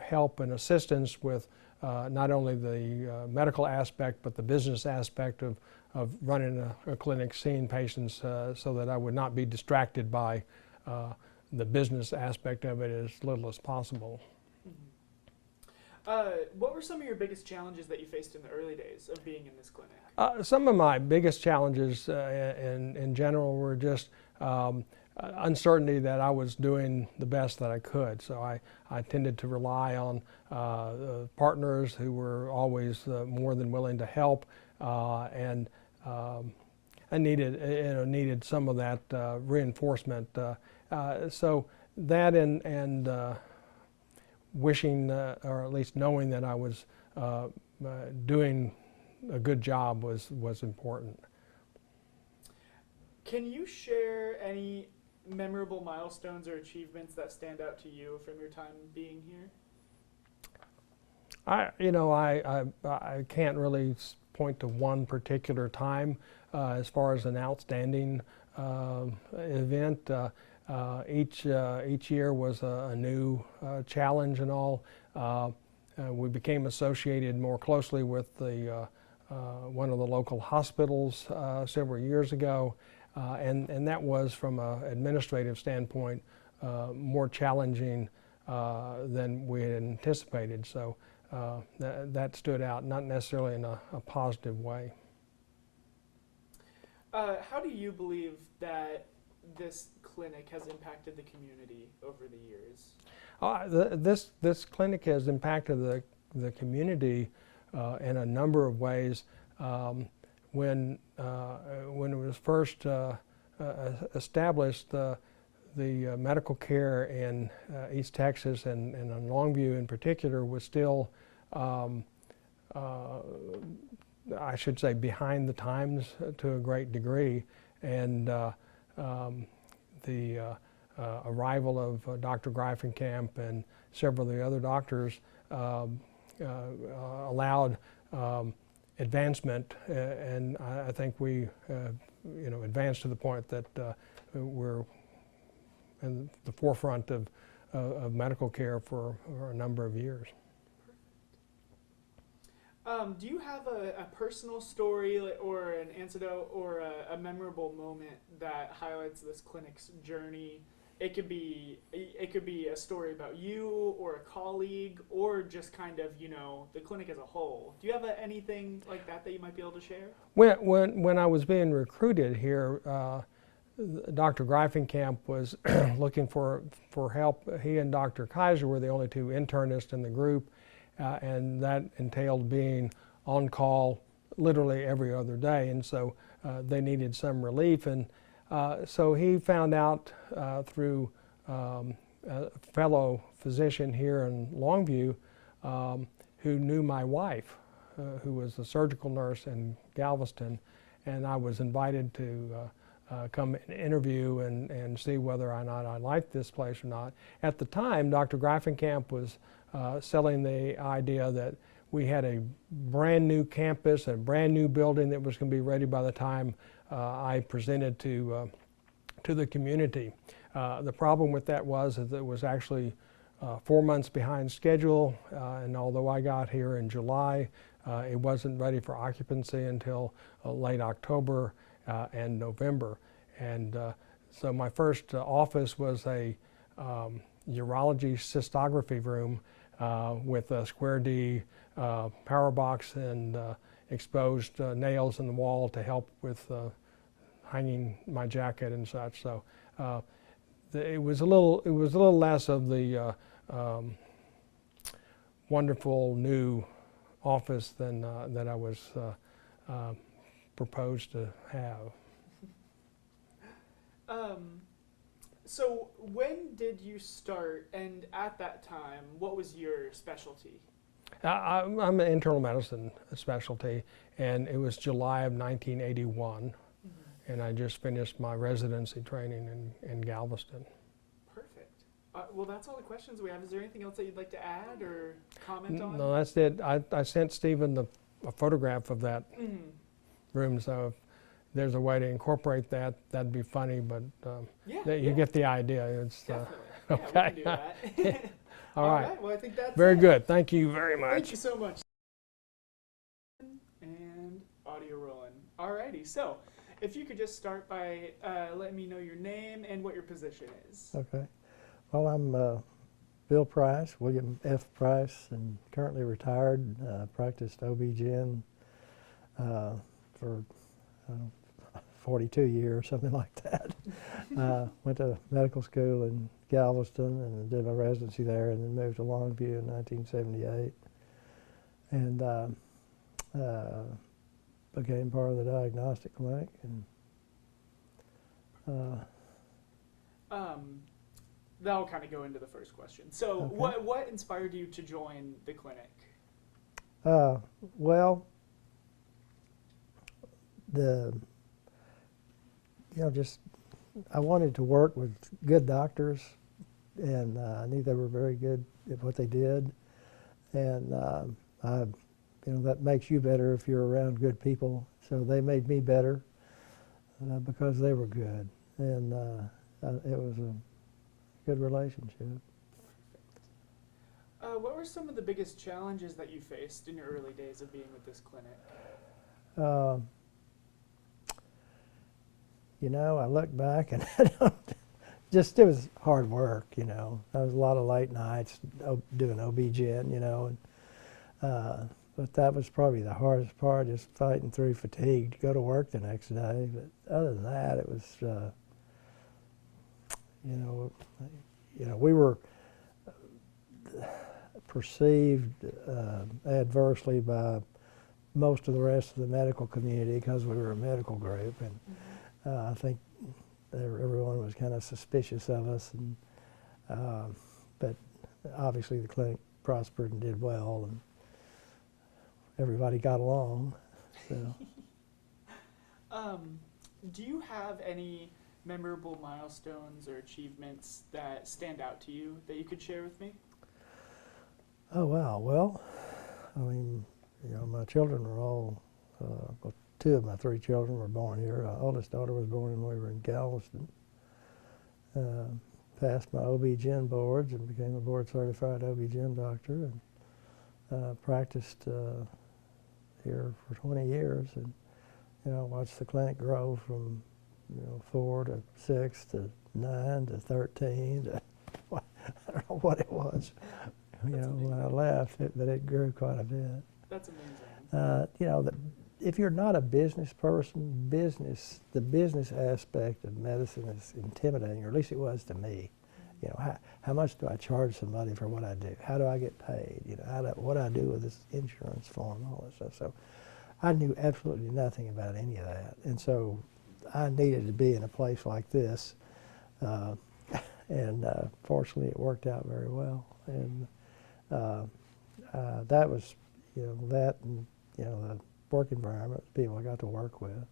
help and assistance with not only the medical aspect, but the business aspect of running a clinic, seeing patients, so that I would not be distracted by the business aspect of it as little as possible. What were some of your biggest challenges that you faced in the early days of being in this clinic? Some of my biggest challenges in general were just uncertainty that I was doing the best that I could. So I tended to rely on partners who were always more than willing to help, and I needed some of that reinforcement. So that and wishing, or at least knowing that I was doing a good job was important. Can you share any memorable milestones or achievements that stand out to you from your time being here? I can't really point to one particular time as far as an outstanding event. Each year was a new challenge and all. We became associated more closely with one of the local hospitals several years ago, and that was, from an administrative standpoint, more challenging than we had anticipated. So that stood out, not necessarily in a positive way. How do you believe that this clinic has impacted the community over the years? This clinic has impacted the community in a number of ways. When it was first established, the medical care in East Texas and in Longview in particular was still, I should say, behind the times to a great degree, and the arrival of Dr. Greifenkamp and several of the other doctors allowed advancement, and I think we advanced to the point that we're in the forefront of medical care for a number of years. Do you have a personal story or an anecdote or a memorable moment that highlights this clinic's journey? It could be a story about you or a colleague, or just kind of the clinic as a whole. Do you have anything like that you might be able to share? When I was being recruited here, Dr. Greifenkamp was looking for help. He and Dr. Kaiser were the only two internists in the group, and that entailed being on call literally every other day, and so they needed some relief, and so he found out through fellow physician here in Longview who knew my wife, who was a surgical nurse in Galveston, and I was invited to come and interview and see whether or not I liked this place or not. At the time, Dr. Greifenkamp was selling the idea that we had a brand new campus, a brand new building that was going to be ready by the time I presented to the community. The problem with that was that it was actually 4 months behind schedule, and although I got here in July, it wasn't ready for occupancy until late October and November. And so my first office was a urology cystography room with a square D power box and exposed nails in the wall to help with hanging my jacket and such. So it was a little less of the wonderful new office than that I was proposed to have. So when did you start, and at that time, what was your specialty? I'm an internal medicine specialty, and it was July of 1981, and I just finished my residency training in Galveston. Perfect. Well, that's all the questions we have. Is there anything else that you'd like to add or comment on? No, that's it. I sent Stephen a photograph of that room, so if there's a way to incorporate that, that'd be funny, but you get the idea. It's, okay. Yeah, we can do that. All right. Well, I think that's very it. good. Thank you very much. Thank you so much. And audio rolling. Alrighty. So, if you could just start by letting me know your name and what your position is. Okay. Well, I'm Bill Price, William F. Price, and currently retired. Practiced OB-GYN for 42 years, something like that. Went to medical school in Galveston and did my residency there, and then moved to Longview in 1978. And became part of the diagnostic clinic. And that'll kind of go into the first question. So, okay. what inspired you to join the clinic? Well, just I wanted to work with good doctors, and I knew they were very good at what they did, and that makes you better if you're around good people. So they made me better because they were good, and it was a good relationship. What were some of the biggest challenges that you faced in your early days of being with this clinic? I look back and it was hard work, There was a lot of late nights doing OB-GYN, but that was probably the hardest part, just fighting through fatigue to go to work the next day. But other than that, it was, we were perceived adversely by most of the rest of the medical community because we were a medical group, and I think everyone was kind of suspicious of us, and but obviously the clinic prospered and did well, and everybody got along. So. Do you have any memorable milestones or achievements that stand out to you that you could share with me? Oh wow! Well, I mean, my children were all. Well, 2 of my 3 children were born here. Our oldest daughter was born when we were in Galveston. Passed my OB-GYN boards and became a board-certified OB-GYN doctor, and practiced here for 20 years, and watched the clinic grow from 4 to 6 to 9 to 13 to I don't know what it was. When I left, but it grew quite a bit. That's amazing. If you're not a business person, the business aspect of medicine is intimidating, or at least it was to me. How much do I charge somebody for what I do? How do I get paid? What do I do with this insurance form, all that stuff. So I knew absolutely nothing about any of that, and so I needed to be in a place like this, and fortunately it worked out very well. And that was, you know, that and, you know, the work environment, the people I got to work with.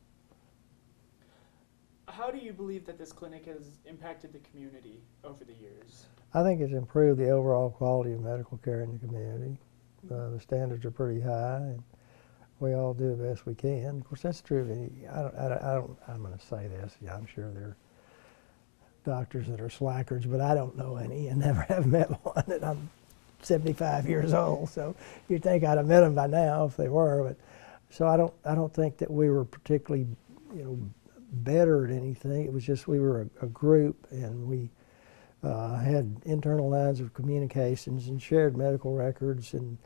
How do you believe that this clinic has impacted the community over the years? I think it's improved the overall quality of medical care in the community. The standards are pretty high, and we all do the best we can. Of course, that's true of any, I'm going to say this, yeah, I'm sure there are doctors that are slackers, but I don't know any and never have met one, and I'm 75 years old, so you'd think I'd have met them by now if they were, but so I don't think that we were particularly, you know, better at anything. It was just we were a group, and we had internal lines of communications and shared medical records, and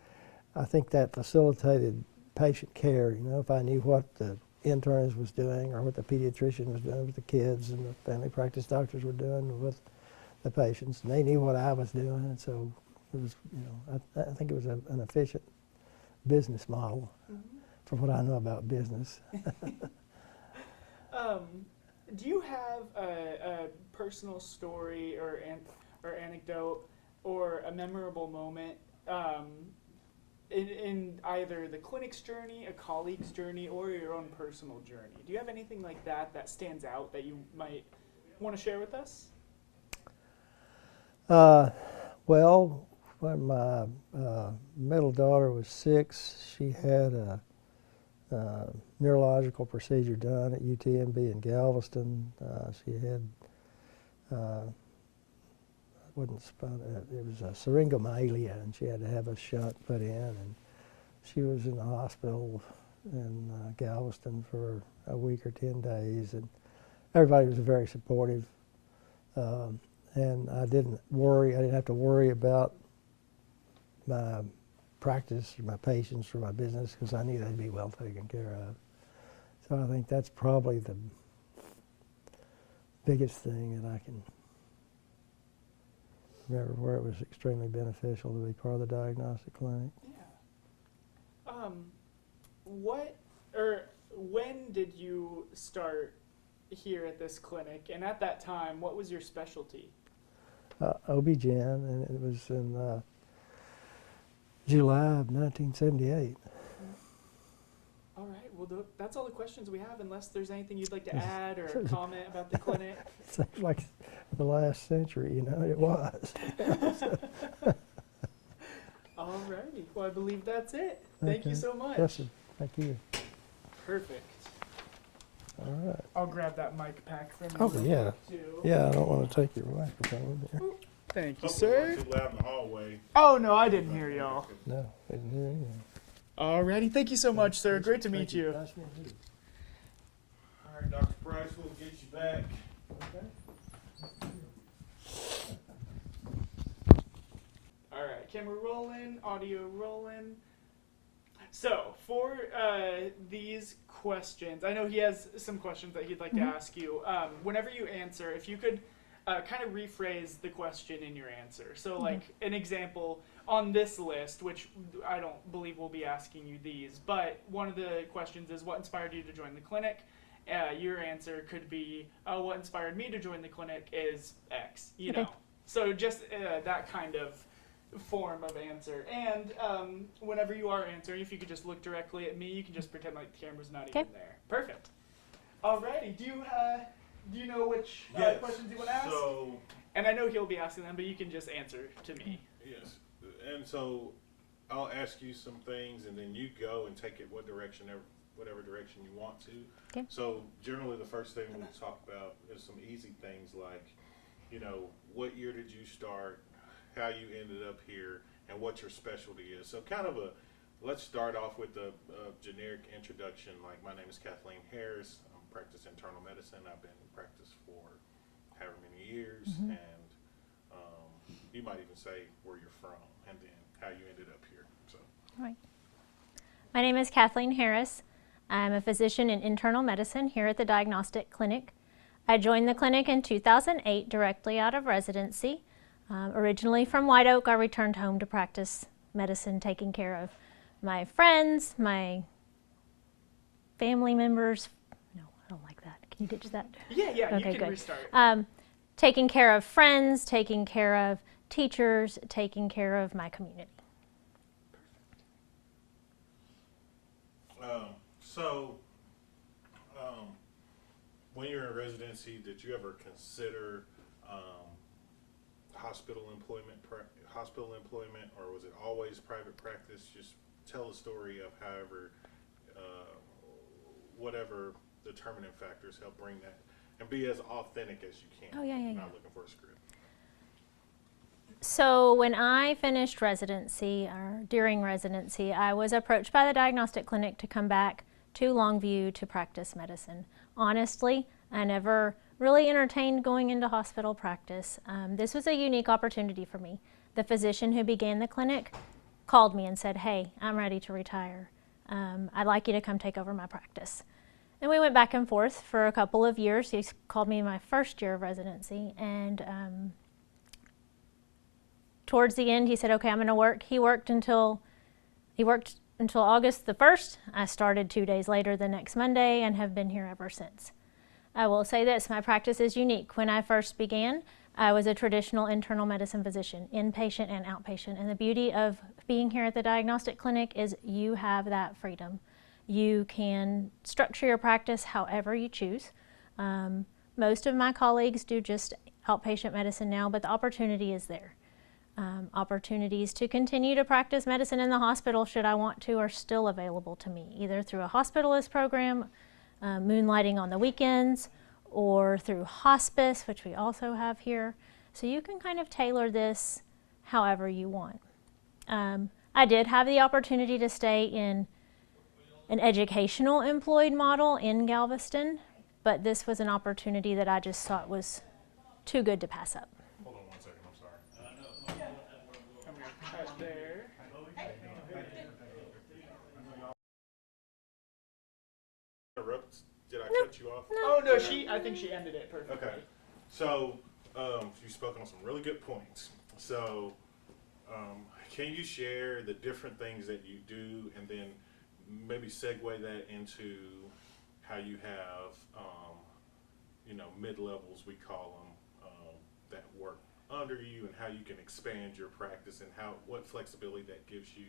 I think that facilitated patient care. You know, if I knew what the internist was doing or what the pediatrician was doing with the kids and the family practice doctors were doing with the patients, and they knew what I was doing, and so it was, you know, I think it was an efficient business model from what I know about business. Do you have a personal story or anecdote or a memorable moment in either the clinic's journey, a colleague's journey, or your own personal journey? Do you have anything like that that stands out that you might want to share with us? Well, when my middle daughter was 6, she had a neurological procedure done at UTMB in Galveston. She had, it was a syringomyelia, and she had to have a shunt put in, and she was in the hospital in Galveston for a week or 10 days, and everybody was very supportive, and I didn't have to worry about my practice or my patients or my business because I knew they'd be well taken care of. So I think that's probably the biggest thing that I can remember, where it was extremely beneficial to be part of the diagnostic clinic. Yeah. When did you start here at this clinic? And at that time, what was your specialty? OB-GYN, and it was in July of 1978. All right. Well, that's all the questions we have, unless there's anything you'd like to add or comment about the clinic. Seems like the last century, you know, it was. All righty. Well, I believe that's it. Thank you so much. Yes, sir. Thank you. Perfect. All right. I'll grab that mic pack from you. Oh, real yeah. quick, too. Yeah, I don't want to take your microphone there. Thank you, Hopefully sir. it wasn't too loud in the hallway. Oh, no, I didn't hear y'all. No, I didn't hear anything. Alrighty. Thank you so much, sir. Great to meet you. Nice to meet you. All right, Dr. Price, we'll get you back. All right, camera rolling, audio rolling. So for these questions, I know he has some questions that he'd like to ask you. Whenever you answer, if you could kind of rephrase the question in your answer. So like an example on this list, which I don't believe we'll be asking you these, but one of the questions is what inspired you to join the clinic? Your answer could be, what inspired me to join the clinic is X, you know. So just that kind of form of answer. And whenever you are answering, if you could just look directly at me, you can just pretend like the camera's not even there. Perfect. Alrighty, do you know which questions you want to ask? So, and I know he'll be asking them, but you can just answer to me. yes. And so I'll ask you some things, and then you go and take it whatever direction you want to. Okay. So generally the first thing we'll talk about is some easy things like, you know, what year did you start, how you ended up here, and what your specialty is. So kind of let's start off with a generic introduction. Like, my name is Kathleen Harris. I'm practice internal medicine. I've been in practice for however many years, and you might even say where you're from, and then how you ended up here. So. All right. My name is Kathleen Harris. I'm a physician in internal medicine here at the Diagnostic Clinic. I joined the clinic in 2008 directly out of residency. Originally from White Oak, I returned home to practice medicine, taking care of my friends, my family members. No, I don't like that. Can you ditch that? Yeah, Okay, you can good. restart. taking care of friends, taking care of teachers, taking care of my community. When you're in residency, did you ever consider hospital employment, or was it always private practice? Just tell a story of however, whatever determining factors help bring that, and be as authentic as you can. Oh, yeah. Not looking for a script. So when I finished residency, or during residency, I was approached by the diagnostic clinic to come back to Longview to practice medicine. Honestly, I never really entertained going into hospital practice. This was a unique opportunity for me. The physician who began the clinic called me and said, "Hey, I'm ready to retire. I'd like you to come take over my practice." And we went back and forth for a couple of years. He called me my first year of residency, and towards the end he said, "Okay, I'm going to work." He worked until August the 1st. I started 2 days later the next Monday and have been here ever since. I will say this, my practice is unique. When I first began, I was a traditional internal medicine physician, inpatient and outpatient. And the beauty of being here at the diagnostic clinic is you have that freedom. You can structure your practice however you choose. Most of my colleagues do just outpatient medicine now, but the opportunity is there. Opportunities to continue to practice medicine in the hospital, should I want to, are still available to me, either through a hospitalist program, moonlighting on the weekends, or through hospice, which we also have here. So you can kind of tailor this however you want. I did have the opportunity to stay in an educational employed model in Galveston, but this was an opportunity that I just thought was too good to pass up. Hold on 1 second, I'm sorry. I'm going to cut there. Did I cut you off? Oh, no, I think she ended it perfectly. Okay. So, you spoke on some really good points. So, can you share the different things that you do, and then maybe segue that into how you have, mid-levels, we call them, that work under you, and how you can expand your practice, and what flexibility that gives you.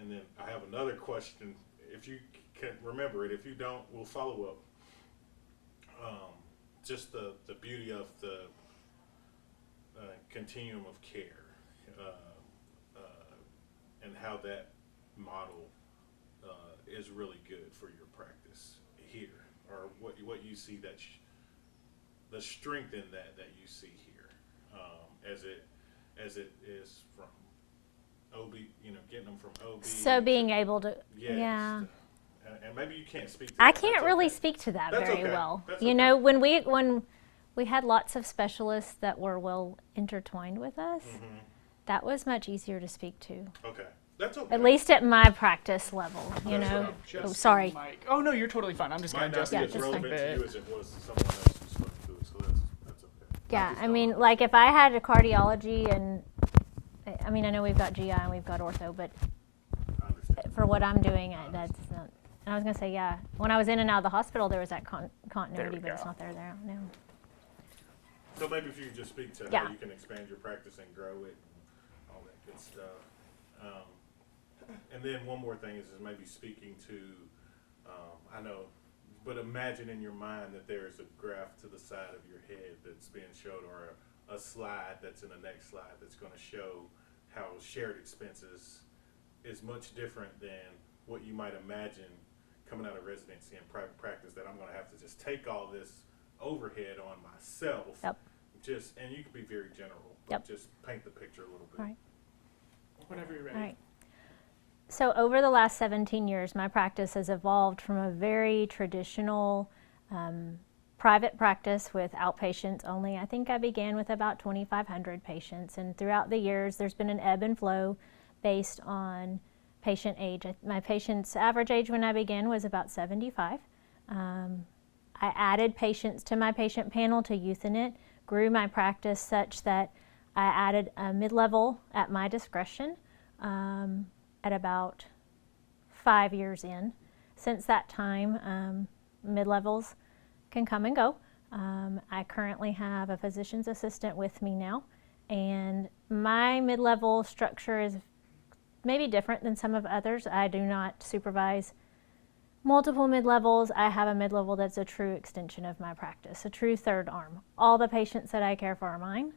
And then I have another question. If you can remember it, if you don't, we'll follow up. Just the beauty of the continuum of care, and how that model is really good for your practice here, or what you see the strength in that you see here, as it is from OB, getting them from OB. So being able to, Yes, yeah. And maybe you can't speak to I that. can't That's really okay. speak to that That's very okay. well. That's You okay. know, when we had lots of specialists that were well intertwined with us, that was much easier to speak to. Okay. That's okay. At least at my practice level, you That's know. what I'm Oh, Adjusting sorry. the mic. Oh, no, you're totally fine. I'm just going Might to not adjust be it as just a relevant to bit. you as it was to someone else who spoke to it, so that's okay. Yeah, just I mean, don't- like if I had a cardiology and, I mean, I know we've got GI and we've got ortho, but I understand. for what I'm doing, that's not, and I was going to say, yeah, when I was in and out of the hospital, there was that continuity, but it's not there now. So maybe if you could just speak to Yeah. how you can expand your practice and grow it and all that good stuff. And then one more thing is maybe speaking to, I know, but imagine in your mind that there's a graph to the side of your head that's being showed, or a slide that's in the next slide that's going to show how shared expenses is much different than what you might imagine coming out of residency and private practice, that I'm going to have to just take all this overhead on myself. Yep. And you can be very general, Yep. but just paint the picture a little bit. Right. Whenever you're ready. All right. So over the last 17 years, my practice has evolved from a very traditional private practice with outpatients only. I think I began with about 2,500 patients, and throughout the years, there's been an ebb and flow based on patient age. My patient's average age when I began was about 75. I added patients to my patient panel to youth in it, grew my practice such that I added a mid-level at my discretion at about 5 years in. Since that time, mid-levels can come and go. I currently have a physician's assistant with me now, and my mid-level structure is maybe different than some of others. I do not supervise multiple mid-levels. I have a mid-level that's a true extension of my practice, a true third arm. All the patients that I care for are mine,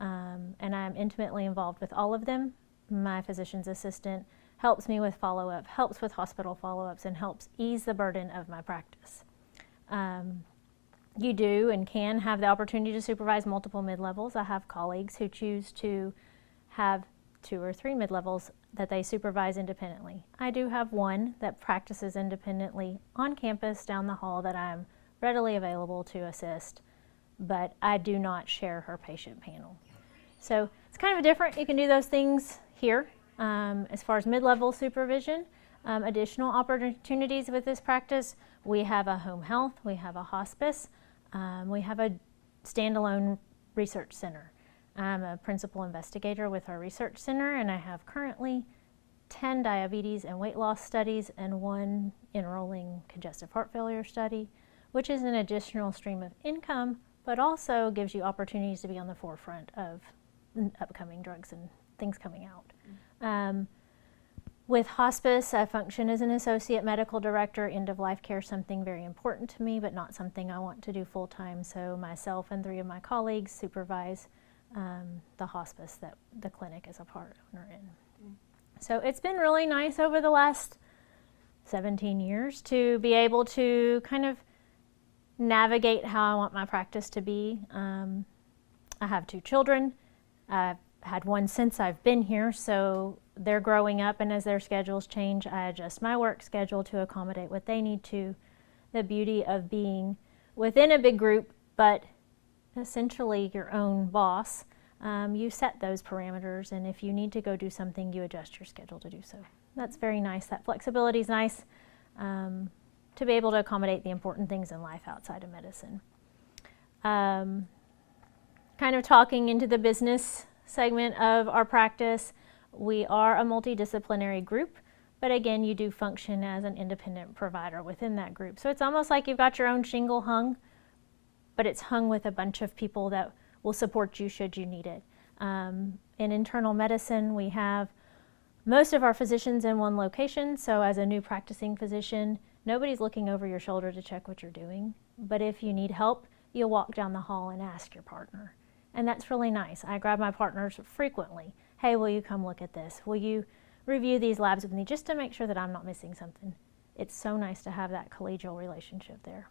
and I'm intimately involved with all of them. My physician's assistant helps me with follow-up, helps with hospital follow-ups, and helps ease the burden of my practice. You do and can have the opportunity to supervise multiple mid-levels. I have colleagues who choose to have 2 or 3 mid-levels that they supervise independently. I do have one that practices independently on campus down the hall that I'm readily available to assist, but I do not share her patient panel. So it's kind of different. You can do those things here. As far as mid-level supervision, additional opportunities with this practice, we have a home health, we have a hospice, we have a standalone research center. I'm a principal investigator with our research center, and I have currently 10 diabetes and weight loss studies and 1 enrolling congestive heart failure study, which is an additional stream of income, but also gives you opportunities to be on the forefront of upcoming drugs and things coming out. With hospice, I function as an associate medical director. End-of-life care is something very important to me, but not something I want to do full-time. So myself and 3 of my colleagues supervise the hospice that the clinic is a part owner in. So it's been really nice over the last 17 years to be able to kind of navigate how I want my practice to be. I have 2 children. I've had 1 since I've been here, so they're growing up, and as their schedules change, I adjust my work schedule to accommodate what they need to. The beauty of being within a big group, but essentially your own boss, you set those parameters, and if you need to go do something, you adjust your schedule to do so. That's very nice. That flexibility is nice to be able to accommodate the important things in life outside of medicine. Kind of talking into the business segment of our practice, we are a multidisciplinary group, but again, you do function as an independent provider within that group. So it's almost like you've got your own shingle hung, but it's hung with a bunch of people that will support you should you need it. In internal medicine, we have most of our physicians in one location, so as a new practicing physician, nobody's looking over your shoulder to check what you're doing, but if you need help, you'll walk down the hall and ask your partner. And that's really nice. I grab my partners frequently. Hey, will you come look at this? Will you review these labs with me just to make sure that I'm not missing something? It's so nice to have that collegial relationship there.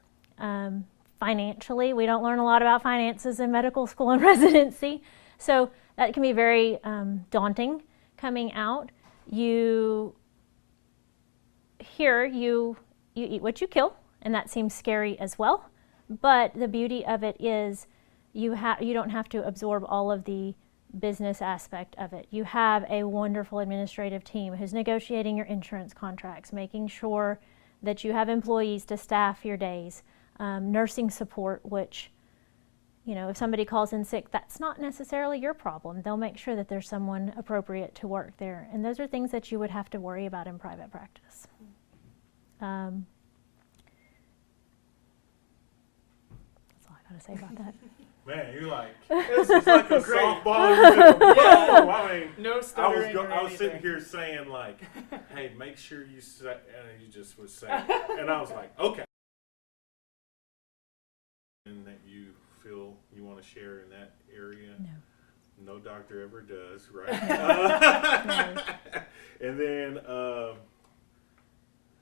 Financially, we don't learn a lot about finances in medical school and residency, so that can be very daunting coming out. You eat what you kill, and that seems scary as well, but the beauty of it is you don't have to absorb all of the business aspect of it. You have a wonderful administrative team who's negotiating your insurance contracts, making sure that you have employees to staff your days, nursing support, which, you know, if somebody calls in sick, that's not necessarily your problem. They'll make sure that there's someone appropriate to work there. And those are things that you would have to worry about in private practice. That's all I gotta say about that. Man, you're like, this is like a softball. You said, whoa, I mean, No stuttering I was sitting anything. here saying like, hey, make sure you say, and you just was saying, and I was like, okay. And that you feel you want to share in that area? No. No doctor ever does, right? No. And then,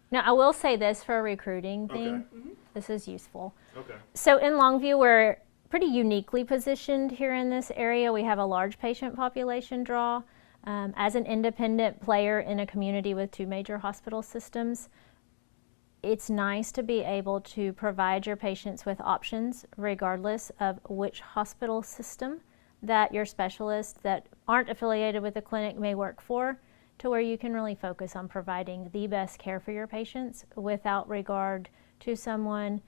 Now, I will say this for a recruiting thing. Okay. This is useful. okay. So in Longview, we're pretty uniquely positioned here in this area. We have a large patient population draw. As an independent player in a community with 2 major hospital systems, it's nice to be able to provide your patients with options regardless of which hospital system that your specialists that aren't affiliated with the clinic may work for, to where you can really focus on providing the best care for your patients without regard to someone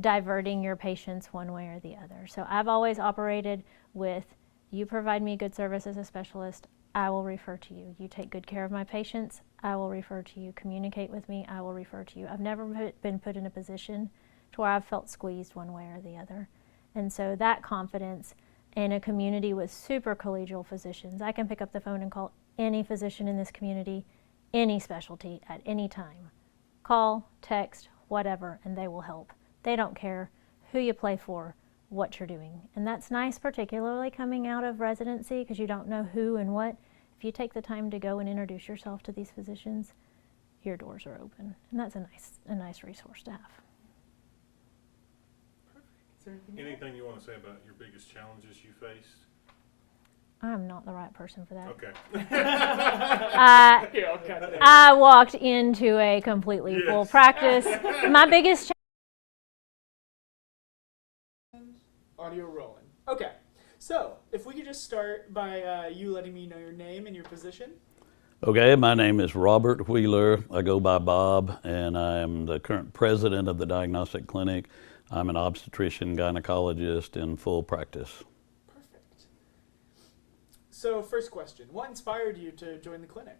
diverting your patients one way or the other. So I've always operated with, you provide me good service as a specialist, I will refer to you. You take good care of my patients, I will refer to you. Communicate with me, I will refer to you. I've never been put in a position to where I've felt squeezed one way or the other. And so that confidence in a community with super collegial physicians, I can pick up the phone and call any physician in this community, any specialty at any time. Call, text, whatever, and they will help. They don't care who you play for, what you're doing. And that's nice, particularly coming out of residency, because you don't know who and what. If you take the time to go and introduce yourself to these physicians, your doors are open. And that's a nice resource to have. Is there anything else? Anything you want to say about your biggest challenges you faced? I'm not the right person for that. Okay. Here, I'll cut there. I walked into a completely Yes. full practice. My biggest Audio rolling. Okay. So, if we could just start by you letting me know your name and your position. Okay, my name is Robert Wheeler. I go by Bob, and I am the current president of the diagnostic clinic. I'm an obstetrician gynecologist in full practice. Perfect. So, first question. What inspired you to join the clinic?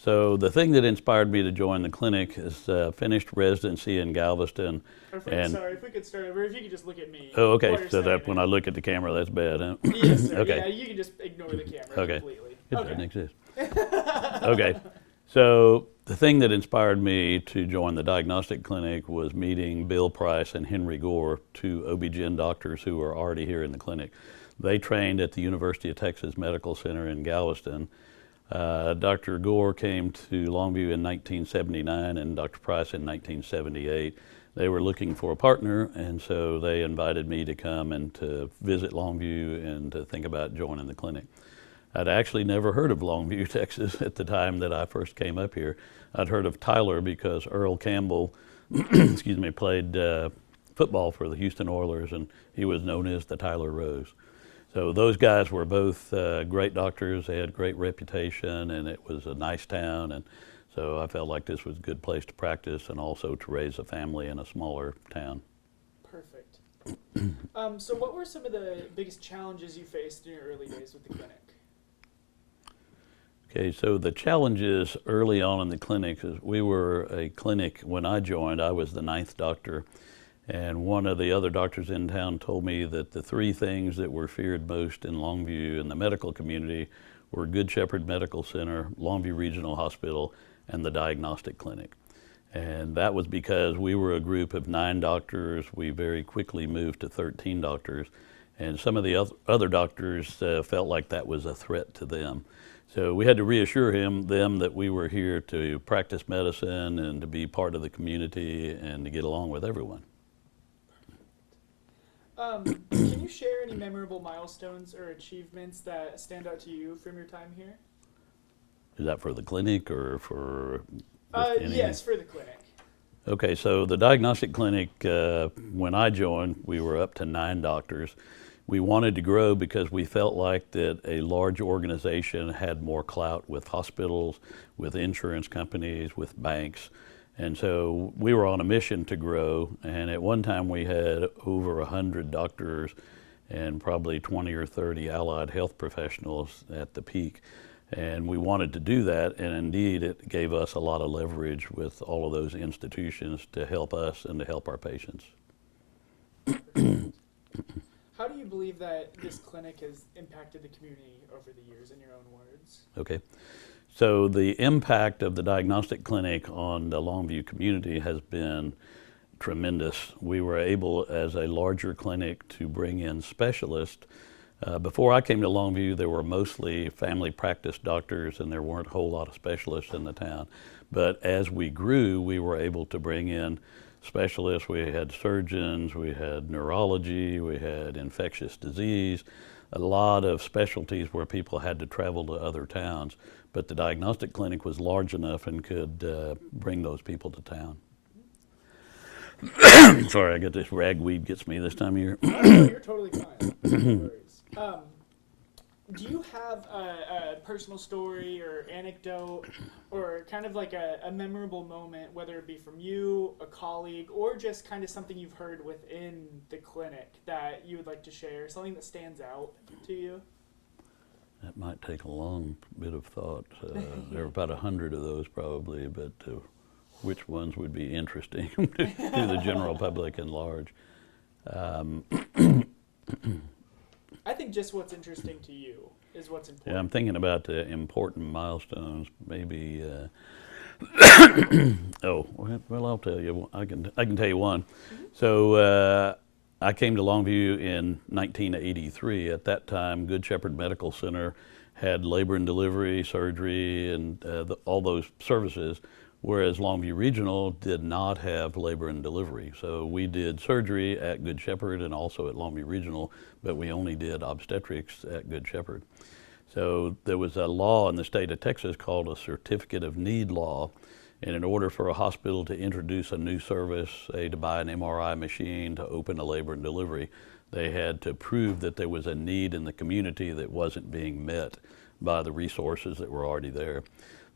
So the thing that inspired me to join the clinic is finished residency in Galveston. Sorry, if we could start over, if you could just look at me. Oh, okay, while you're so that saying when it. I look at the camera, that's bad, huh? Yes, sir. Okay. Yeah, you can just ignore the camera Okay. completely. It Okay. doesn't exist. Okay, so the thing that inspired me to join the diagnostic clinic was meeting Bill Price and Henry Gore, two OB-GYN doctors who are already here in the clinic. They trained at the University of Texas Medical Center in Galveston. Dr. Gore came to Longview in 1979 and Dr. Price in 1978. They were looking for a partner, and so they invited me to come and to visit Longview and to think about joining the clinic. I'd actually never heard of Longview, Texas at the time that I first came up here. I'd heard of Tyler because Earl Campbell excuse me, played football for the Houston Oilers, and he was known as the Tyler Rose. So those guys were both great doctors. They had great reputation, and it was a nice town. And so I felt like this was a good place to practice and also to raise a family in a smaller town. Perfect. So what were some of the biggest challenges you faced in your early days with the clinic? Okay, so the challenges early on in the clinic is we were a clinic. When I joined, I was the 9th doctor. And one of the other doctors in town told me that the 3 things that were feared most in Longview in the medical community were Good Shepherd Medical Center, Longview Regional Hospital, and the diagnostic clinic. And that was because we were a group of 9 doctors. We very quickly moved to 13 doctors. And some of the other doctors felt like that was a threat to them. So we had to reassure them that we were here to practice medicine and to be part of the community and to get along with everyone. Can you share any memorable milestones or achievements that stand out to you from your time here? Is that for the clinic or for just any? Yes, for the clinic. Okay, so the diagnostic clinic, when I joined, we were up to 9 doctors. We wanted to grow because we felt like that a large organization had more clout with hospitals, with insurance companies, with banks. And so we were on a mission to grow, and at one time we had over 100 doctors and probably 20 or 30 allied health professionals at the peak. And we wanted to do that, and indeed it gave us a lot of leverage with all of those institutions to help us and to help our patients. How do you believe that this clinic has impacted the community over the years, in your own words? Okay. So the impact of the diagnostic clinic on the Longview community has been tremendous. We were able, as a larger clinic, to bring in specialists. Before I came to Longview, there were mostly family practice doctors, and there weren't a whole lot of specialists in the town. But as we grew, we were able to bring in specialists. We had surgeons, we had neurology, we had infectious disease, a lot of specialties where people had to travel to other towns. But the diagnostic clinic was large enough and could bring those people to town. Sorry, I got this ragweed gets me this time of year. No, you're totally fine. No worries. Do you have a personal story or anecdote or kind of like a memorable moment, whether it be from you, a colleague, or just kind of something you've heard within the clinic that you would like to share, something that stands out to you? That might take a long bit of thought. There are about 100 of those probably, but which ones would be interesting to the general public at large? I think just what's interesting to you is what's important. Yeah, I'm thinking about the important milestones. Maybe. Oh well, I'll tell you. I can tell you one. So I came to Longview in 1983. At that time, Good Shepherd Medical Center had labor and delivery, surgery, and all those services, whereas Longview Regional did not have labor and delivery. So we did surgery at Good Shepherd and also at Longview Regional, but we only did obstetrics at Good Shepherd. So there was a law in the state of Texas called a Certificate of Need law, and in order for a hospital to introduce a new service, say to buy an MRI machine, to open a labor and delivery, they had to prove that there was a need in the community that wasn't being met by the resources that were already there.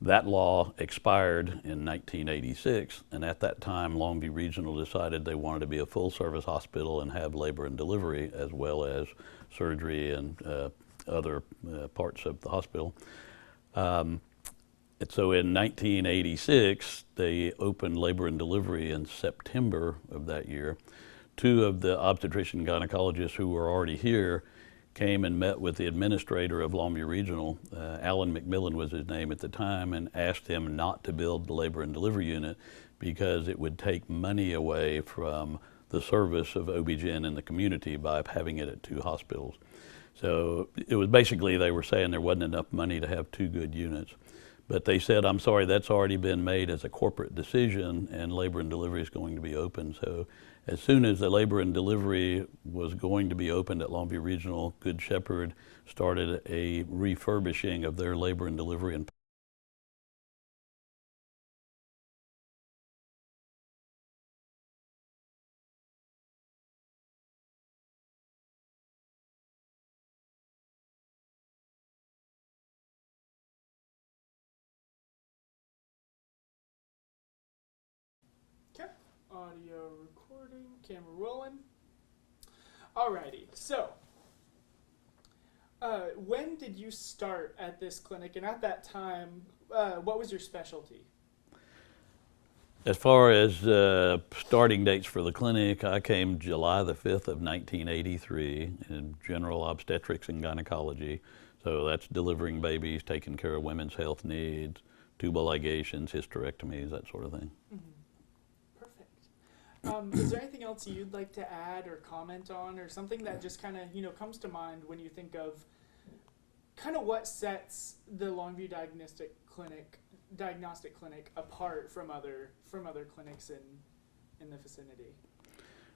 That law expired in 1986, and at that time Longview Regional decided they wanted to be a full service hospital and have labor and delivery as well as surgery and other parts of the hospital. And so in 1986, they opened labor and delivery in September of that year. Two of the obstetrician gynecologists who were already here came and met with the administrator of Longview Regional, Alan McMillan was his name at the time, and asked him not to build the labor and delivery unit because it would take money away from the service of OB-GYN in the community by having it at two hospitals. So it was basically, they were saying there wasn't enough money to have two good units. But they said, I'm sorry, that's already been made as a corporate decision and labor and delivery is going to be open. So as soon as the labor and delivery was going to be opened at Longview Regional, Good Shepherd started a refurbishing of their labor and delivery and Audio recording, camera rolling. Alrighty, so when did you start at this clinic, and at that time, what was your specialty? as far as starting dates for the clinic, I came July the 5th of 1983 in general obstetrics and gynecology. So that's delivering babies, taking care of women's health needs, tubal ligations, hysterectomies, that sort of thing. Is there anything else you'd like to add or comment on, or something that just kind of comes to mind when you think of kind of what sets the Longview Diagnostic Clinic apart from other clinics in the vicinity?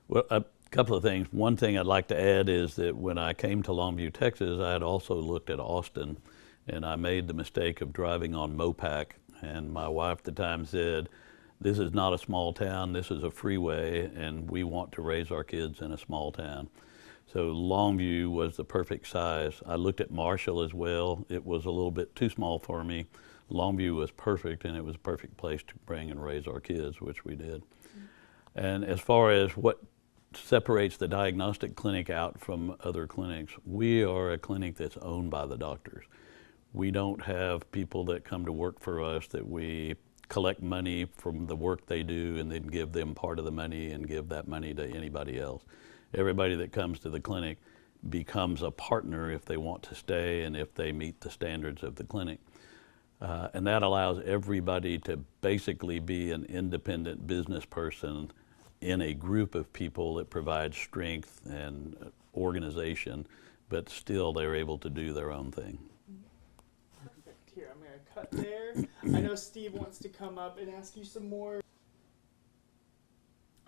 Well, a couple of things. One thing I'd like to add is that when I came to Longview, Texas, I had also looked at Austin, and I made the mistake of driving on Mopac, and my wife at the time said, this is not a small town, this is a freeway, and we want to raise our kids in a small town. So Longview was the perfect size. I looked at Marshall as well. It was a little bit too small for me. Longview was perfect, and it was a perfect place to bring and raise our kids, which we did. And as far as what separates the diagnostic clinic out from other clinics, we are a clinic that's owned by the doctors. We don't have people that come to work for us that we collect money from the work they do and then give them part of the money and give that money to anybody else. Everybody that comes to the clinic becomes a partner if they want to stay and if they meet the standards of the clinic. And that allows everybody to basically be an independent business person in a group of people that provide strength and organization, but still they're able to do their own thing. Perfect. Here, I'm going to cut there. I know Steve wants to come up and ask you some more.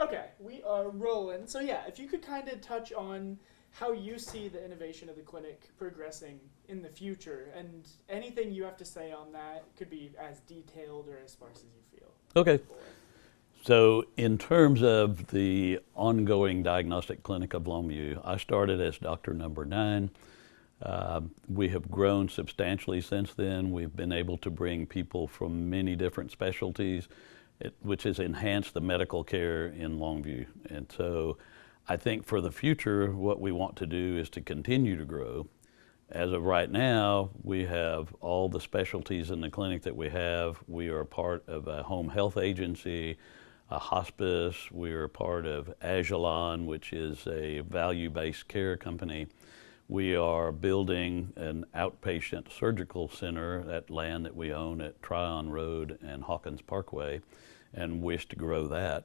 Okay, we are rolling. So yeah, if you could kind of touch on how you see the innovation of the clinic progressing in the future, and anything you have to say on that could be as detailed or as sparse as you feel. Okay. So in terms of the ongoing diagnostic clinic of Longview, I started as doctor number 9. We have grown substantially since then. We've been able to bring people from many different specialties, which has enhanced the medical care in Longview. And so I think for the future, what we want to do is to continue to grow. As of right now, we have all the specialties in the clinic that we have. We are part of a home health agency. a hospice. We're a part of Agilon, which is a value-based care company. We are building an outpatient surgical center at land that we own at Tryon Road and Hawkins Parkway, and wish to grow that.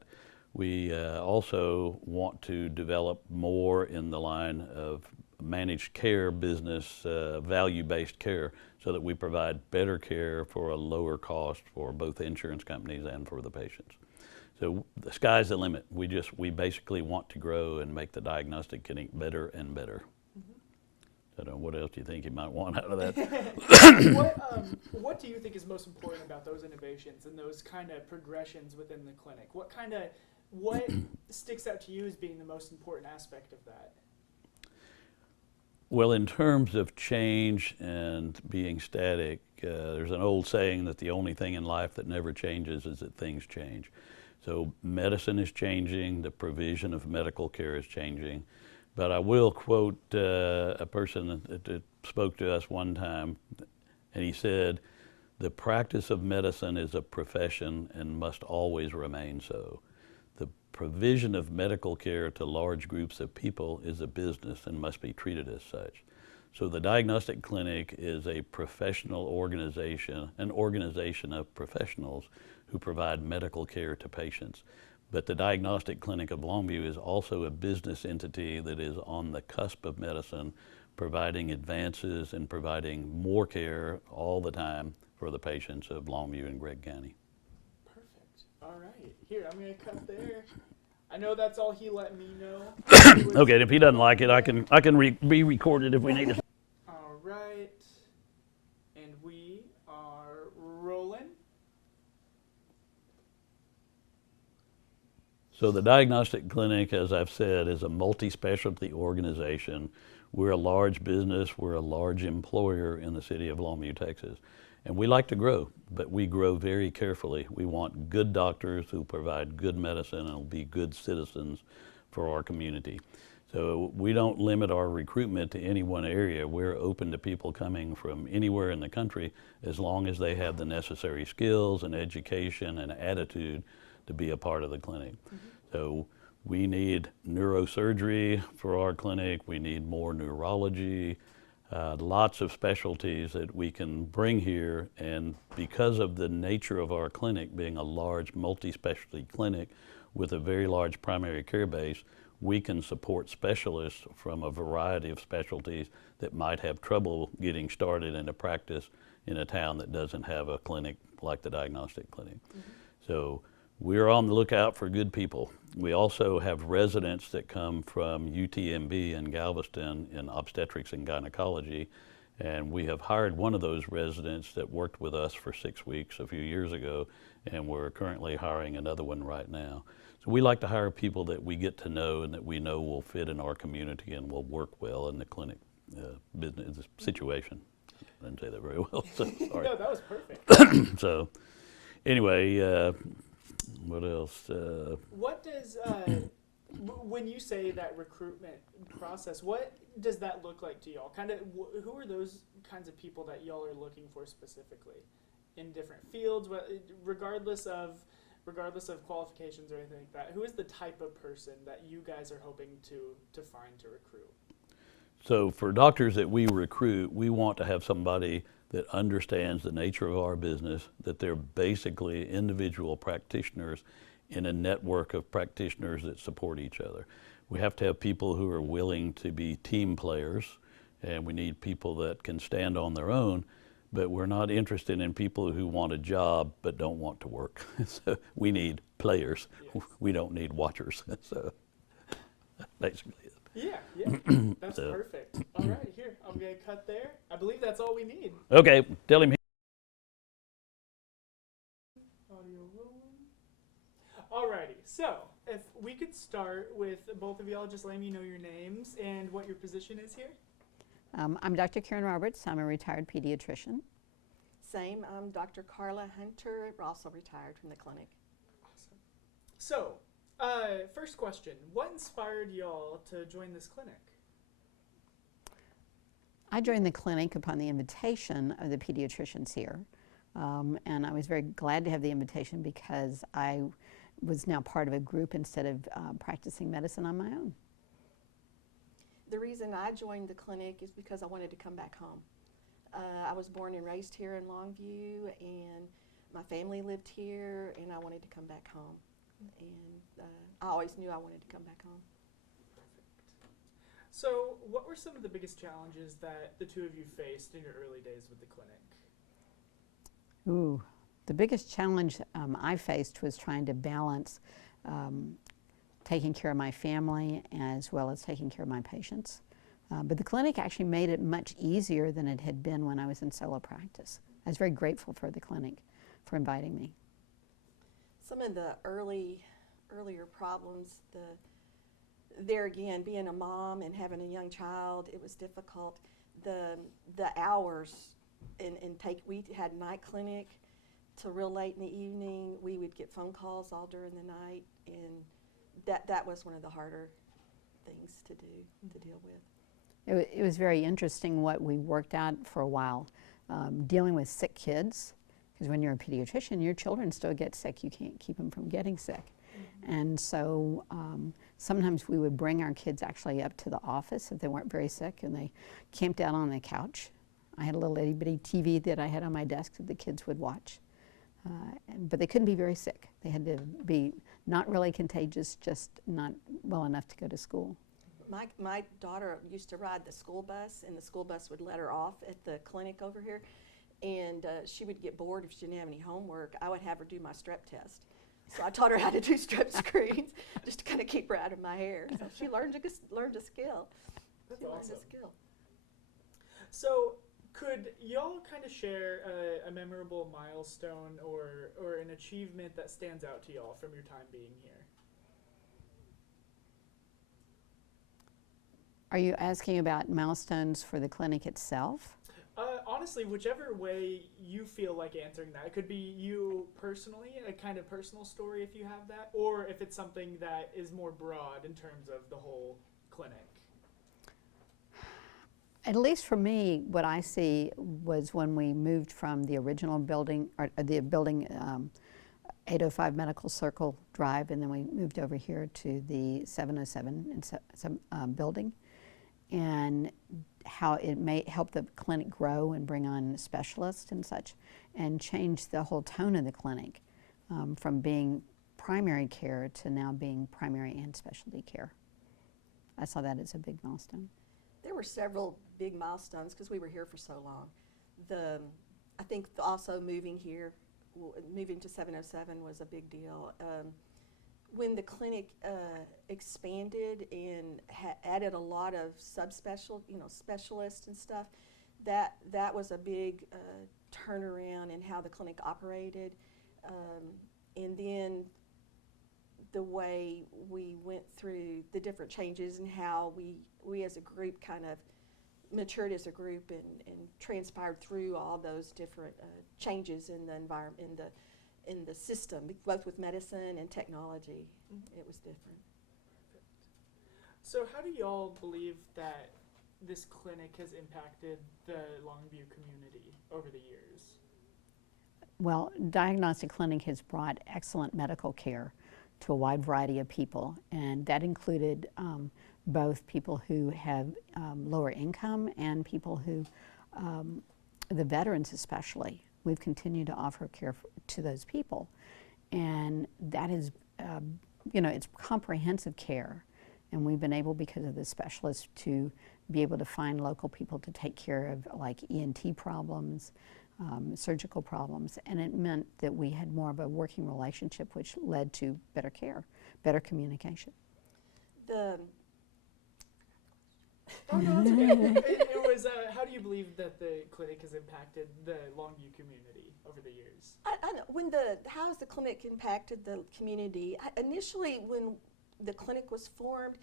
We also want to develop more in the line of managed care business, value-based care, so that we provide better care for a lower cost for both insurance companies and for the patients. So the sky's the limit. We basically want to grow and make the diagnostic clinic better and better. I don't know, what else do you think you might want out of that? What do you think is most important about those innovations and those kind of progressions within the clinic? What sticks out to you as being the most important aspect of that? Well, in terms of change and being static, there's an old saying that the only thing in life that never changes is that things change. So medicine is changing, the provision of medical care is changing. But I will quote a person that spoke to us one time, and he said, "The practice of medicine is a profession and must always remain so. The provision of medical care to large groups of people is a business and must be treated as such." So the diagnostic clinic is a professional organization, an organization of professionals who provide medical care to patients. But the Diagnostic Clinic of Longview is also a business entity that is on the cusp of medicine, providing advances and providing more care all the time for the patients of Longview and Gregg County. Perfect. All right. Here, I'm going to cut there. I know that's all he let me know. Okay, if he doesn't like it, I can re-record it if we need to. All right. And we are rolling. So the Diagnostic Clinic, as I've said, is a multi-specialty organization. We're a large business. We're a large employer in the city of Longview, Texas. And we like to grow, but we grow very carefully. We want good doctors who provide good medicine and will be good citizens for our community. So we don't limit our recruitment to any one area. We're open to people coming from anywhere in the country as long as they have the necessary skills and education and attitude to be a part of the clinic. So we need neurosurgery for our clinic. We need more neurology, lots of specialties that we can bring here. And because of the nature of our clinic being a large multi-specialty clinic with a very large primary care base, we can support specialists from a variety of specialties that might have trouble getting started in a practice in a town that doesn't have a clinic like the Diagnostic Clinic. So we're on the lookout for good people. We also have residents that come from UTMB in Galveston in obstetrics and gynecology, and we have hired one of those residents that worked with us for 6 weeks a few years ago, and we're currently hiring another one right now. So we like to hire people that we get to know and that we know will fit in our community and will work well in the clinic business situation. I didn't say that very well, so sorry. No, that was perfect. So anyway, what else? What does, when you say that recruitment process, what does that look like to y'all? Kind of, who are those kinds of people that y'all are looking for specifically in different fields, regardless of qualifications or anything like that? Who is the type of person that you guys are hoping to find to recruit? So for doctors that we recruit, we want to have somebody that understands the nature of our business, that they're basically individual practitioners in a network of practitioners that support each other. We have to have people who are willing to be team players, and we need people that can stand on their own, but we're not interested in people who want a job but don't want to work. So we need players. Yes. We don't need watchers. So that's basically it. Yeah, that's perfect. All right, here, I'm going to cut there. I believe that's all we need. Okay, tell him. Audio rolling. All righty, so if we could start with both of y'all just letting me know your names and what your position is here. I'm Dr. Karen Roberts. I'm a retired pediatrician. Same. I'm Dr. Carla Hunter, also retired from the clinic. Awesome. So, first question, what inspired y'all to join this clinic? I joined the clinic upon the invitation of the pediatricians here. And I was very glad to have the invitation because I was now part of a group instead of practicing medicine on my own. The reason I joined the clinic is because I wanted to come back home. I was born and raised here in Longview, and my family lived here, and I wanted to come back home. And I always knew I wanted to come back home. So, what were some of the biggest challenges that the two of you faced in your early days with the clinic? Ooh, the biggest challenge I faced was trying to balance taking care of my family as well as taking care of my patients. But the clinic actually made it much easier than it had been when I was in solo practice. I was very grateful for the clinic for inviting me. Some of the earlier problems, there again, being a mom and having a young child, it was difficult. The hours we had night clinic till real late in the evening. We would get phone calls all during the night, and that was one of the harder things to deal with. It was very interesting what we worked out for a while, dealing with sick kids, because when you're a pediatrician, your children still get sick. You can't keep them from getting sick. And so sometimes we would bring our kids actually up to the office if they weren't very sick, and they camped out on the couch. I had a little itty bitty TV that I had on my desk that the kids would watch. But they couldn't be very sick. They had to be not really contagious, just not well enough to go to school. My daughter used to ride the school bus, and the school bus would let her off at the clinic over here. And she would get bored if she didn't have any homework. I would have her do my strep test. So I taught her how to do strep screens just to kind of keep her out of my hair. So she learned a skill. That's awesome. So could y'all kind of share a memorable milestone or an achievement that stands out to y'all from your time being here? Are you asking about milestones for the clinic itself? Honestly, whichever way you feel like answering that. It could be you personally, a kind of personal story if you have that, or if it's something that is more broad in terms of the whole clinic. At least for me, what I see was when we moved from the original building, or the building 805 Medical Circle Drive, and then we moved over here to the 707 building, and how it may help the clinic grow and bring on specialists and such, and change the whole tone of the clinic from being primary care to now being primary and specialty care. I saw that as a big milestone. There were several big milestones because we were here for so long. I think also moving to 707 was a big deal. When the clinic expanded and added a lot of specialists and stuff, that was a big turnaround in how the clinic operated. And then the way we went through the different changes and how we as a group kind of matured as a group and transpired through all those different changes in the environment, in the system, both with medicine and technology. It was different. Perfect. So how do y'all believe that this clinic has impacted the Longview community over the years? Well, Diagnostic Clinic has brought excellent medical care to a wide variety of people, and that included both people who have lower income and people who, the veterans especially. We've continued to offer care to those people, and that is, it's comprehensive care, and we've been able, because of the specialists, to be able to find local people to take care of like ENT problems, surgical problems, and it meant that we had more of a working relationship, which led to better care, better communication. Oh, no, that's okay. It was, how do you believe that the clinic has impacted the Longview community over the years? I know, how has the clinic impacted the community? Initially, when the clinic was formed,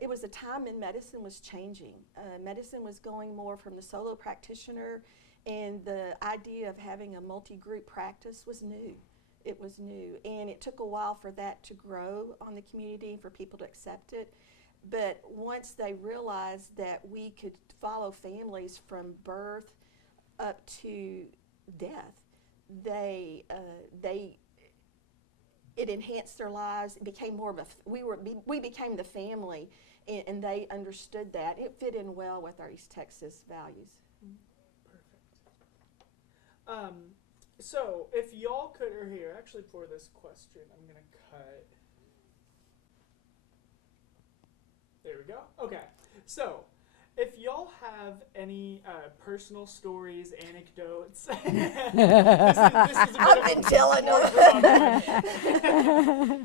it was a time in medicine was changing. Medicine was going more from the solo practitioner, and the idea of having a multi-group practice was new. It was new, and it took a while for that to grow on the community, for people to accept it. But once they realized that we could follow families from birth up to death, they it enhanced their lives. It became more of a, we became the family, and they understood that. It fit in well with our East Texas values. Perfect. So if y'all could, or here, actually for this question, I'm gonna cut. There we go. Okay. So if y'all have any personal stories, anecdotes, this is a bit I've been telling them.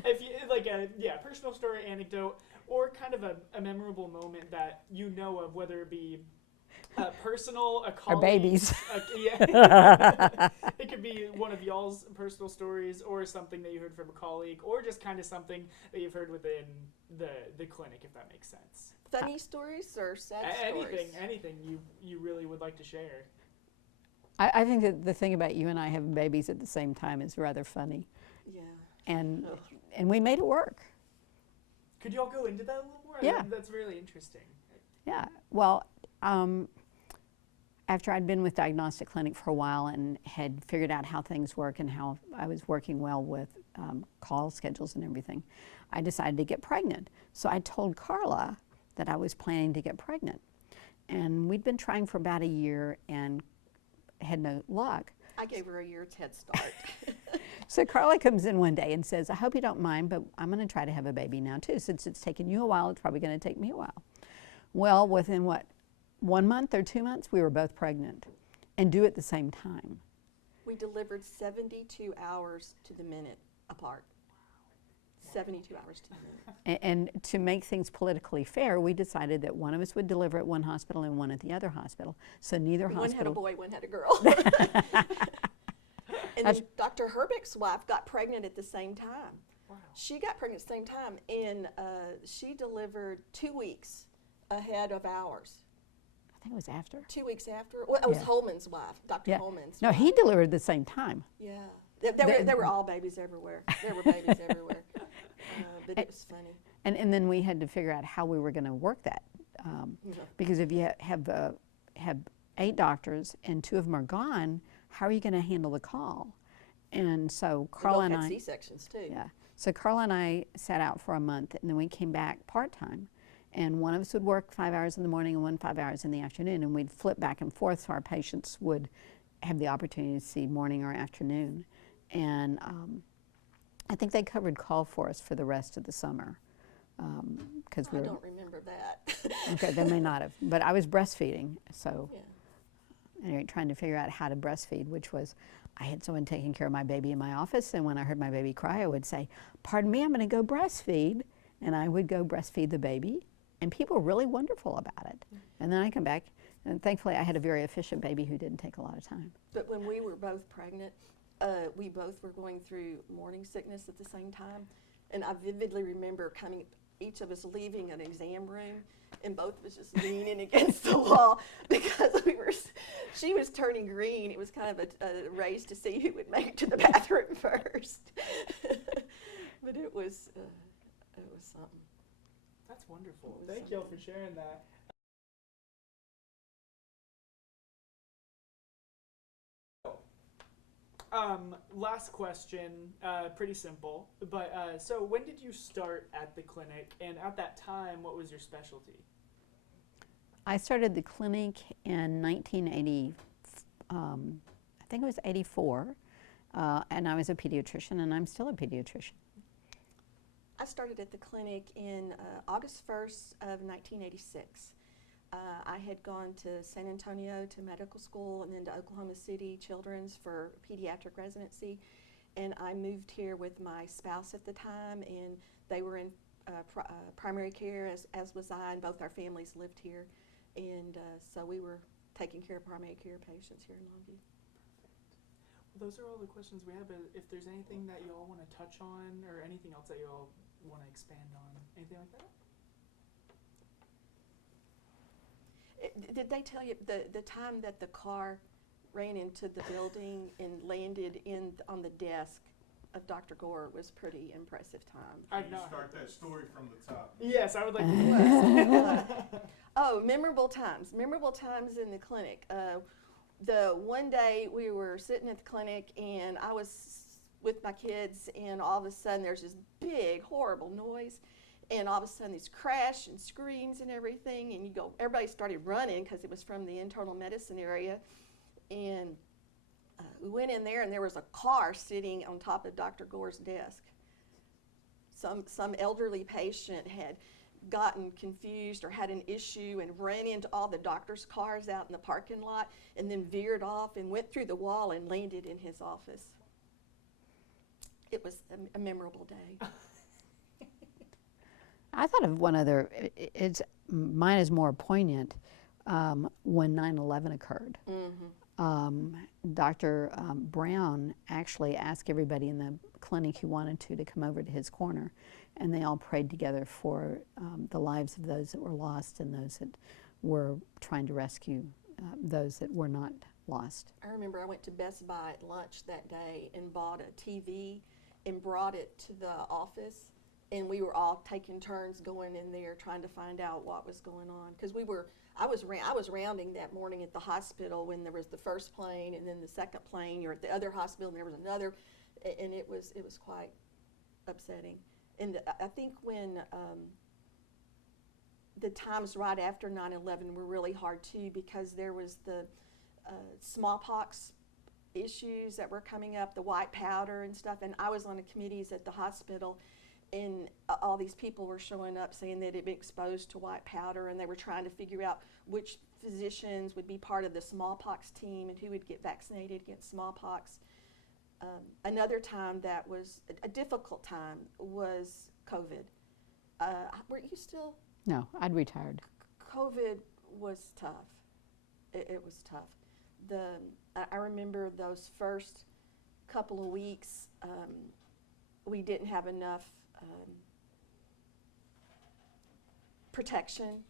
If you like a personal story, anecdote, or kind of a memorable moment that you know of, whether it be personal, a colleague, Our babies. It could be one of y'all's personal stories, or something that you heard from a colleague, or just kind of something that you've heard within the clinic, if that makes sense. Funny stories or sad stories? Anything you really would like to share. I think that the thing about you and I having babies at the same time is rather funny. Yeah. And we made it work. Could y'all go into that a little more? Yeah. That's really interesting. Yeah. Well, after I'd been with Diagnostic Clinic for a while and had figured out how things work and how I was working well with call schedules and everything, I decided to get pregnant. So I told Carla that I was planning to get pregnant. And we'd been trying for about a year and had no luck. I gave her a year's head start. So Carla comes in one day and says, I hope you don't mind, but I'm going to try to have a baby now too. Since it's taken you a while, it's probably going to take me a while. Well, within 1 month or 2 months, we were both pregnant and due at the same time. We delivered 72 hours to the minute apart. 72 hours to the minute. And to make things politically fair, we decided that one of us would deliver at one hospital and one at the other hospital. So neither One hospital. had a boy, one had a girl. And then Dr. Herbeck's wife got pregnant at the same time. Wow. She got pregnant at the same time, and she delivered 2 weeks ahead of ours. I think it was after. 2 weeks after? Well, it was Yeah. Holman's wife, Dr. Yeah. Holman's No, wife. he delivered at the same time. Yeah. There were all babies everywhere. There were babies everywhere. But it was funny. And then we had to figure out how we were going to work that. Because if you have 8 doctors and 2 of them are gone, how are you going to handle the call? And so Carla and I. C-sections too. Yeah. So Carla and I sat out for a month, and then we came back part-time. And one of us would work 5 hours in the morning and one 5 hours in the afternoon, and we'd flip back and forth so our patients would have the opportunity to see morning or afternoon. And I think they covered call for us for the rest of the summer. I don't remember that. Okay, they may not have. But I was breastfeeding, so anyway, trying to figure out how to breastfeed, which was, I had someone taking care of my baby in my office, and when I heard my baby cry, I would say, pardon me, I'm going to go breastfeed. And I would go breastfeed the baby, and people were really wonderful about it. And then I come back, and thankfully I had a very efficient baby who didn't take a lot of time. But when we were both pregnant, we both were going through morning sickness at the same time. And I vividly remember each of us leaving an exam room, and both of us just leaning against the wall because she was turning green. It was kind of a race to see who would make it to the bathroom first. But it was something. That's wonderful. Thank y'all for sharing that. Last question, pretty simple, but so when did you start at the clinic, and at that time, what was your specialty? I started the clinic in 1980, I think it was 84, and I was a pediatrician, and I'm still a pediatrician. I started at the clinic in August 1st of 1986. I had gone to San Antonio to medical school and then to Oklahoma City Children's for pediatric residency. And I moved here with my spouse at the time, and they were in primary care, as was I, and both our families lived here. And so we were taking care of primary care patients here in Longview. Well, those are all the questions we have. If there's anything that you all want to touch on, or anything else that you all want to expand on, anything like that? Did they tell you the time that the car ran into the building and landed on the desk of Dr. Gore was pretty impressive time? I've not Start that story from the top. Yes, I would like to. Oh, memorable times in the clinic. The one day we were sitting at the clinic, and I was with my kids, and all of a sudden there's this big, horrible noise, and all of a sudden these crash and screams and everything, and everybody started running because it was from the internal medicine area, and we went in there, and there was a car sitting on top of Dr. Gore's desk. Some elderly patient had gotten confused or had an issue and ran into all the doctor's cars out in the parking lot, and then veered off and went through the wall and landed in his office. It was a memorable day. I thought of one other. Mine is more poignant. When 9/11 occurred, Dr. Brown actually asked everybody in the clinic who wanted to come over to his corner, and they all prayed together for the lives of those that were lost and those that were trying to rescue those that were not lost. I remember I went to Best Buy at lunch that day and bought a TV and brought it to the office, and we were all taking turns going in there trying to find out what was going on, because I was rounding that morning at the hospital when there was the first plane and then the second plane. You're at the other hospital and there was another, and it was quite upsetting. And I think when the times right after 9/11 were really hard too, because there was the smallpox issues that were coming up, the white powder and stuff, and I was on the committees at the hospital, and all these people were showing up saying that they'd been exposed to white powder, and they were trying to figure out which physicians would be part of the smallpox team and who would get vaccinated against smallpox. Another time that was a difficult time was COVID. Were you still? No, I'd retired. COVID was tough. It was tough. I remember those first couple of weeks, we didn't have enough protection.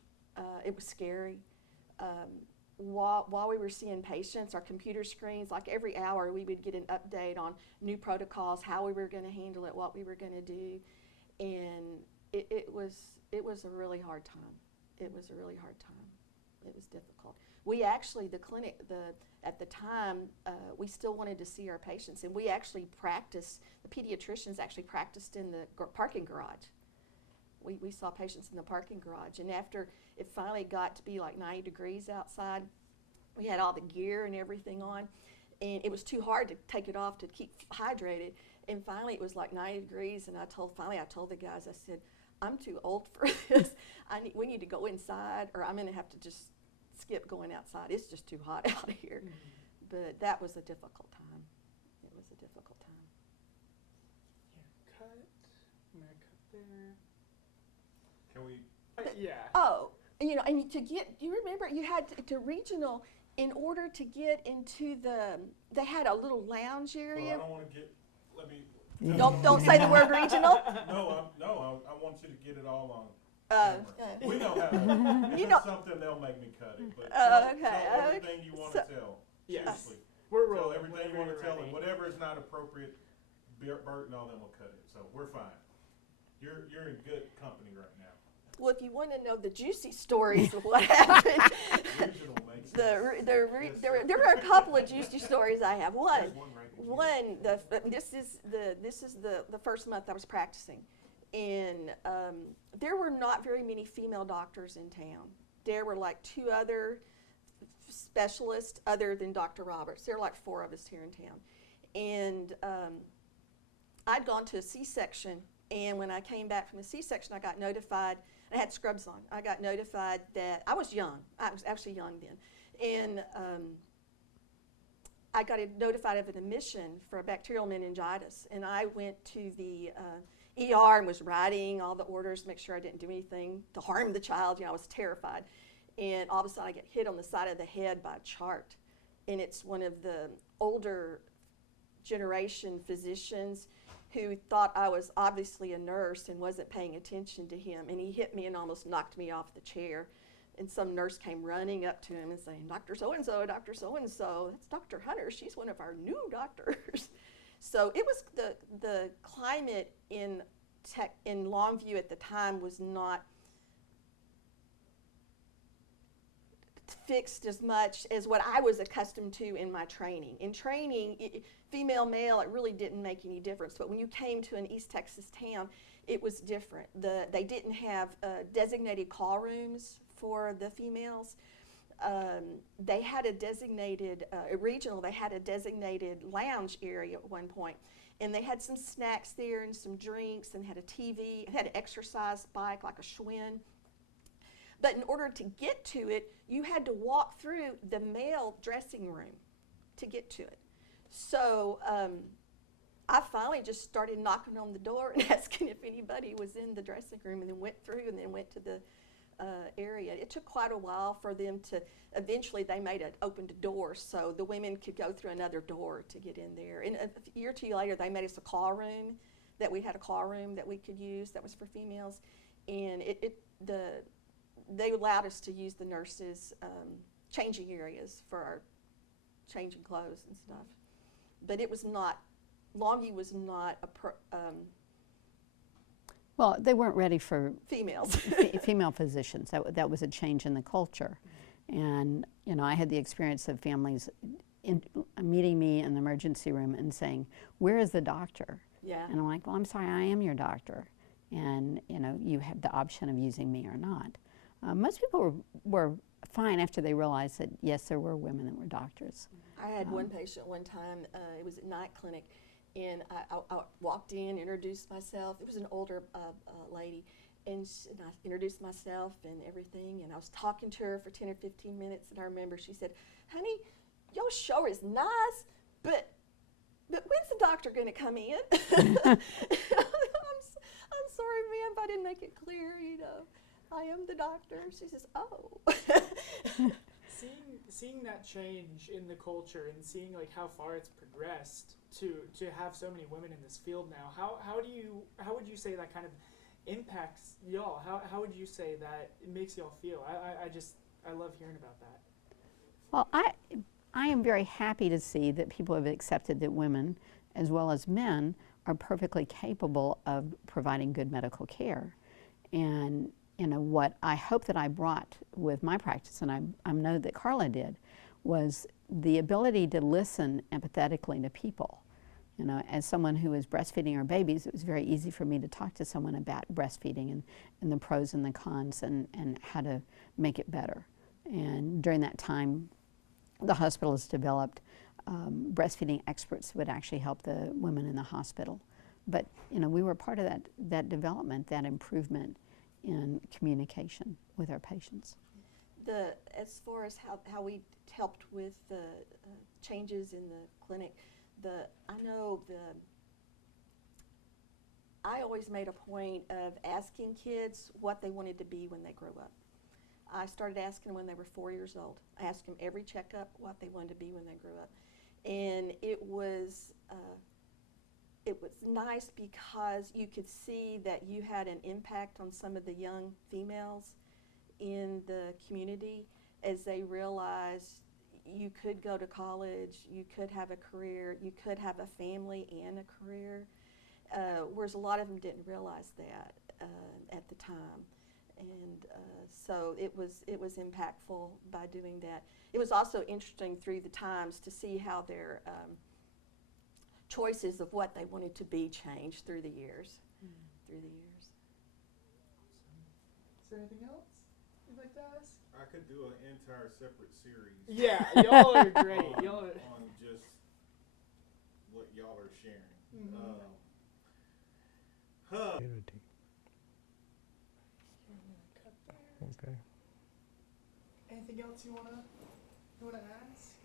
It was scary. While we were seeing patients, our computer screens, like every hour we would get an update on new protocols, how we were going to handle it, what we were going to do, and it was a really hard time. It was a really hard time. It was difficult. We actually, the clinic, at the time, we still wanted to see our patients, and we actually practiced, the pediatricians actually practiced in the parking garage. We saw patients in the parking garage, and after it finally got to be like 90 degrees outside, we had all the gear and everything on, and it was too hard to take it off to keep hydrated, and finally it was like 90 degrees, and I told the guys, I said, I'm too old for this. We need to go inside, or I'm going to have to just skip going outside. It's just too hot out here. But that was a difficult time. It was a difficult time. Here, cut. I'm going to cut there. Can we? Yeah. Oh, and you remember you had to regional, in order to get into they had a little lounge area. Well, I don't want to let me. Don't say the word regional. No, I want you to get it all on. We know how. If it's something, they'll make me cut it. But tell everything you want to tell. Yes. Seriously. Tell everything you want to tell, and whatever is not appropriate, Bert and all them will cut it. So we're fine. You're in good company right now. Well, if you want to know the juicy stories of what happened, there are a couple of juicy stories I have. This is the first month I was practicing, and there were not very many female doctors in town. There were like 2 other specialists other than Dr. Roberts. There were like 4 of us here in town, and I'd gone to a C-section, and when I came back from the C-section, I got notified. I had scrubs on. I got notified that I was young. I was actually young then, and I got notified of an admission for a bacterial meningitis, and I went to the ER and was writing all the orders to make sure I didn't do anything to harm the child. I was terrified, and all of a sudden I get hit on the side of the head by a chart, and it's one of the older generation physicians who thought I was obviously a nurse and wasn't paying attention to him, and he hit me and almost knocked me off the chair. And some nurse came running up to him and saying, Dr. So-and-so, Dr. So-and-so, that's Dr. Hunter, she's one of our new doctors. So it was the climate in Longview at the time was not fixed as much as what I was accustomed to in my training. In training, female, male, it really didn't make any difference. But when you came to an East Texas town, it was different. They didn't have designated call rooms for the females. They had a designated, regional, they had a designated lounge area at one point. And they had some snacks there and some drinks and had a TV, had an exercise bike like a Schwinn. But in order to get to it, you had to walk through the male dressing room to get to it. So I finally just started knocking on the door and asking if anybody was in the dressing room, and then went through and then went to the area. It took quite a while for them to, eventually they opened a door so the women could go through another door to get in there. And a year or two later, they made us a call room, that we had a call room that we could use that was for females. And they allowed us to use the nurses' changing areas for our changing clothes and stuff. But it was not, Longview was not well, they weren't ready for females. Female physicians. That was a change in the culture. And, you know, I had the experience of families meeting me in the emergency room and saying, "Where is the doctor?" Yeah. And I'm like, "Well, I'm sorry, I am your doctor. And, you know, you have the option of using me or not." Most people were fine after they realized that, yes, there were women that were doctors. I had one patient one time, it was at night clinic, and I walked in, introduced myself. It was an older lady, and I introduced myself and everything, and I was talking to her for 10 or 15 minutes, and I remember she said, "Honey, your show is nice, but when's the doctor going to come in?" I'm sorry, ma'am, if I didn't make it clear, you know. I am the doctor. She says, "Oh." Seeing that change in the culture and seeing like how far it's progressed to have so many women in this field now, how would you say that kind of impacts y'all? How would you say that it makes y'all feel? I love hearing about that. Well, I am very happy to see that people have accepted that women, as well as men, are perfectly capable of providing good medical care. And you know, what I hope that I brought with my practice, and I know that Carla did, was the ability to listen empathetically to people. You know, as someone who is breastfeeding our babies, it was very easy for me to talk to someone about breastfeeding and the pros and the cons and how to make it better. And during that time, the hospital has developed breastfeeding experts who would actually help the women in the hospital. But, you know, we were part of that development, that improvement in communication with our patients. As far as how we helped with the changes in the clinic, I always made a point of asking kids what they wanted to be when they grew up. I started asking them when they were 4 years old. I asked them every checkup what they wanted to be when they grew up. And it was nice because you could see that you had an impact on some of the young females in the community as they realized you could go to college, you could have a career, you could have a family and a career, whereas a lot of them didn't realize that at the time. And so it was impactful by doing that. It was also interesting through the times to see how their choices of what they wanted to be changed through the years. Is there anything else you'd like to ask? I could do an entire separate series. Yeah, y'all are great. on just what y'all are sharing. Okay. Anything else you wanna ask?